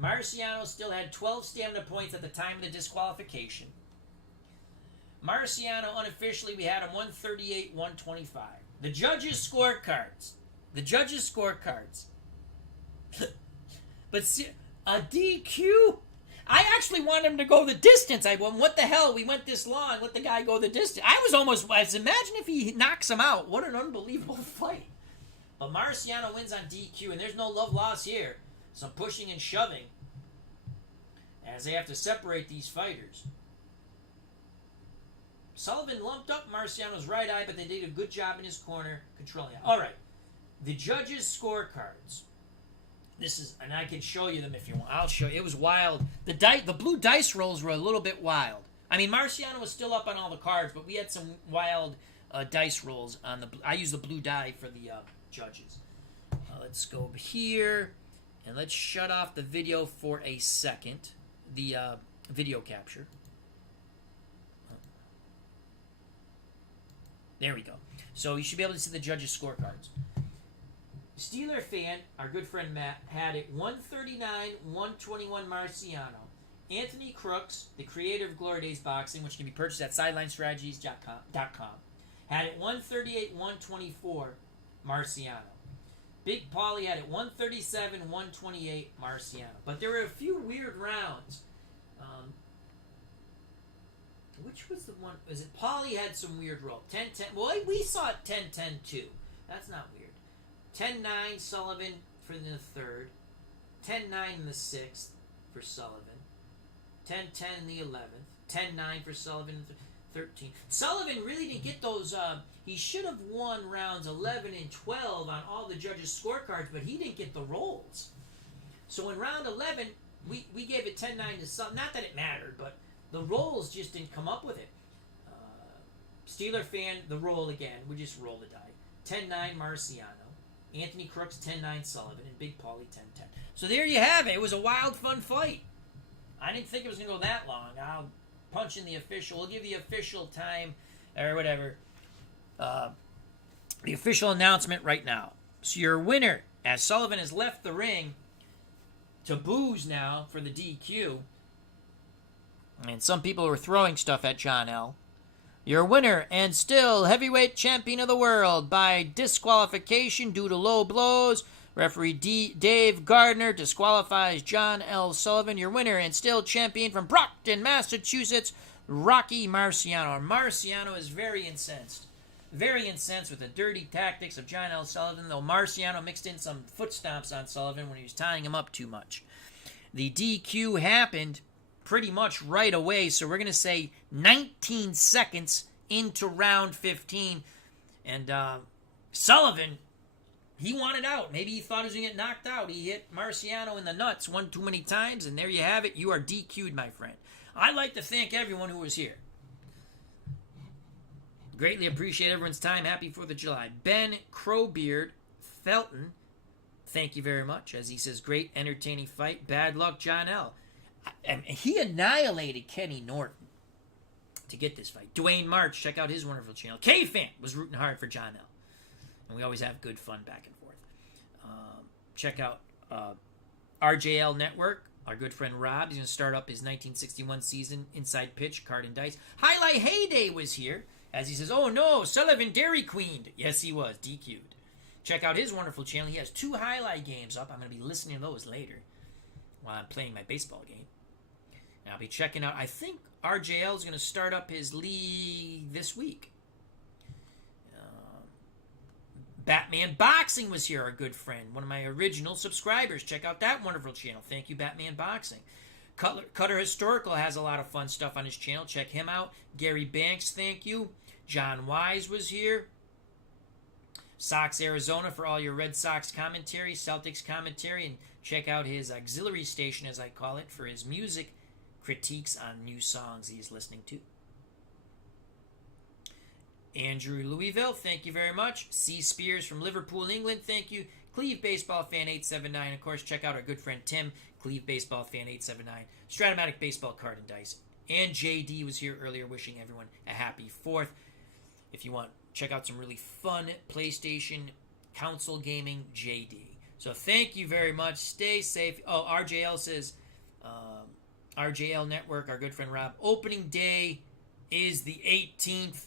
Marciano still had 12 stamina points at the time of the disqualification. Marciano, unofficially, we had him 138, 125. The judges' scorecards. But a DQ? I actually wanted him to go the distance. I went, what the hell? We went this long. Let the guy go the distance. I was imagine if he knocks him out. What an unbelievable fight. But Marciano wins on DQ, and there's no love loss here. Some pushing and shoving as they have to separate these fighters. Sullivan lumped up Marciano's right eye, but they did a good job in his corner controlling it. All right. The judges' scorecards. This is, and I can show you them if you want. I'll show you. It was wild. The blue dice rolls were a little bit wild. I mean, Marciano was still up on all the cards, but we had some wild dice rolls on the. I used the blue die for the judges. Let's go over here, and let's shut off the video for a second. The video capture. There we go. So you should be able to see the judges' scorecards. Steeler fan, our good friend Matt, had it 139, 121 Marciano. Anthony Crooks, the creator of Glory Days Boxing, which can be purchased at SidelineStrategies.com, had it 138, 124 Marciano. Big Paulie had it 137, 128 Marciano. But there were a few weird rounds. Which was the one? Was it Paulie had some weird roll? 10-10. Well, we saw it 10-10-2. That's not weird. 10-9 Sullivan for the third. 10-9 in the sixth for Sullivan. 10-10 in the 11th. 10-9 for Sullivan in the 13th. Sullivan really didn't get those. He should have won rounds 11 and 12 on all the judges' scorecards, but he didn't get the rolls. So in round 11, we gave it 10-9 to Sullivan. Not that it mattered, but the rolls just didn't come up with it. Steeler fan, the roll again. We just roll the die. 10-9 Marciano. Anthony Crooks 10-9 Sullivan, and Big Paulie 10-10. So there you have it. It was a wild, fun fight. I didn't think it was going to go that long. I'll punch in the official. We'll give the official time or whatever. The official announcement right now. So your winner, as Sullivan has left the ring to booze now for the DQ. And some people were throwing stuff at John L. Your winner and still heavyweight champion of the world by disqualification due to low blows. Referee Dave Gardner disqualifies John L. Sullivan. Your winner and still champion from Brockton, Massachusetts, Rocky Marciano. Marciano is very incensed. Very incensed with the dirty tactics of John L. Sullivan, though Marciano mixed in some foot stomps on Sullivan when he was tying him up too much. The DQ happened pretty much right away, so we're going to say 19 seconds into round 15. And Sullivan, he wanted out. Maybe he thought he was going to get knocked out. He hit Marciano in the nuts one too many times, and there you have it. You are DQ'd, my friend. I'd like to thank everyone who was here. Greatly appreciate everyone's time. Happy 4th of July. Ben Crowbeard Felton, thank you very much. As he says, great entertaining fight. Bad luck, John L. He annihilated Kenny Norton to get this fight. Dwayne March, check out his wonderful channel. K-Fan was rooting hard for John L. And we always have good fun back and forth. Check out RJL Network. Our good friend Rob, he's going to start up his 1961 season Inside Pitch, Card and Dice. Highlight Heyday was here. As he says, oh no, Sullivan Dairy Queened. Yes, he was. DQ'd. Check out his wonderful channel. He has 2 highlight games up. I'm going to be listening to those later while I'm playing my baseball game. And I'll be checking out, I think RJL is going to start up his league this week. Batman Boxing was here, our good friend. One of my original subscribers. Check out that wonderful channel. Thank you, Batman Boxing. Cutter Historical has a lot of fun stuff on his channel. Check him out. Gary Banks, thank you. John Wise was here. Sox Arizona for all your Red Sox commentary, Celtics commentary, and check out his auxiliary station, as I call it, for his music critiques on new songs he's listening to. Andrew Louisville, thank you very much. C. Spears from Liverpool, England, thank you. Cleve Baseball Fan 879, of course, check out our good friend Tim, Cleve Baseball Fan 879, Stratomatic Baseball Card and Dice. And JD was here earlier wishing everyone a happy 4th. If you want, check out some really fun PlayStation console gaming, JD. So thank you very much. Stay safe. Oh, RJL says, RJL Network, our good friend Rob, opening day is the 18th,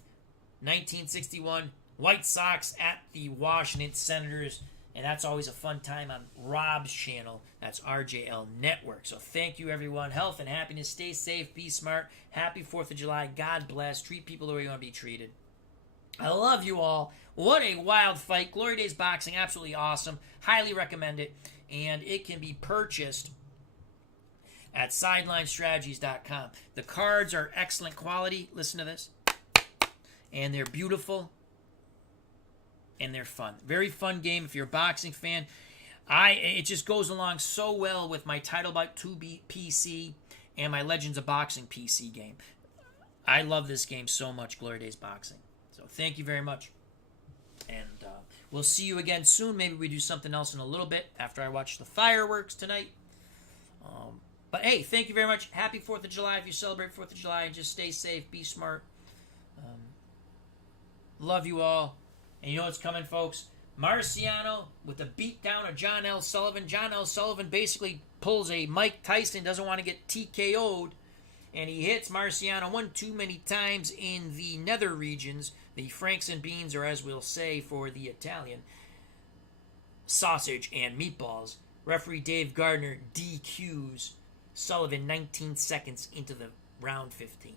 1961, White Sox at the Washington Senators. And that's always a fun time on Rob's channel. That's RJL Network. So thank you, everyone. Health and happiness. Stay safe. Be smart. Happy 4th of July. God bless. Treat people the way you want to be treated. I love you all. What a wild fight. Glory Days Boxing. Absolutely awesome. Highly recommend it. And it can be purchased at SidelineStrategies.com. The cards are excellent quality. Listen to this. And they're beautiful. And they're fun. Very fun game if you're a boxing fan. It just goes along so well with my Title Bite 2 PC and my Legends of Boxing PC game. I love this game so much, Glory Days Boxing. So thank you very much. And we'll see you again soon. Maybe we do something else in a little bit after I watch the fireworks tonight. But hey, thank you very much. Happy 4th of July if you celebrate 4th of July. And just stay safe. Be smart. Love you all. And you know what's coming, folks? Marciano with the beatdown of John L. Sullivan. John L. Sullivan basically pulls a Mike Tyson, doesn't want to get TKO'd, and he hits Marciano one too many times in the nether regions, the Franks and beans, or as we'll say for the Italian, sausage and meatballs. Referee Dave Gardner DQs Sullivan 19 seconds into the round 15.